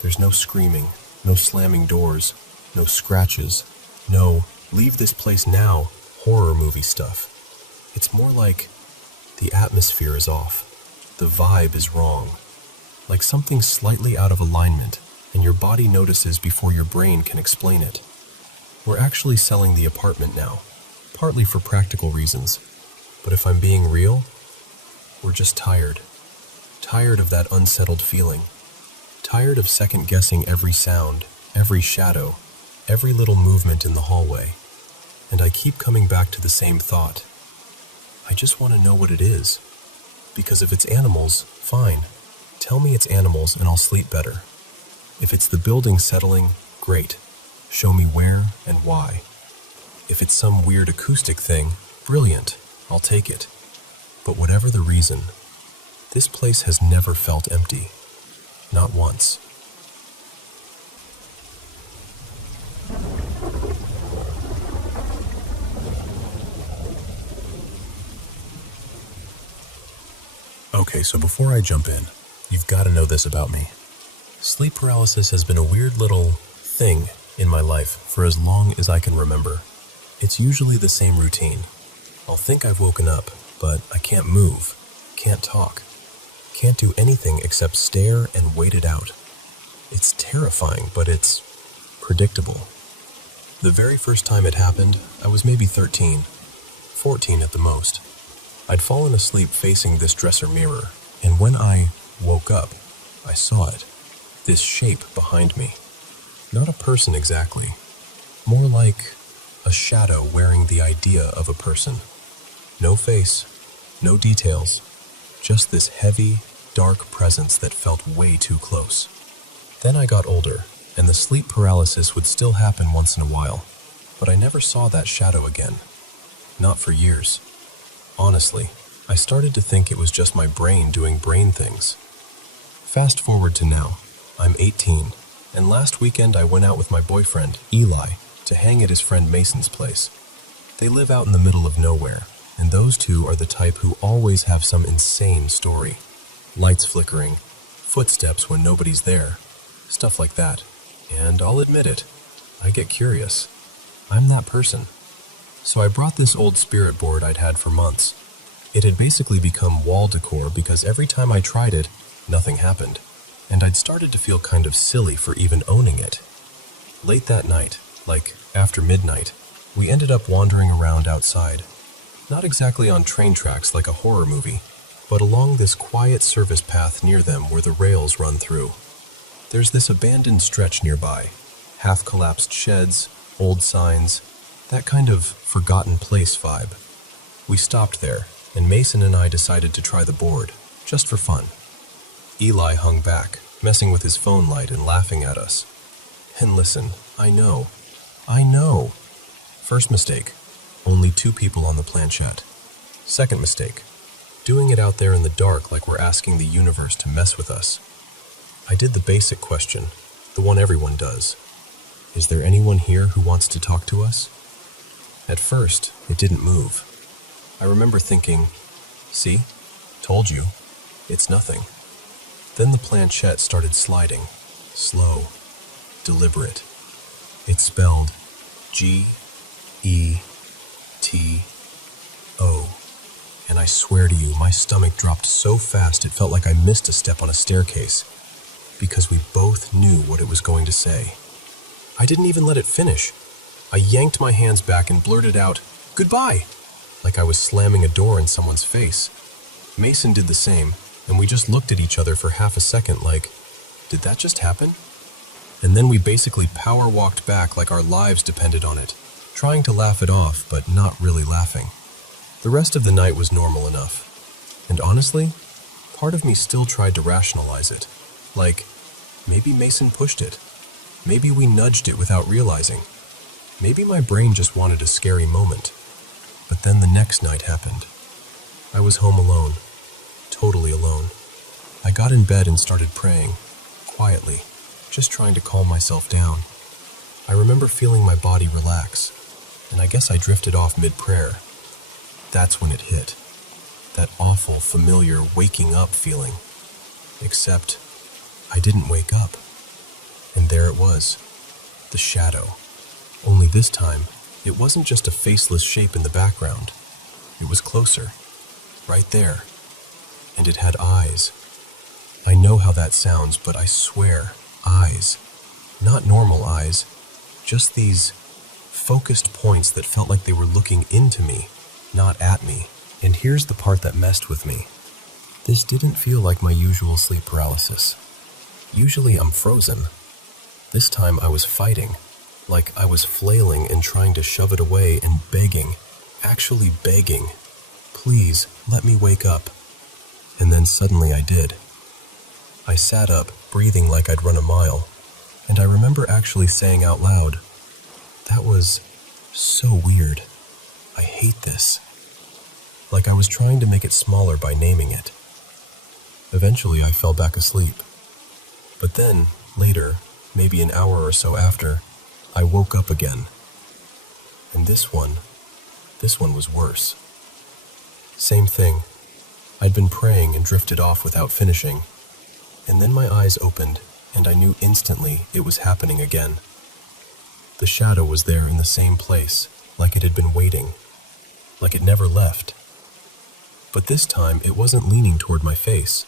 There's no screaming, no slamming doors, no scratches, no "leave this place now" horror movie stuff. It's more like the atmosphere is off. The vibe is wrong. Like something slightly out of alignment, and your body notices before your brain can explain it. We're actually selling the apartment now, partly for practical reasons. But if I'm being real, we're just tired. Tired of that unsettled feeling. Tired of second-guessing every sound, every shadow, every little movement in the hallway. And I keep coming back to the same thought. I just want to know what it is. Because if it's animals, fine. Tell me it's animals and I'll sleep better. If it's the building settling, great. Show me where and why. If it's some weird acoustic thing, brilliant. I'll take it. But whatever the reason, this place has never felt empty. Not once. Okay, so before I jump in, you've got to know this about me. Sleep paralysis has been a weird little thing in my life for as long as I can remember. It's usually the same routine. I'll think I've woken up, but I can't move, can't talk, can't do anything except stare and wait it out. It's terrifying, but it's predictable. The very first time it happened, I was maybe 13, 14 at the most. I'd fallen asleep facing this dresser mirror, and when I woke up, I saw it. This shape behind me. Not a person exactly. More like a shadow wearing the idea of a person. No face, no details, just this heavy, dark presence that felt way too close. Then I got older, and the sleep paralysis would still happen once in a while, but I never saw that shadow again. Not for years. Honestly, I started to think it was just my brain doing brain things. Fast forward to now. I'm 18, and last weekend I went out with my boyfriend, Eli, to hang at his friend Mason's place. They live out in the middle of nowhere, and those two are the type who always have some insane story. Lights flickering, footsteps when nobody's there, stuff like that. And I'll admit it, I get curious. I'm that person. So I brought this old spirit board I'd had for months. It had basically become wall decor because every time I tried it, nothing happened. And I'd started to feel kind of silly for even owning it. Late that night, like after midnight, we ended up wandering around outside. Not exactly on train tracks like a horror movie, but along this quiet service path near them where the rails run through. There's this abandoned stretch nearby, half-collapsed sheds, old signs, that kind of forgotten place vibe. We stopped there, and Mason and I decided to try the board, just for fun. Eli hung back, messing with his phone light and laughing at us. And listen, I know. First mistake, only 2 people on the planchette. Second mistake, doing it out there in the dark like we're asking the universe to mess with us. I did the basic question, the one everyone does. Is there anyone here who wants to talk to us? At first, it didn't move. I remember thinking, see? Told you. It's nothing. Then the planchette started sliding, slow, deliberate. It spelled G-E-T. And I swear to you, my stomach dropped so fast it felt like I missed a step on a staircase, because we both knew what it was going to say. I didn't even let it finish. I yanked my hands back and blurted out, "Goodbye," like I was slamming a door in someone's face. Mason did the same, and we just looked at each other for half a second like, did that just happen? And then we basically power walked back like our lives depended on it, trying to laugh it off, but not really laughing. The rest of the night was normal enough. And honestly, part of me still tried to rationalize it. Like, maybe Mason pushed it. Maybe we nudged it without realizing. Maybe my brain just wanted a scary moment. But then the next night happened. I was home alone. Totally alone. I got in bed and started praying, quietly, just trying to calm myself down. I remember feeling my body relax, and I guess I drifted off mid-prayer. That's when it hit. That awful, familiar, waking up feeling. Except, I didn't wake up. And there it was. The shadow. Only this time, it wasn't just a faceless shape in the background. It was closer. Right there. And it had eyes. I know how that sounds, but I swear, eyes. Not normal eyes. Just these focused points that felt like they were looking into me, not at me. And here's the part that messed with me. This didn't feel like my usual sleep paralysis. Usually I'm frozen. This time I was fighting, like I was flailing and trying to shove it away and begging, actually begging, "Please, let me wake up." And then suddenly I did. I sat up, breathing like I'd run a mile, and I remember actually saying out loud, "That was so weird. I hate this." Like I was trying to make it smaller by naming it. Eventually I fell back asleep. But then, later, maybe an hour or so after, I woke up again. And this one was worse. Same thing. I'd been praying and drifted off without finishing. And then my eyes opened, and I knew instantly it was happening again. The shadow was there in the same place, like it had been waiting, like it never left. But this time, it wasn't leaning toward my face.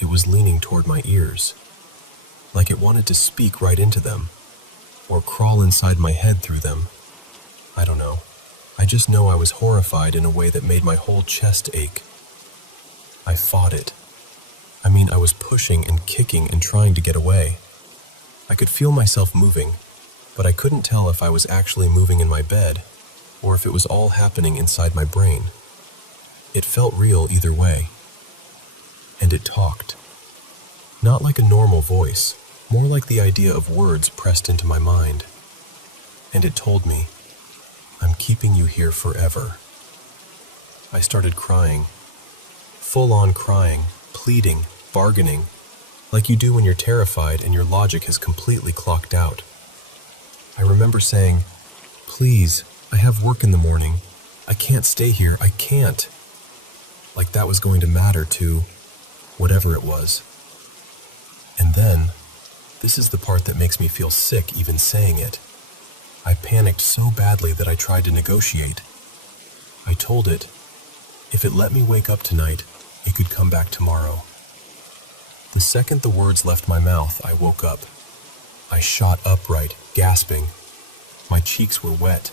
It was leaning toward my ears, like it wanted to speak right into them, or crawl inside my head through them. I don't know. I just know I was horrified in a way that made my whole chest ache. I fought it. I was pushing and kicking and trying to get away. I could feel myself moving, but I couldn't tell if I was actually moving in my bed, or if it was all happening inside my brain. It felt real either way. And it talked. Not like a normal voice, more like the idea of words pressed into my mind. And it told me, "I'm keeping you here forever." I started crying. Full-on crying, pleading, bargaining, like you do when you're terrified and your logic has completely clocked out. I remember saying, "Please, I have work in the morning. I can't stay here, I can't." Like that was going to matter to whatever it was. And then, this is the part that makes me feel sick even saying it. I panicked so badly that I tried to negotiate. I told it, if it let me wake up tonight, it could come back tomorrow. The second the words left my mouth, I woke up. I shot upright, gasping. My cheeks were wet.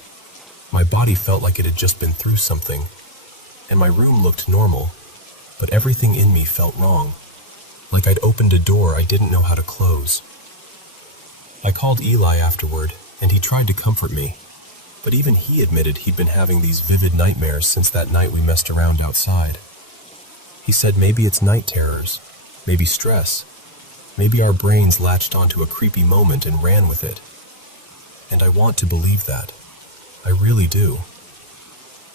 My body felt like it had just been through something. And my room looked normal, but everything in me felt wrong. Like I'd opened a door I didn't know how to close. I called Eli afterward, and he tried to comfort me. But even he admitted he'd been having these vivid nightmares since that night we messed around outside. He said maybe it's night terrors, maybe stress, maybe our brains latched onto a creepy moment and ran with it. And I want to believe that. I really do.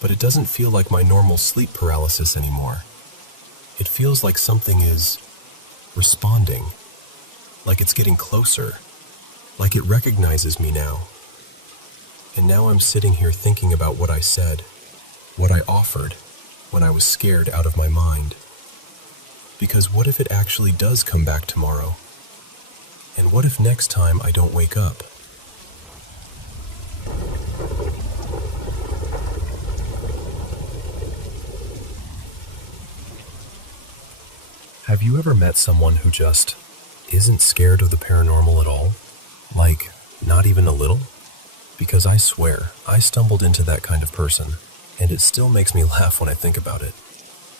But it doesn't feel like my normal sleep paralysis anymore. It feels like something is responding, like it's getting closer, like it recognizes me now. And now I'm sitting here thinking about what I said, what I offered, when I was scared out of my mind. Because what if it actually does come back tomorrow? And what if next time I don't wake up? Have you ever met someone who just isn't scared of the paranormal at all? Like, not even a little? Because I swear, I stumbled into that kind of person, and it still makes me laugh when I think about it.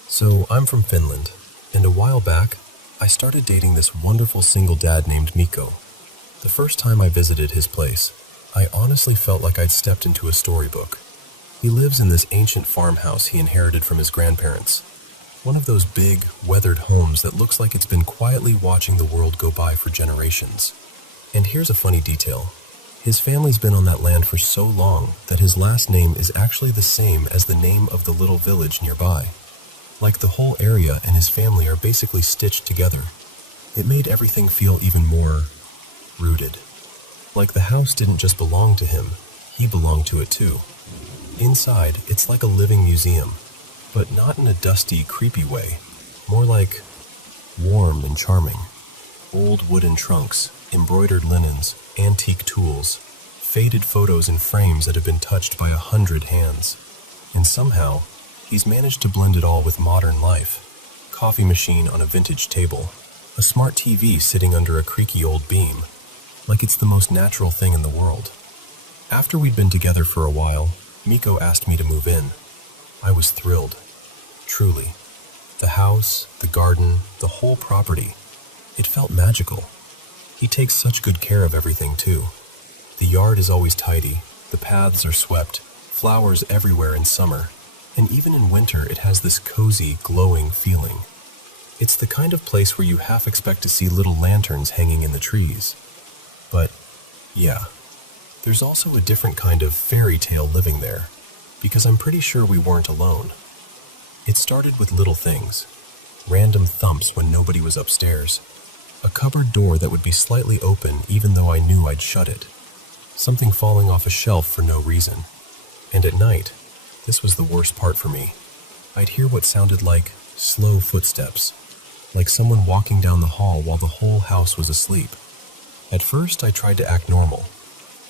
So, I'm from Finland, and a while back, I started dating this wonderful single dad named Mikko. The first time I visited his place, I honestly felt like I'd stepped into a storybook. He lives in this ancient farmhouse he inherited from his grandparents. One of those big, weathered homes that looks like it's been quietly watching the world go by for generations. And here's a funny detail. His family's been on that land for so long that his last name is actually the same as the name of the little village nearby. Like the whole area and his family are basically stitched together. It made everything feel even more rooted. Like the house didn't just belong to him, he belonged to it too. Inside, it's like a living museum, but not in a dusty, creepy way. More like warm and charming. Old wooden trunks, embroidered linens, antique tools, faded photos in frames that have been touched by 100 hands. And somehow, he's managed to blend it all with modern life. Coffee machine on a vintage table, a smart TV sitting under a creaky old beam, like it's the most natural thing in the world. After we'd been together for a while, Mikko asked me to move in. I was thrilled. Truly. The house, the garden, the whole property. It felt magical. He takes such good care of everything too. The yard is always tidy, the paths are swept, flowers everywhere in summer, and even in winter it has this cozy, glowing feeling. It's the kind of place where you half expect to see little lanterns hanging in the trees. But, yeah, there's also a different kind of fairy tale living there, because I'm pretty sure we weren't alone. It started with little things, random thumps when nobody was upstairs, a cupboard door that would be slightly open even though I knew I'd shut it, something falling off a shelf for no reason. And at night, this was the worst part for me, I'd hear what sounded like slow footsteps, like someone walking down the hall while the whole house was asleep. At first, I tried to act normal.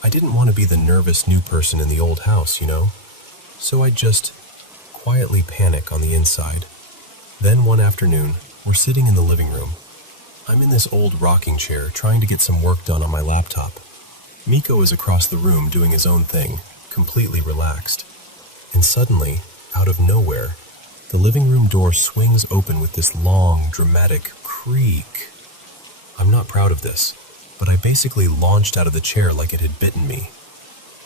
I didn't want to be the nervous new person in the old house, you know? So I'd just quietly panic on the inside. Then one afternoon, we're sitting in the living room. I'm in this old rocking chair trying to get some work done on my laptop. Mikko is across the room doing his own thing, completely relaxed. And suddenly, out of nowhere, the living room door swings open with this long, dramatic creak. I'm not proud of this, but I basically launched out of the chair like it had bitten me.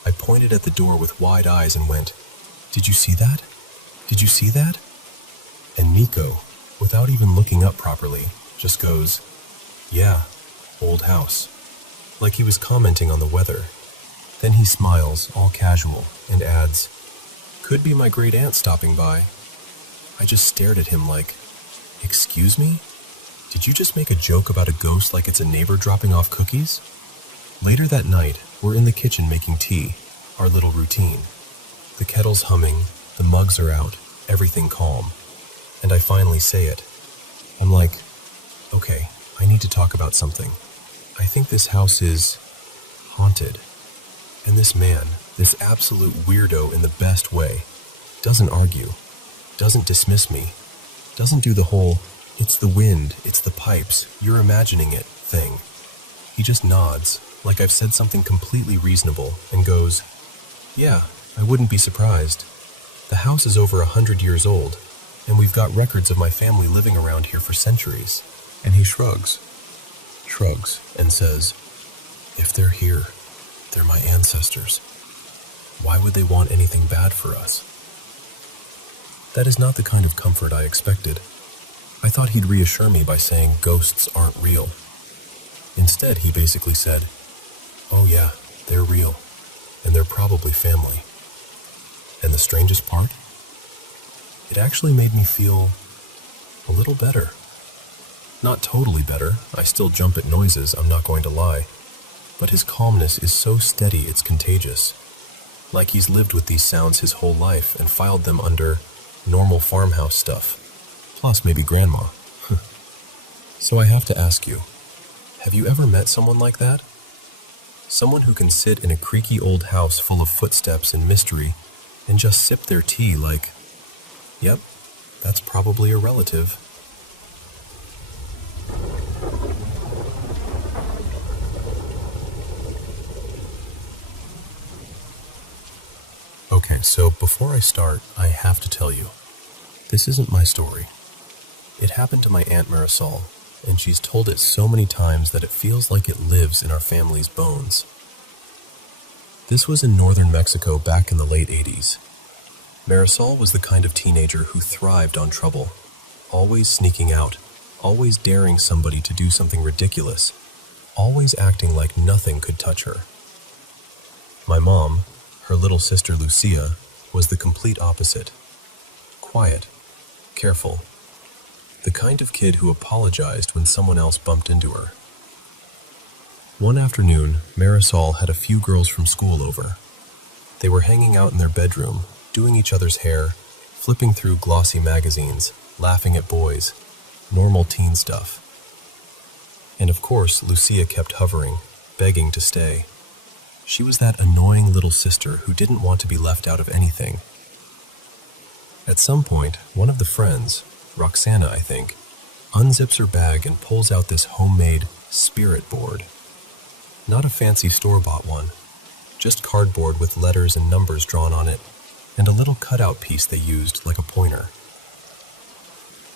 I pointed at the door with wide eyes and went, "Did you see that? Did you see that?" And Mikko, without even looking up properly, just goes, "Yeah, old house." Like he was commenting on the weather. Then he smiles, all casual, and adds, "Could be my great aunt stopping by." I just stared at him like, "Excuse me? Did you just make a joke about a ghost like it's a neighbor dropping off cookies?" Later that night, we're in the kitchen making tea, our little routine. The kettle's humming, the mugs are out, everything calm. And I finally say it. I'm like, "Okay, I need to talk about something. I think this house is haunted." And this man, this absolute weirdo in the best way, doesn't argue, doesn't dismiss me, doesn't do the whole, "It's the wind, it's the pipes, you're imagining it" thing. He just nods, like I've said something completely reasonable, and goes, "Yeah, I wouldn't be surprised. The house is over 100 years old, and we've got records of my family living around here for centuries." And he shrugs, and says, "If they're here, they're my ancestors. Why would they want anything bad for us?" That is not the kind of comfort I expected. I thought he'd reassure me by saying ghosts aren't real. Instead, he basically said, "Oh yeah, they're real, and they're probably family." And the strangest part? It actually made me feel a little better. Not totally better, I still jump at noises, I'm not going to lie, but his calmness is so steady it's contagious. Like he's lived with these sounds his whole life and filed them under normal farmhouse stuff, plus maybe grandma. So I have to ask you, have you ever met someone like that? Someone who can sit in a creaky old house full of footsteps and mystery and just sip their tea like, "Yep, that's probably a relative." Okay, so before I start, I have to tell you, this isn't my story. It happened to my Aunt Marisol, and she's told it so many times that it feels like it lives in our family's bones. This was in northern Mexico back in the late 80s. Marisol was the kind of teenager who thrived on trouble, always sneaking out, always daring somebody to do something ridiculous, always acting like nothing could touch her. My mom, her little sister Lucia, was the complete opposite. Quiet, careful, the kind of kid who apologized when someone else bumped into her. One afternoon, Marisol had a few girls from school over. They were hanging out in their bedroom, doing each other's hair, flipping through glossy magazines, laughing at boys, normal teen stuff. And of course, Lucia kept hovering, begging to stay. She was that annoying little sister who didn't want to be left out of anything. At some point, one of the friends, Roxana I think, unzips her bag and pulls out this homemade spirit board. Not a fancy store-bought one, just cardboard with letters and numbers drawn on it, and a little cutout piece they used like a pointer.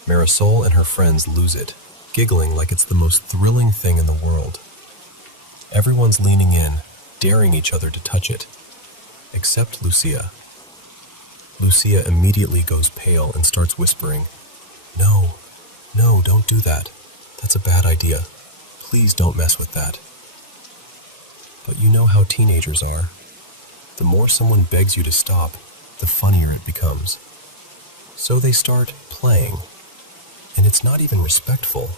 Marisol and her friends lose it, giggling like it's the most thrilling thing in the world. Everyone's leaning in, daring each other to touch it, except Lucia. Lucia immediately goes pale and starts whispering, "No, no, don't do that. That's a bad idea. Please don't mess with that." But you know how teenagers are. The more someone begs you to stop, the funnier it becomes. So they start playing. And it's not even respectful.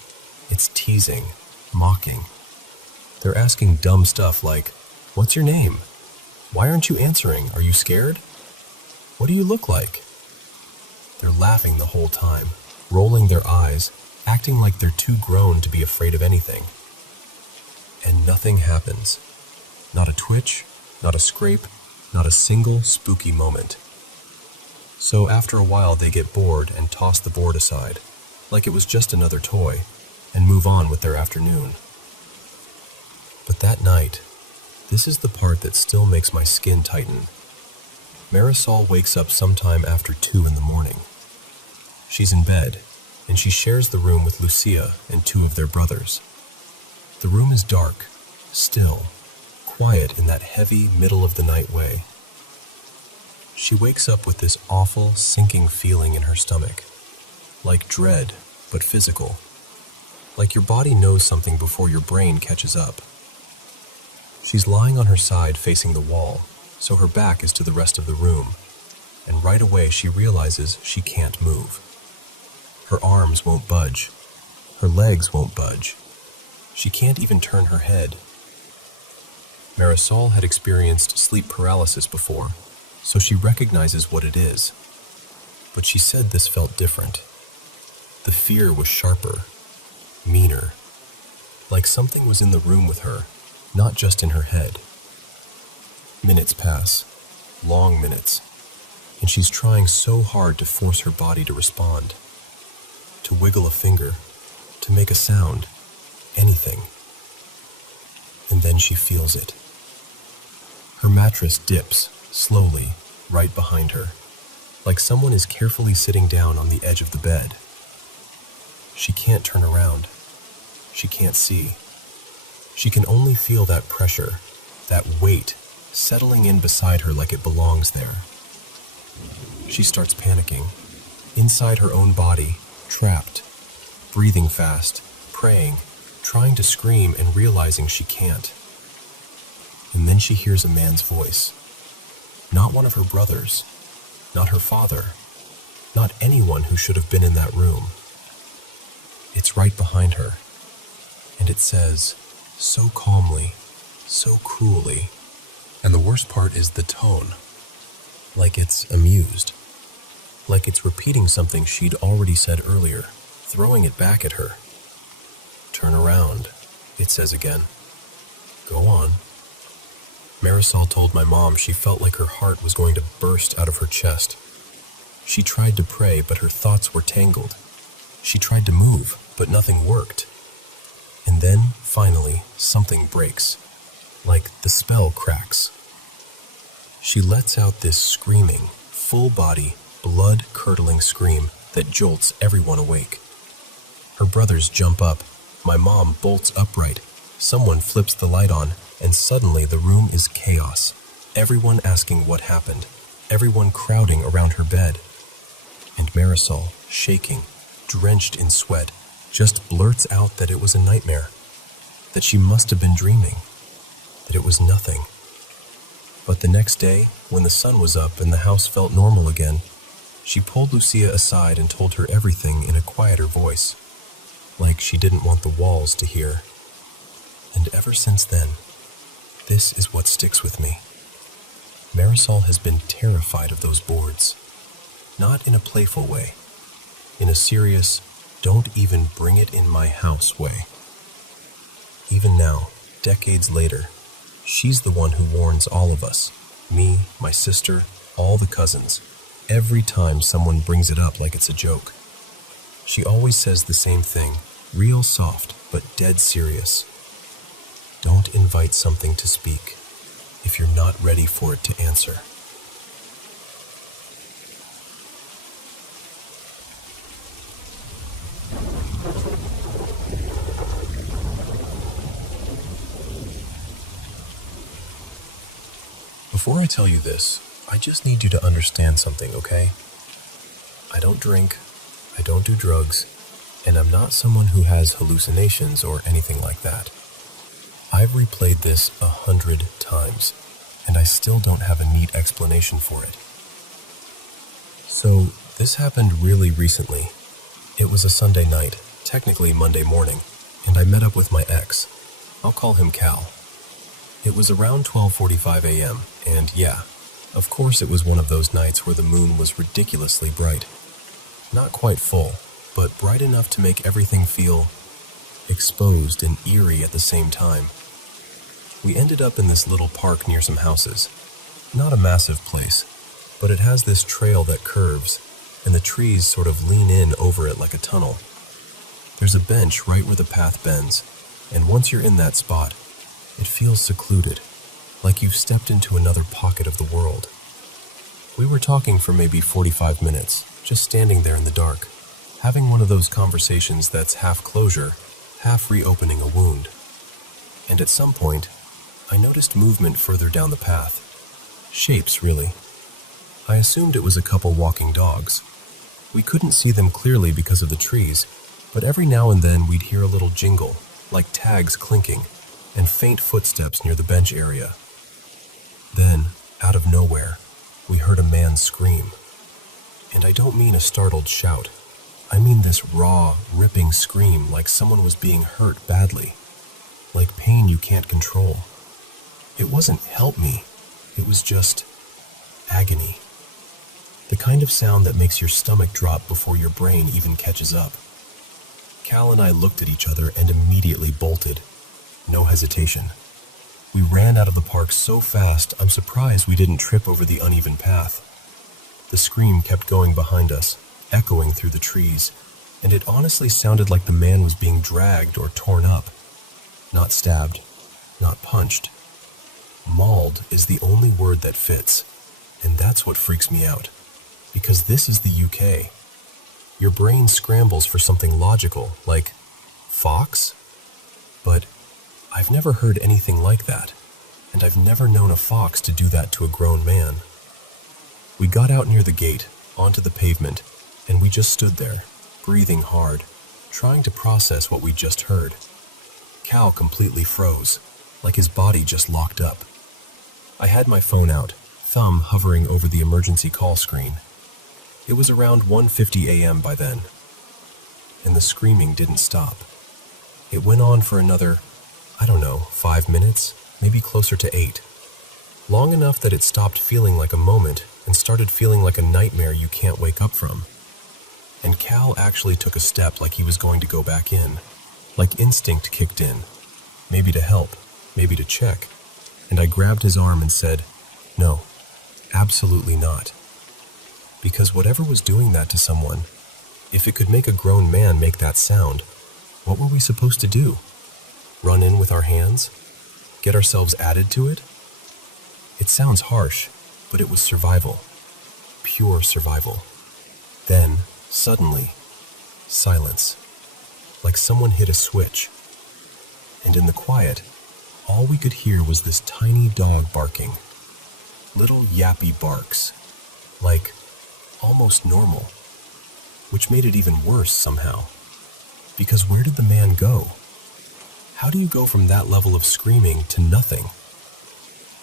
It's teasing, mocking. They're asking dumb stuff like, "What's your name? Why aren't you answering? Are you scared? What do you look like?" They're laughing the whole time, rolling their eyes, acting like they're too grown to be afraid of anything. And nothing happens. Not a twitch, not a scrape, not a single spooky moment. So after a while they get bored and toss the board aside, like it was just another toy, and move on with their afternoon. But that night, this is the part that still makes my skin tighten. Marisol wakes up sometime after 2 in the morning. She's in bed, and she shares the room with Lucia and 2 of their brothers. The room is dark, still, quiet in that heavy middle-of-the-night way. She wakes up with this awful, sinking feeling in her stomach, like dread, but physical, like your body knows something before your brain catches up. She's lying on her side facing the wall, so her back is to the rest of the room, and right away she realizes she can't move. Her arms won't budge. Her legs won't budge. She can't even turn her head. Marisol had experienced sleep paralysis before, so she recognizes what it is. But she said this felt different. The fear was sharper, meaner, like something was in the room with her, not just in her head. Minutes pass, long minutes, and she's trying so hard to force her body to respond, to wiggle a finger, to make a sound, anything. And then she feels it. Her mattress dips, slowly, right behind her, like someone is carefully sitting down on the edge of the bed. She can't turn around. She can't see. She can only feel that pressure, that weight, settling in beside her like it belongs there. She starts panicking, inside her own body, trapped, breathing fast, praying, trying to scream and realizing she can't. And then she hears a man's voice. Not one of her brothers, not her father, not anyone who should have been in that room. It's right behind her, and it says, so calmly, so cruelly, and the worst part is the tone, like it's amused, like it's repeating something she'd already said earlier, throwing it back at her. "Turn around," it says again. "Go on." Marisol told my mom she felt like her heart was going to burst out of her chest. She tried to pray, but her thoughts were tangled. She tried to move, but nothing worked. And then, finally, something breaks, like the spell cracks. She lets out this screaming, full-body, blood-curdling scream that jolts everyone awake. Her brothers jump up. My mom bolts upright. Someone flips the light on, and suddenly the room is chaos. Everyone asking what happened. Everyone crowding around her bed. And Marisol, shaking, drenched in sweat, just blurts out that it was a nightmare. That she must have been dreaming. That it was nothing. But the next day, when the sun was up and the house felt normal again, she pulled Lucia aside and told her everything in a quieter voice, like she didn't want the walls to hear. And ever since then, this is what sticks with me. Marisol has been terrified of those boards. Not in a playful way, in a serious, don't even bring it in my house way. Even now, decades later, she's the one who warns all of us, me, my sister, all the cousins, every time someone brings it up like it's a joke. She always says the same thing, real soft, but dead serious. Don't invite something to speak if you're not ready for it to answer. Before I tell you this, I just need you to understand something, okay? I don't drink, I don't do drugs, and I'm not someone who has hallucinations or anything like that. I've replayed this 100 times, and I still don't have a neat explanation for it. So, this happened really recently. It was a Sunday night, technically Monday morning, and I met up with my ex. I'll call him Cal. It was around 12:45 a.m., and yeah, of course it was one of those nights where the moon was ridiculously bright. Not quite full, but bright enough to make everything feel exposed and eerie at the same time. We ended up in this little park near some houses. Not a massive place, but it has this trail that curves, and the trees sort of lean in over it like a tunnel. There's a bench right where the path bends, and once you're in that spot, it feels secluded, like you've stepped into another pocket of the world. We were talking for maybe 45 minutes, just standing there in the dark, having one of those conversations that's half closure, half reopening a wound. And at some point, I noticed movement further down the path. Shapes, really. I assumed it was a couple walking dogs. We couldn't see them clearly because of the trees, but every now and then we'd hear a little jingle, like tags clinking, and faint footsteps near the bench area. Then, out of nowhere, we heard a man scream. And I don't mean a startled shout. I mean this raw, ripping scream like someone was being hurt badly. Like pain you can't control. It wasn't "help me," it was just agony. The kind of sound that makes your stomach drop before your brain even catches up. Cal and I looked at each other and immediately bolted. No hesitation. We ran out of the park so fast, I'm surprised we didn't trip over the uneven path. The scream kept going behind us, echoing through the trees, and it honestly sounded like the man was being dragged or torn up. Not stabbed, not punched. Mauled is the only word that fits, and that's what freaks me out. Because this is the UK. Your brain scrambles for something logical, like fox? But I've never heard anything like that, and I've never known a fox to do that to a grown man. We got out near the gate, onto the pavement, and we just stood there, breathing hard, trying to process what we just heard. Cal completely froze, like his body just locked up. I had my phone out, thumb hovering over the emergency call screen. It was around 1:50 a.m. by then, and the screaming didn't stop. It went on for another, 5 minutes, maybe closer to 8. Long enough that it stopped feeling like a moment and started feeling like a nightmare you can't wake up from. And Cal actually took a step like he was going to go back in, like instinct kicked in, maybe to help, maybe to check. And I grabbed his arm and said, "No, absolutely not." Because whatever was doing that to someone, if it could make a grown man make that sound, what were we supposed to do? Run in with our hands? Get ourselves added to it? It sounds harsh, but it was survival. Pure survival. Then, suddenly, silence. Like someone hit a switch. And in the quiet, all we could hear was this tiny dog barking. Little yappy barks. Like, almost normal. Which made it even worse somehow. Because where did the man go? How do you go from that level of screaming to nothing?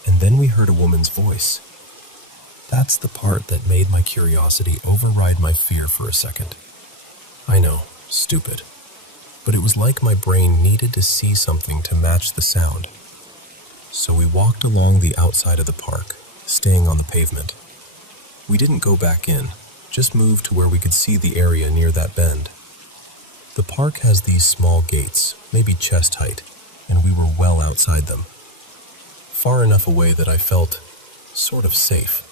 And then we heard a woman's voice. That's the part that made my curiosity override my fear for a second. I know, stupid. But it was like my brain needed to see something to match the sound. So we walked along the outside of the park, staying on the pavement. We didn't go back in, just moved to where we could see the area near that bend. The park has these small gates, maybe chest height, and we were well outside them. Far enough away that I felt sort of safe.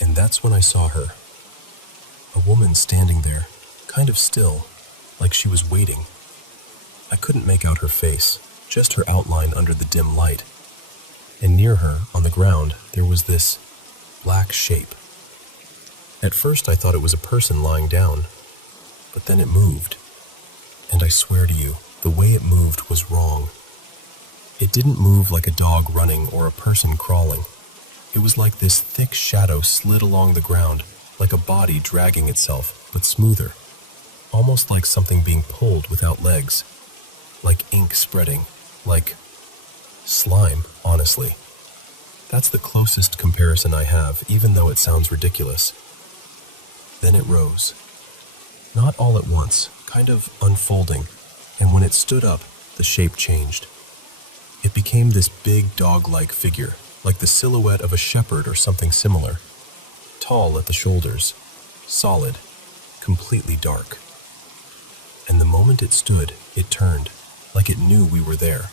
And that's when I saw her. A woman standing there, kind of still, like she was waiting. I couldn't make out her face, just her outline under the dim light. And near her, on the ground, there was this black shape. At first I thought it was a person lying down, but then it moved. And I swear to you, the way it moved was wrong. It didn't move like a dog running or a person crawling. It was like this thick shadow slid along the ground, like a body dragging itself, but smoother. Almost like something being pulled without legs. Like ink spreading. Like slime, honestly. That's the closest comparison I have, even though it sounds ridiculous. Then it rose. Not all at once, kind of unfolding, and when it stood up, the shape changed. It became this big dog-like figure, like the silhouette of a shepherd or something similar. Tall at the shoulders, solid, completely dark. And the moment it stood, it turned, like it knew we were there.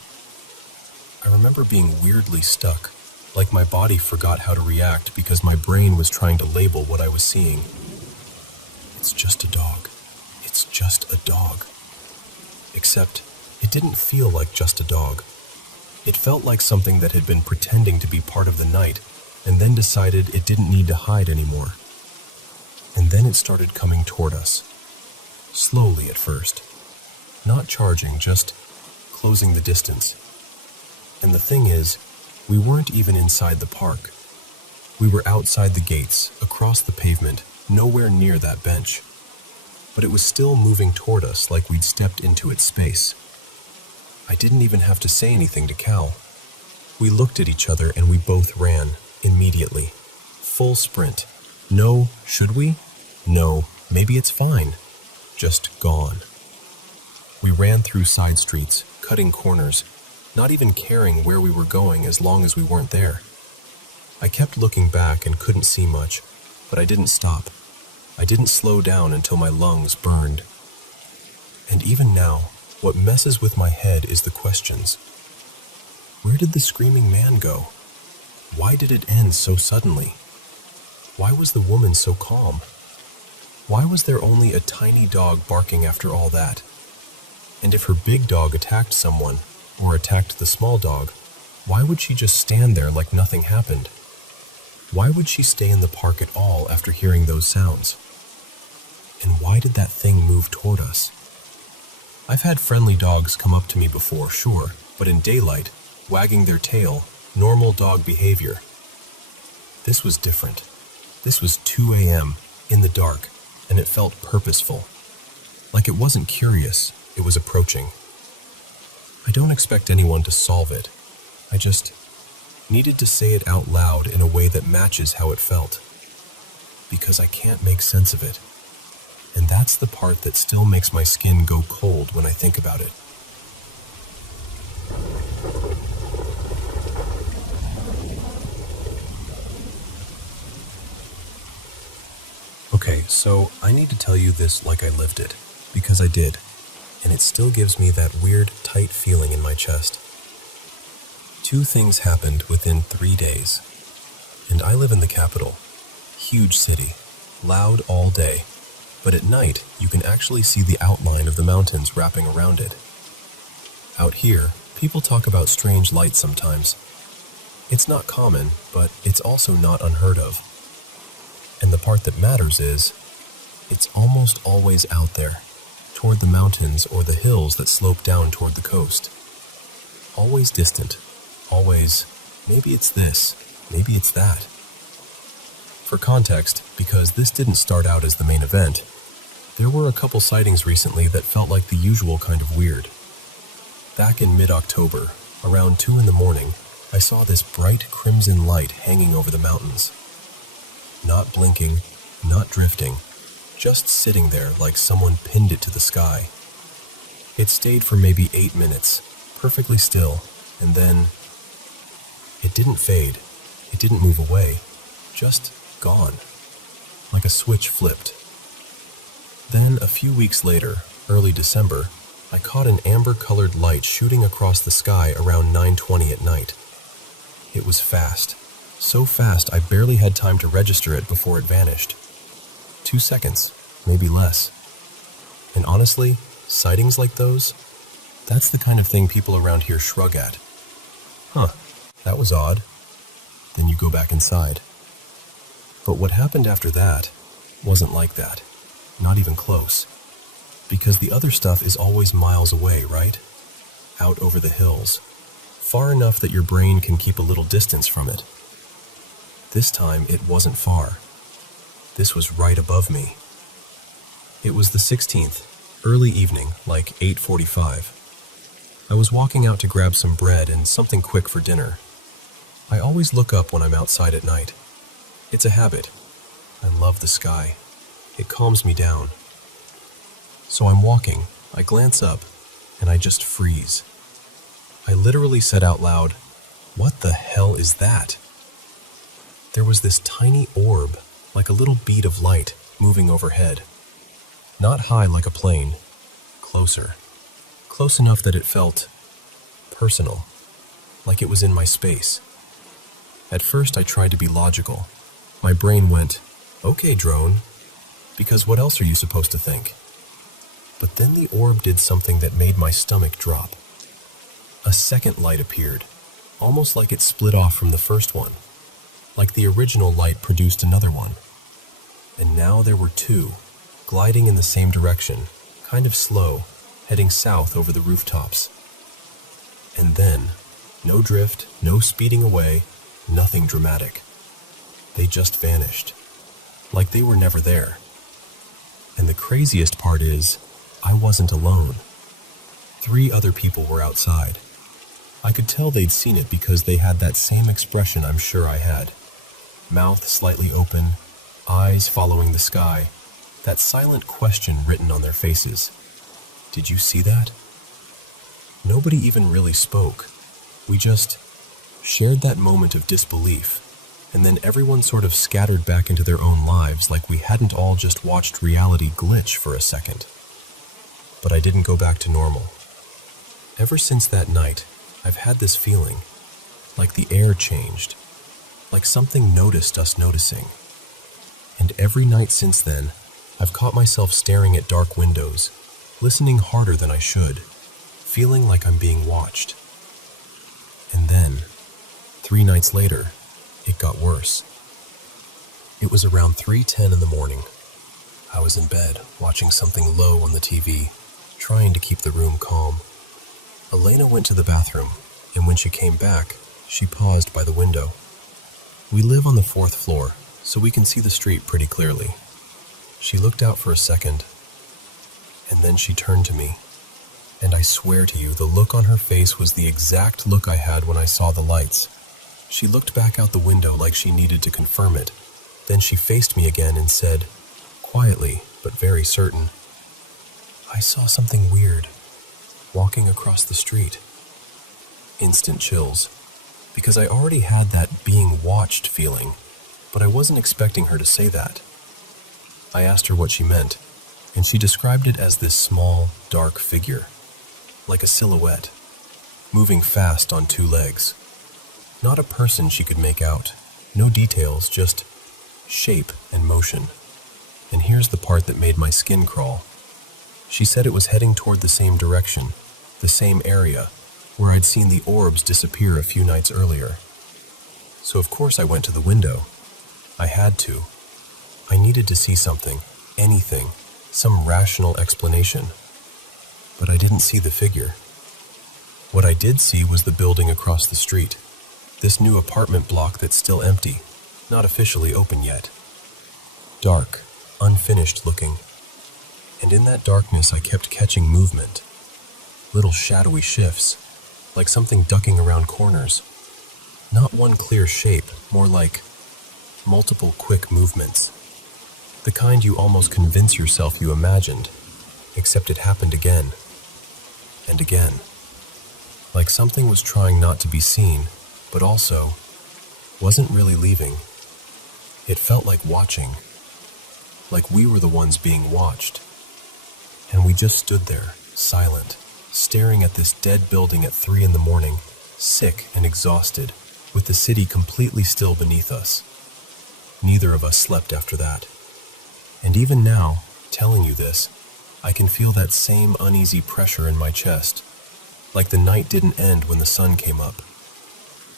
I remember being weirdly stuck, like my body forgot how to react because my brain was trying to label what I was seeing. It's just a dog. It's just a dog. Except, it didn't feel like just a dog. It felt like something that had been pretending to be part of the night, and then decided it didn't need to hide anymore. And then it started coming toward us. Slowly at first. Not charging, just closing the distance. And the thing is, we weren't even inside the park. We were outside the gates, across the pavement, nowhere near that bench. But it was still moving toward us like we'd stepped into its space. I didn't even have to say anything to Cal. We looked at each other and we both ran, immediately. Full sprint. No, should we? No, maybe it's fine. Just gone. We ran through side streets, cutting corners, not even caring where we were going as long as we weren't there. I kept looking back and couldn't see much, but I didn't stop. I didn't slow down until my lungs burned. And even now, what messes with my head is the questions. Where did the screaming man go? Why did it end so suddenly? Why was the woman so calm? Why was there only a tiny dog barking after all that? And if her big dog attacked someone, or attacked the small dog, why would she just stand there like nothing happened? Why would she stay in the park at all after hearing those sounds? And why did that thing move toward us? I've had friendly dogs come up to me before, sure, but in daylight, wagging their tail, normal dog behavior. This was different. This was 2 a.m., in the dark, and it felt purposeful. Like it wasn't curious, it was approaching. I don't expect anyone to solve it. I just needed to say it out loud in a way that matches how it felt. Because I can't make sense of it. And that's the part that still makes my skin go cold when I think about it. Okay, so I need to tell you this like I lived it, because I did, and it still gives me that weird, tight feeling in my chest. 2 things happened within 3 days, and I live in the capital. Huge city, loud all day, but at night you can actually see the outline of the mountains wrapping around it. Out here, people talk about strange lights sometimes. It's not common, but it's also not unheard of. And the part that matters is, it's almost always out there, toward the mountains or the hills that slope down toward the coast. Always distant, always, maybe it's this, maybe it's that. For context, because this didn't start out as the main event, there were a couple sightings recently that felt like the usual kind of weird. Back in mid-October, around 2 in the morning, I saw this bright crimson light hanging over the mountains. Not blinking, not drifting, just sitting there like someone pinned it to the sky. It stayed for maybe 8 minutes, perfectly still, and then it didn't fade, it didn't move away, just gone, like a switch flipped. Then a few weeks later, early December, I caught an amber-colored light shooting across the sky around 9:20 at night. It was fast, so fast I barely had time to register it before it vanished. 2 seconds, maybe less. And honestly, sightings like those, that's the kind of thing people around here shrug at. Huh, that was odd. Then you go back inside. But what happened after that wasn't like that, not even close. Because the other stuff is always miles away, right? Out over the hills, far enough that your brain can keep a little distance from it. This time it wasn't far. This was right above me. It was the 16th, early evening, like 8:45. I was walking out to grab some bread and something quick for dinner. I always look up when I'm outside at night. It's a habit. I love the sky. It calms me down. So I'm walking, I glance up, and I just freeze. I literally said out loud, "What the hell is that?" There was this tiny orb, like a little bead of light, moving overhead. Not high like a plane, closer. Close enough that it felt personal, like it was in my space. At first I tried to be logical. My brain went, "Okay, drone," because what else are you supposed to think? But then the orb did something that made my stomach drop. A second light appeared, almost like it split off from the first one, like the original light produced another one. And now there were two, gliding in the same direction, kind of slow, heading south over the rooftops. And then, no drift, no speeding away, nothing dramatic. They just vanished, like they were never there. And the craziest part is, I wasn't alone. 3 other people were outside. I could tell they'd seen it because they had that same expression I'm sure I had. Mouth slightly open, eyes following the sky, that silent question written on their faces. Did you see that? Nobody even really spoke. We just shared that moment of disbelief, and then everyone sort of scattered back into their own lives like we hadn't all just watched reality glitch for a second. But I didn't go back to normal. Ever since that night, I've had this feeling, like the air changed, like something noticed us noticing. And every night since then, I've caught myself staring at dark windows, listening harder than I should, feeling like I'm being watched. And then, 3 nights later, it got worse. It was around 3:10 in the morning. I was in bed, watching something low on the TV, trying to keep the room calm. Elena went to the bathroom, and when she came back, she paused by the window. We live on the 4th floor, so we can see the street pretty clearly. She looked out for a second, and then she turned to me. And I swear to you, the look on her face was the exact look I had when I saw the lights. She looked back out the window like she needed to confirm it. Then she faced me again and said, quietly but very certain, "I saw something weird, walking across the street." Instant chills, because I already had that being watched feeling, but I wasn't expecting her to say that. I asked her what she meant, and she described it as this small, dark figure, like a silhouette, moving fast on 2 legs. Not a person she could make out, no details, just shape and motion. And here's the part that made my skin crawl. She said it was heading toward the same direction, the same area, where I'd seen the orbs disappear a few nights earlier. so of course I went to the window. I had to. I needed to see something, anything, some rational explanation. But I didn't see the figure. What I did see was the building across the street, this new apartment block that's still empty, not officially open yet. Dark, unfinished looking. And in that darkness I kept catching movement. Little shadowy shifts, like something ducking around corners. Not one clear shape, more like multiple quick movements. The kind you almost convince yourself you imagined, except it happened again and again. Like something was trying not to be seen, but also wasn't really leaving. It felt like watching, like we were the ones being watched. And we just stood there, silent, staring at this dead building at 3 a.m, sick and exhausted, with the city completely still beneath us. Neither of us slept after that. And even now, telling you this, I can feel that same uneasy pressure in my chest, like the night didn't end when the sun came up.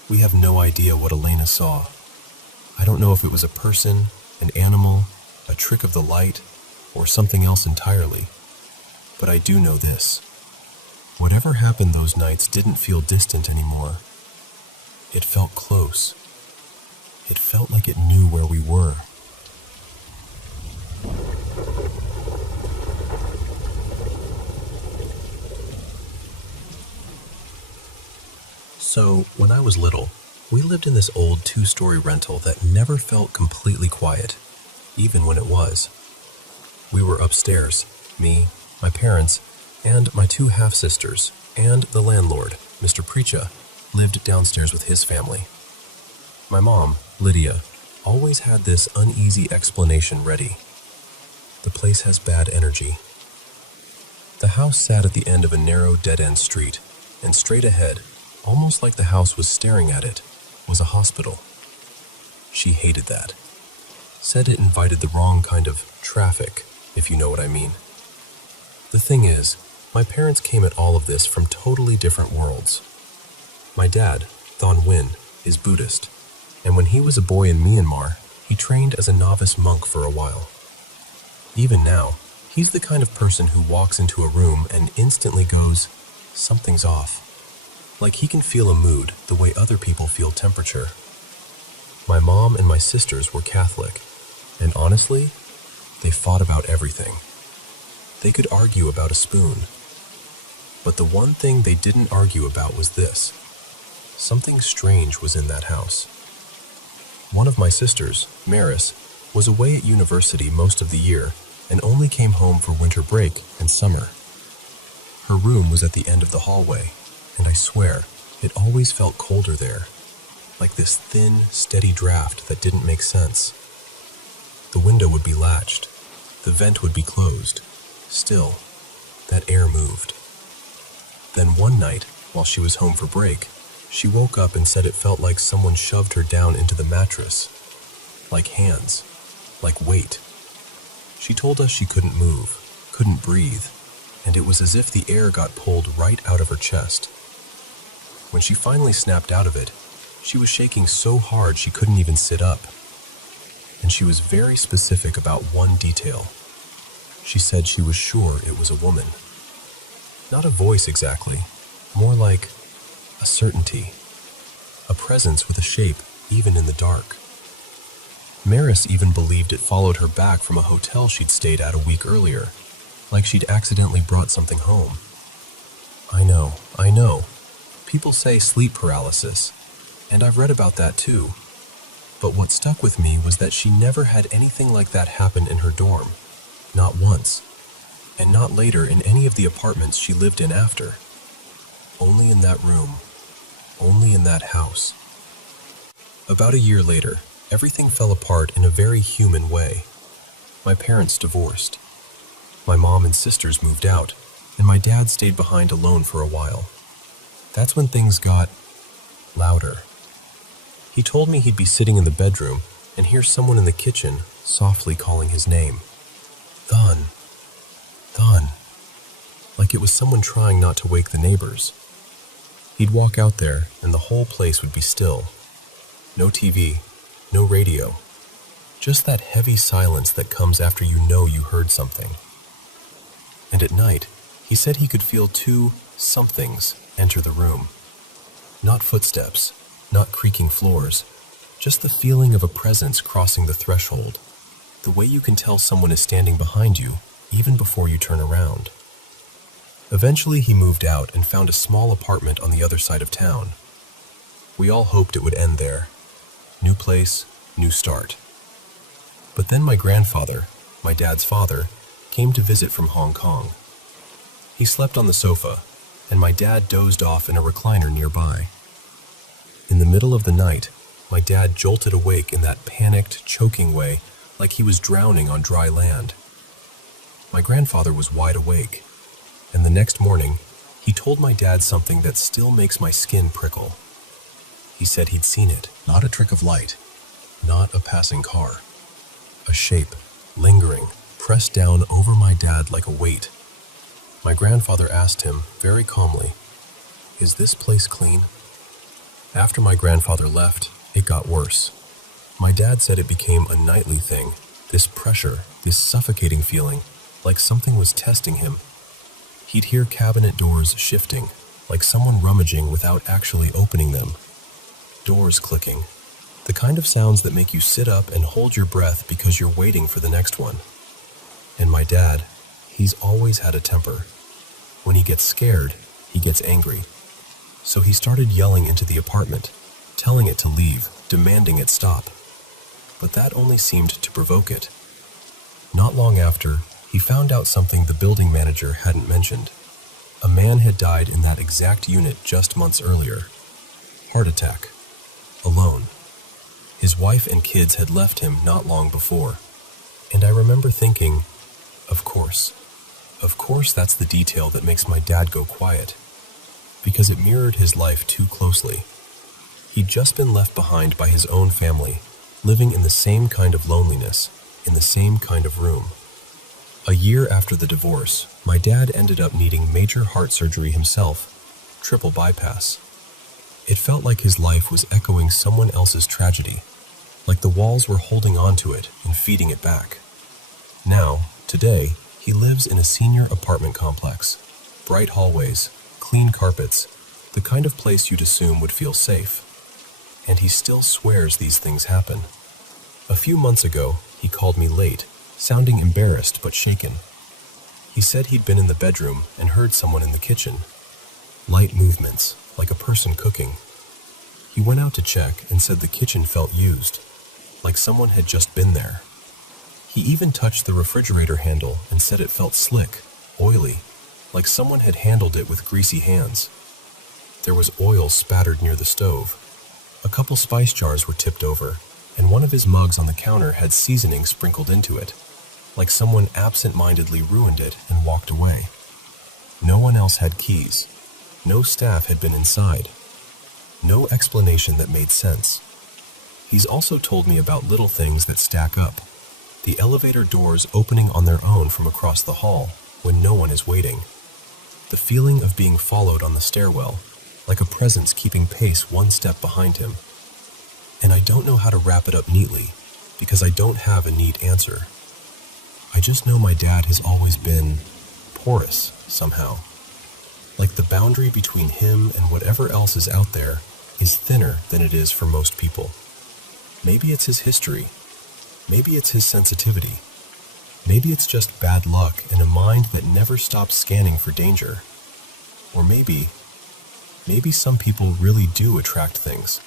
We have no idea what Elena saw. I don't know if it was a person, an animal, a trick of the light, or something else entirely. But I do know this. Whatever happened those nights didn't feel distant anymore. It felt close. It felt like it knew where we were. So, when I was little, we lived in this old 2-story rental that never felt completely quiet, even when it was. We were upstairs, me, my parents, and my 2 half-sisters, and the landlord, Mr. Preacha, lived downstairs with his family. My mom, Lydia, always had this uneasy explanation ready. The place has bad energy. The house sat at the end of a narrow dead-end street, and straight ahead, almost like the house was staring at it, was a hospital. She hated that. Said it invited the wrong kind of traffic, if you know what I mean. The thing is, my parents came at all of this from totally different worlds. My dad, Thon Nguyen, is Buddhist, and when he was a boy in Myanmar, he trained as a novice monk for a while. Even now, he's the kind of person who walks into a room and instantly goes, something's off. Like he can feel a mood the way other people feel temperature. My mom and my sisters were Catholic, and honestly, they fought about everything. They could argue about a spoon. But the one thing they didn't argue about was this. Something strange was in that house. One of my sisters, Maris, was away at university most of the year and only came home for winter break and summer. Her room was at the end of the hallway, and I swear, it always felt colder there, like this thin, steady draft that didn't make sense. The window would be latched, the vent would be closed. Still, that air moved. Then one night, while she was home for break, she woke up and said it felt like someone shoved her down into the mattress. Like hands, like weight. She told us she couldn't move, couldn't breathe, and it was as if the air got pulled right out of her chest. When she finally snapped out of it, she was shaking so hard she couldn't even sit up. And she was very specific about one detail. She said she was sure it was a woman. Not a voice exactly, more like a certainty. A presence with a shape, even in the dark. Maris even believed it followed her back from a hotel she'd stayed at a week earlier, like she'd accidentally brought something home. I know. People say sleep paralysis, and I've read about that too. But what stuck with me was that she never had anything like that happen in her dorm. Not once. And not later in any of the apartments she lived in after. Only in that room. Only in that house. About a year later, everything fell apart in a very human way. My parents divorced. My mom and sisters moved out, and my dad stayed behind alone for a while. That's when things got louder. He told me he'd be sitting in the bedroom and hear someone in the kitchen softly calling his name. Thon. Like it was someone trying not to wake the neighbors. He'd walk out there and the whole place would be still. No TV, no radio, just that heavy silence that comes after you know you heard something. And at night, he said he could feel two somethings enter the room. Not footsteps, not creaking floors, just the feeling of a presence crossing the threshold, the way you can tell someone is standing behind you even before you turn around. Eventually he moved out and found a small apartment on the other side of town. We all hoped it would end there. New place, new start. But then my grandfather, my dad's father, came to visit from Hong Kong. He slept on the sofa, and my dad dozed off in a recliner nearby. In the middle of the night, my dad jolted awake in that panicked, choking way, like he was drowning on dry land. My grandfather was wide awake, and the next morning, he told my dad something that still makes my skin prickle. He said he'd seen it, not a trick of light, not a passing car. A shape, lingering, pressed down over my dad like a weight. My grandfather asked him, very calmly, "Is this place clean?" After my grandfather left, it got worse. My dad said it became a nightly thing, this pressure, this suffocating feeling, like something was testing him. He'd hear cabinet doors shifting, like someone rummaging without actually opening them. Doors clicking, the kind of sounds that make you sit up and hold your breath because you're waiting for the next one. And my dad, he's always had a temper. When he gets scared, he gets angry. So he started yelling into the apartment, telling it to leave, demanding it stop. But that only seemed to provoke it. Not long after, he found out something the building manager hadn't mentioned. A man had died in that exact unit just months earlier. Heart attack. Alone. His wife and kids had left him not long before. And I remember thinking, of course that's the detail that makes my dad go quiet. Because it mirrored his life too closely. He'd just been left behind by his own family, living in the same kind of loneliness, in the same kind of room. A year after the divorce, my dad ended up needing major heart surgery himself, triple bypass. It felt like his life was echoing someone else's tragedy, like the walls were holding on to it and feeding it back. Now, today, he lives in a senior apartment complex, bright hallways, clean carpets, the kind of place you'd assume would feel safe. And he still swears these things happen. A few months ago, he called me late, sounding embarrassed but shaken. He said he'd been in the bedroom and heard someone in the kitchen. Light movements, like a person cooking. He went out to check and said the kitchen felt used, like someone had just been there. He even touched the refrigerator handle and said it felt slick, oily, like someone had handled it with greasy hands. There was oil spattered near the stove. A couple spice jars were tipped over, and one of his mugs on the counter had seasoning sprinkled into it, like someone absent-mindedly ruined it and walked away. No one else had keys. No staff had been inside. No explanation that made sense. He's also told me about little things that stack up. The elevator doors opening on their own from across the hall when no one is waiting. The feeling of being followed on the stairwell, like a presence keeping pace one step behind him. And I don't know how to wrap it up neatly, because I don't have a neat answer. I just know my dad has always been porous, somehow. Like the boundary between him and whatever else is out there is thinner than it is for most people. Maybe it's his history. Maybe it's his sensitivity. Maybe it's just bad luck and a mind that never stops scanning for danger. Or maybe some people really do attract things.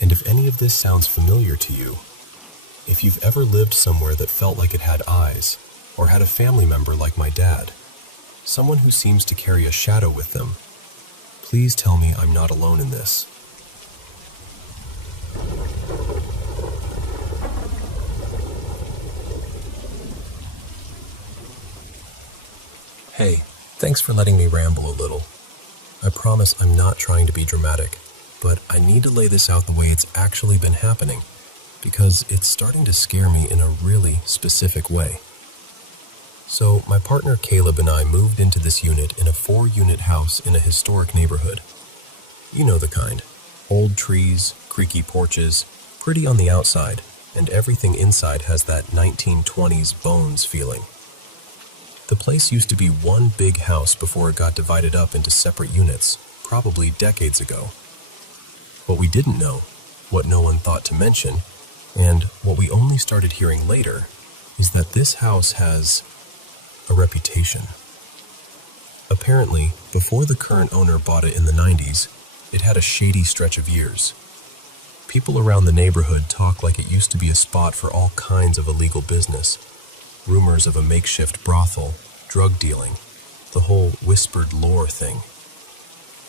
And if any of this sounds familiar to you, if you've ever lived somewhere that felt like it had eyes, or had a family member like my dad, someone who seems to carry a shadow with them, please tell me I'm not alone in this. Hey, thanks for letting me ramble a little. I promise I'm not trying to be dramatic, but I need to lay this out the way it's actually been happening, because it's starting to scare me in a really specific way. So, my partner Caleb and I moved into this unit in a 4-unit house in a historic neighborhood. You know the kind. Old trees, creaky porches, pretty on the outside, and everything inside has that 1920s Bones feeling. The place used to be one big house before it got divided up into separate units, probably decades ago. What we didn't know, what no one thought to mention, and what we only started hearing later, is that this house has a reputation. Apparently, before the current owner bought it in the 90s, it had a shady stretch of years. People around the neighborhood talk like it used to be a spot for all kinds of illegal business. Rumors of a makeshift brothel, drug dealing, the whole whispered lore thing.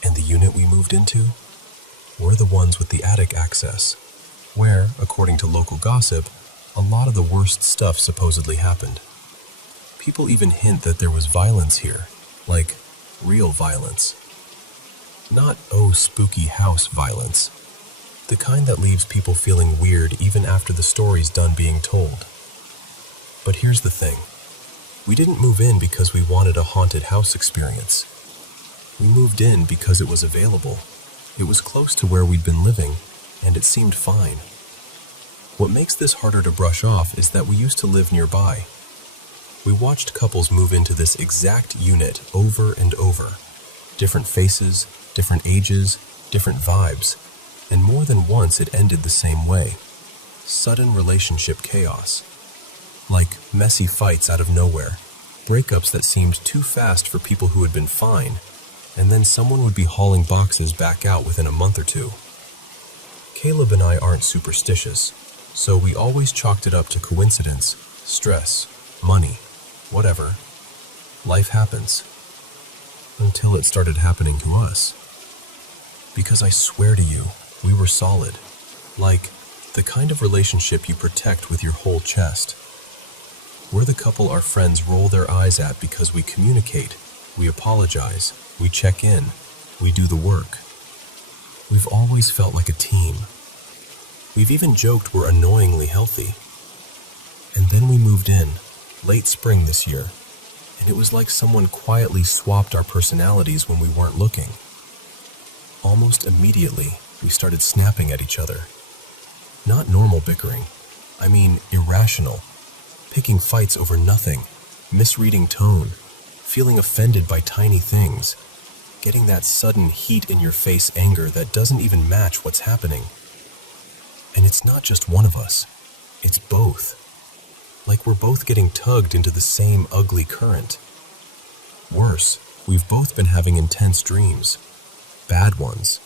And the unit we moved into? We're the ones with the attic access, where, according to local gossip, a lot of the worst stuff supposedly happened. People even hint that there was violence here, like real violence. Not, oh, spooky house violence. The kind that leaves people feeling weird even after the story's done being told. But here's the thing. We didn't move in because we wanted a haunted house experience. We moved in because it was available. It was close to where we'd been living, and it seemed fine. What makes this harder to brush off is that we used to live nearby. We watched couples move into this exact unit over and over. Different faces, different ages, different vibes, and more than once it ended the same way. Sudden relationship chaos. Like messy fights out of nowhere, breakups that seemed too fast for people who had been fine, and then someone would be hauling boxes back out within a month or two. Caleb and I aren't superstitious, so we always chalked it up to coincidence, stress, money, whatever. Life happens. Until it started happening to us. Because I swear to you, we were solid. Like, the kind of relationship you protect with your whole chest. We're the couple our friends roll their eyes at because we communicate, we apologize, we check in, we do the work. We've always felt like a team. We've even joked we're annoyingly healthy. And then we moved in, late spring this year, and it was like someone quietly swapped our personalities when we weren't looking. Almost immediately, we started snapping at each other. Not normal bickering, I mean irrational. Picking fights over nothing, misreading tone, feeling offended by tiny things, getting that sudden heat-in-your-face anger that doesn't even match what's happening. And it's not just one of us, it's both. Like we're both getting tugged into the same ugly current. Worse, we've both been having intense dreams. Bad ones.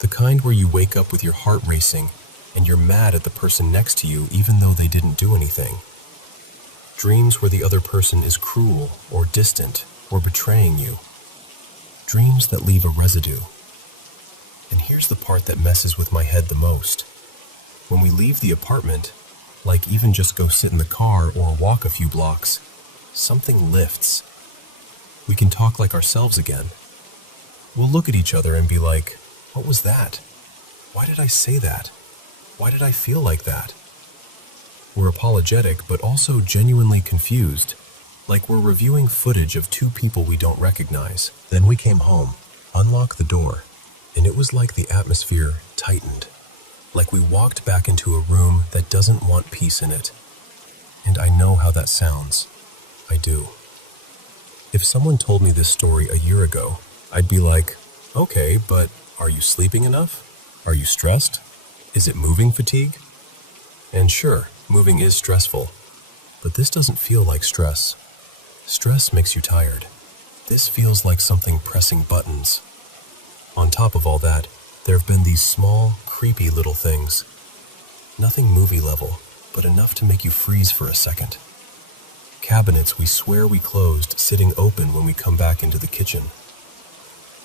The kind where you wake up with your heart racing and you're mad at the person next to you even though they didn't do anything. Dreams where the other person is cruel or distant or betraying you. Dreams that leave a residue. And here's the part that messes with my head the most. When we leave the apartment, like even just go sit in the car or walk a few blocks, something lifts. We can talk like ourselves again. We'll look at each other and be like, what was that? Why did I say that? Why did I feel like that? We're apologetic, but also genuinely confused, like we're reviewing footage of two people we don't recognize. Then we came home, unlocked the door, and it was like the atmosphere tightened, like we walked back into a room that doesn't want peace in it. And I know how that sounds. I do. If someone told me this story a year ago, I'd be like, okay, but are you sleeping enough? Are you stressed? Is it moving fatigue? And sure, moving is stressful, but this doesn't feel like stress. Stress makes you tired. This feels like something pressing buttons. On top of all that, there have been these small, creepy little things. Nothing movie level, but enough to make you freeze for a second. Cabinets we swear we closed sitting open when we come back into the kitchen.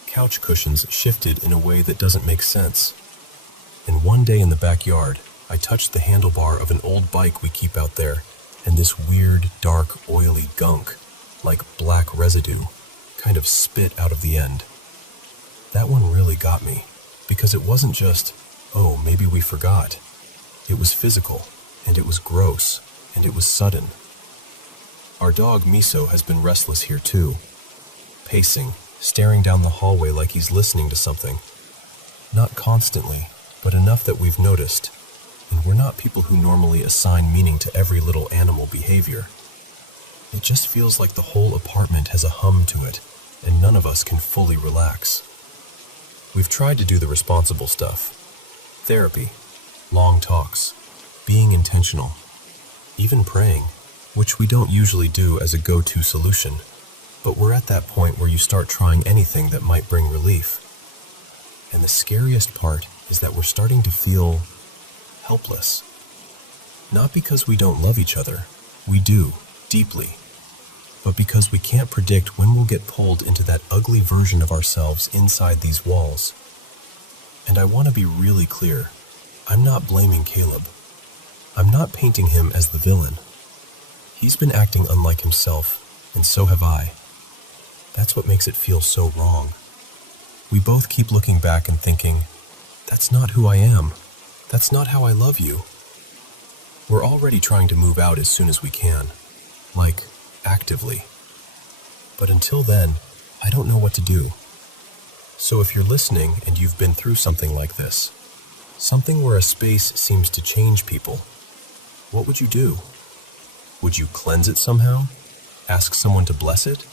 Couch cushions shifted in a way that doesn't make sense. And one day in the backyard, I touched the handlebar of an old bike we keep out there, and this weird, dark, oily gunk, like black residue, kind of spit out of the end. That one really got me, because it wasn't just, oh, maybe we forgot. It was physical, and it was gross, and it was sudden. Our dog Miso has been restless here too, pacing, staring down the hallway like he's listening to something. Not constantly, but enough that we've noticed. And we're not people who normally assign meaning to every little animal behavior. It just feels like the whole apartment has a hum to it, and none of us can fully relax. We've tried to do the responsible stuff. Therapy, long talks, being intentional, even praying, which we don't usually do as a go-to solution, but we're at that point where you start trying anything that might bring relief. And the scariest part is that we're starting to feel helpless. Not because we don't love each other, we do, deeply, but because we can't predict when we'll get pulled into that ugly version of ourselves inside these walls. And I want to be really clear, I'm not blaming Caleb. I'm not painting him as the villain. He's been acting unlike himself, and so have I. That's what makes it feel so wrong. We both keep looking back and thinking, that's not who I am. That's not how I love you. We're already trying to move out as soon as we can. Like, actively. But until then, I don't know what to do. So if you're listening and you've been through something like this, something where a space seems to change people, what would you do? Would you cleanse it somehow? Ask someone to bless it?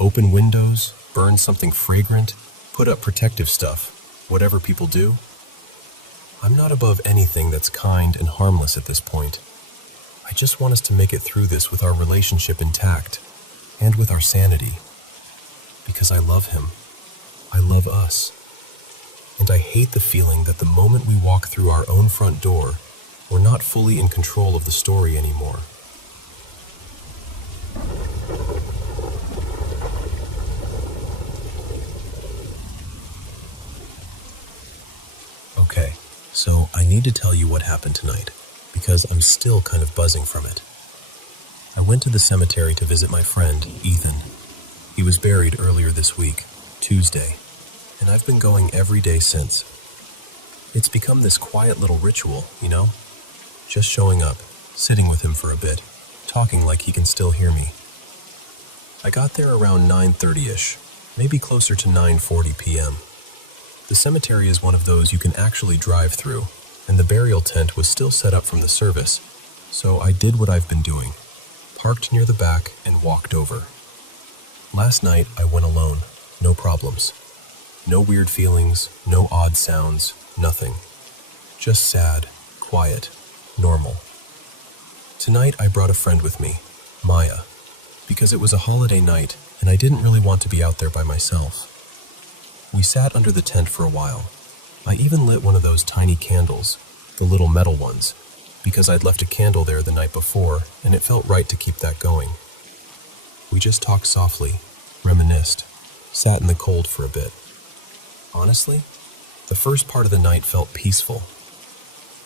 Open windows, burn something fragrant, put up protective stuff, whatever people do? I'm not above anything that's kind and harmless at this point. I just want us to make it through this with our relationship intact, and with our sanity. Because I love him. I love us. And I hate the feeling that the moment we walk through our own front door, we're not fully in control of the story anymore. Okay, so I need to tell you what happened tonight, because I'm still kind of buzzing from it. I went to the cemetery to visit my friend, Ethan. He was buried earlier this week, Tuesday, and I've been going every day since. It's become this quiet little ritual, you know? Just showing up, sitting with him for a bit, talking like he can still hear me. I got there around 9:30-ish, maybe closer to 9:40 p.m. The cemetery is one of those you can actually drive through, and the burial tent was still set up from the service, so I did what I've been doing, parked near the back and walked over. Last night I went alone, no problems. No weird feelings, no odd sounds, nothing. Just sad, quiet, normal. Tonight I brought a friend with me, Maya, because it was a holiday night and I didn't really want to be out there by myself. We sat under the tent for a while. I even lit one of those tiny candles, the little metal ones, because I'd left a candle there the night before and it felt right to keep that going. We just talked softly, reminisced, sat in the cold for a bit. Honestly, the first part of the night felt peaceful.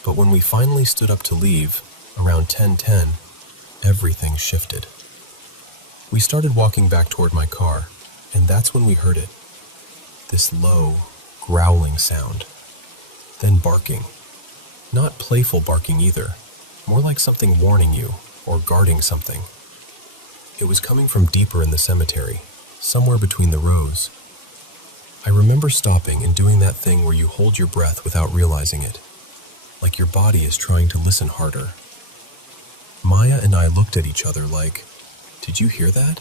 But when we finally stood up to leave, around 10:10, everything shifted. We started walking back toward my car, and that's when we heard it. This low, growling sound. Then barking. Not playful barking either, more like something warning you or guarding something. It was coming from deeper in the cemetery, somewhere between the rows. I remember stopping and doing that thing where you hold your breath without realizing it, like your body is trying to listen harder. Maya and I looked at each other like, did you hear that?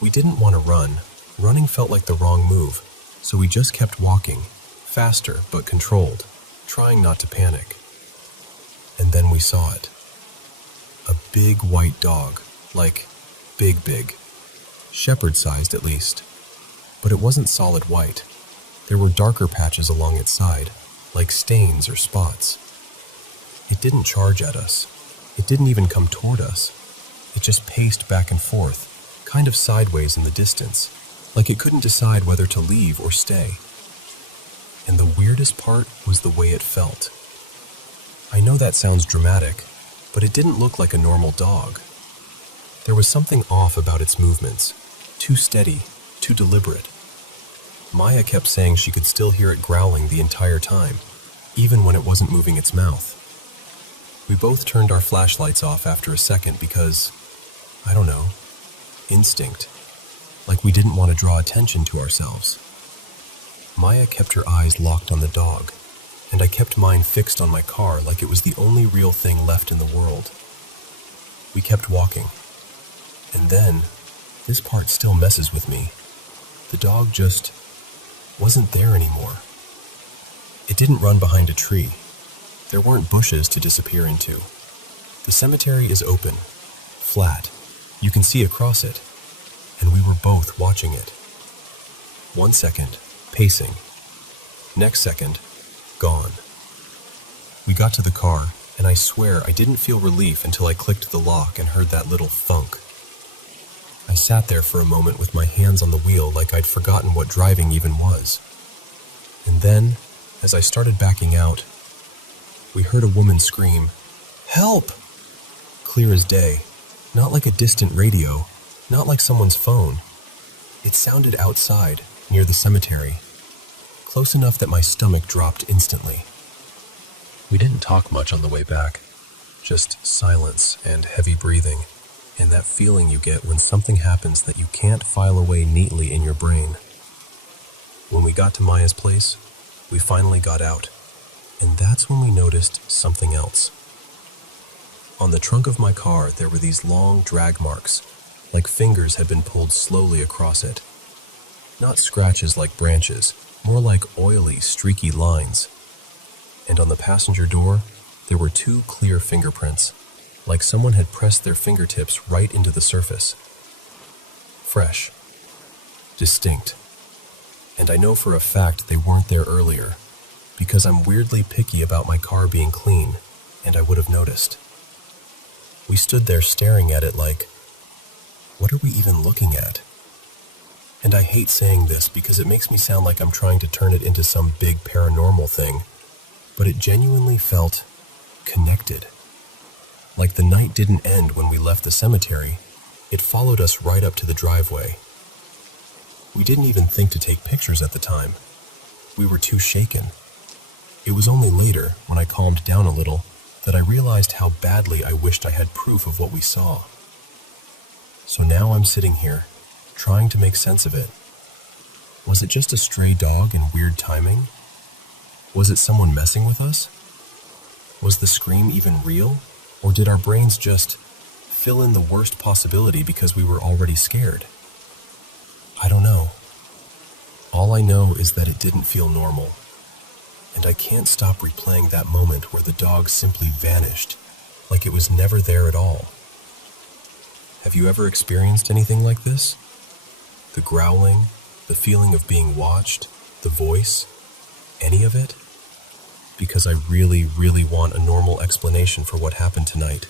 We didn't want to run. Running felt like the wrong move, so we just kept walking, faster but controlled, trying not to panic. And then we saw it. A big white dog, like big, shepherd-sized at least. But it wasn't solid white. There were darker patches along its side, like stains or spots. It didn't charge at us. It didn't even come toward us. It just paced back and forth, kind of sideways in the distance, like it couldn't decide whether to leave or stay. And the weirdest part was the way it felt. I know that sounds dramatic, but it didn't look like a normal dog. There was something off about its movements, too steady, too deliberate. Maya kept saying she could still hear it growling the entire time, even when it wasn't moving its mouth. We both turned our flashlights off after a second because, I don't know, instinct, like we didn't want to draw attention to ourselves. Maya kept her eyes locked on the dog, and I kept mine fixed on my car like it was the only real thing left in the world. We kept walking, and then, this part still messes with me, the dog just wasn't there anymore. It didn't run behind a tree. There weren't bushes to disappear into. The cemetery is open, flat. You can see across it, and we were both watching it. 1 second, pacing. Next second, gone. We got to the car, and I swear I didn't feel relief until I clicked the lock and heard that little thunk. I sat there for a moment with my hands on the wheel like I'd forgotten what driving even was. And then, as I started backing out, we heard a woman scream, "Help!" Clear as day, not like a distant radio, not like someone's phone. It sounded outside, near the cemetery, close enough that my stomach dropped instantly. We didn't talk much on the way back, just silence and heavy breathing, and that feeling you get when something happens that you can't file away neatly in your brain. When we got to Maya's place, we finally got out, and that's when we noticed something else. On the trunk of my car, there were these long drag marks, like fingers had been pulled slowly across it. Not scratches like branches, more like oily, streaky lines. And on the passenger door, there were 2 clear fingerprints, like someone had pressed their fingertips right into the surface. Fresh. Distinct. And I know for a fact they weren't there earlier, because I'm weirdly picky about my car being clean, and I would have noticed. We stood there staring at it like, what are we even looking at? And I hate saying this because it makes me sound like I'm trying to turn it into some big paranormal thing, but it genuinely felt connected. Like the night didn't end when we left the cemetery, it followed us right up to the driveway. We didn't even think to take pictures at the time. We were too shaken. It was only later, when I calmed down a little, that I realized how badly I wished I had proof of what we saw. So now I'm sitting here, trying to make sense of it. Was it just a stray dog in weird timing? Was it someone messing with us? Was the scream even real? Or did our brains just fill in the worst possibility because we were already scared? I don't know. All I know is that it didn't feel normal. And I can't stop replaying that moment where the dog simply vanished, like it was never there at all. Have you ever experienced anything like this? The growling, the feeling of being watched, the voice, any of it? Because I really, really want a normal explanation for what happened tonight.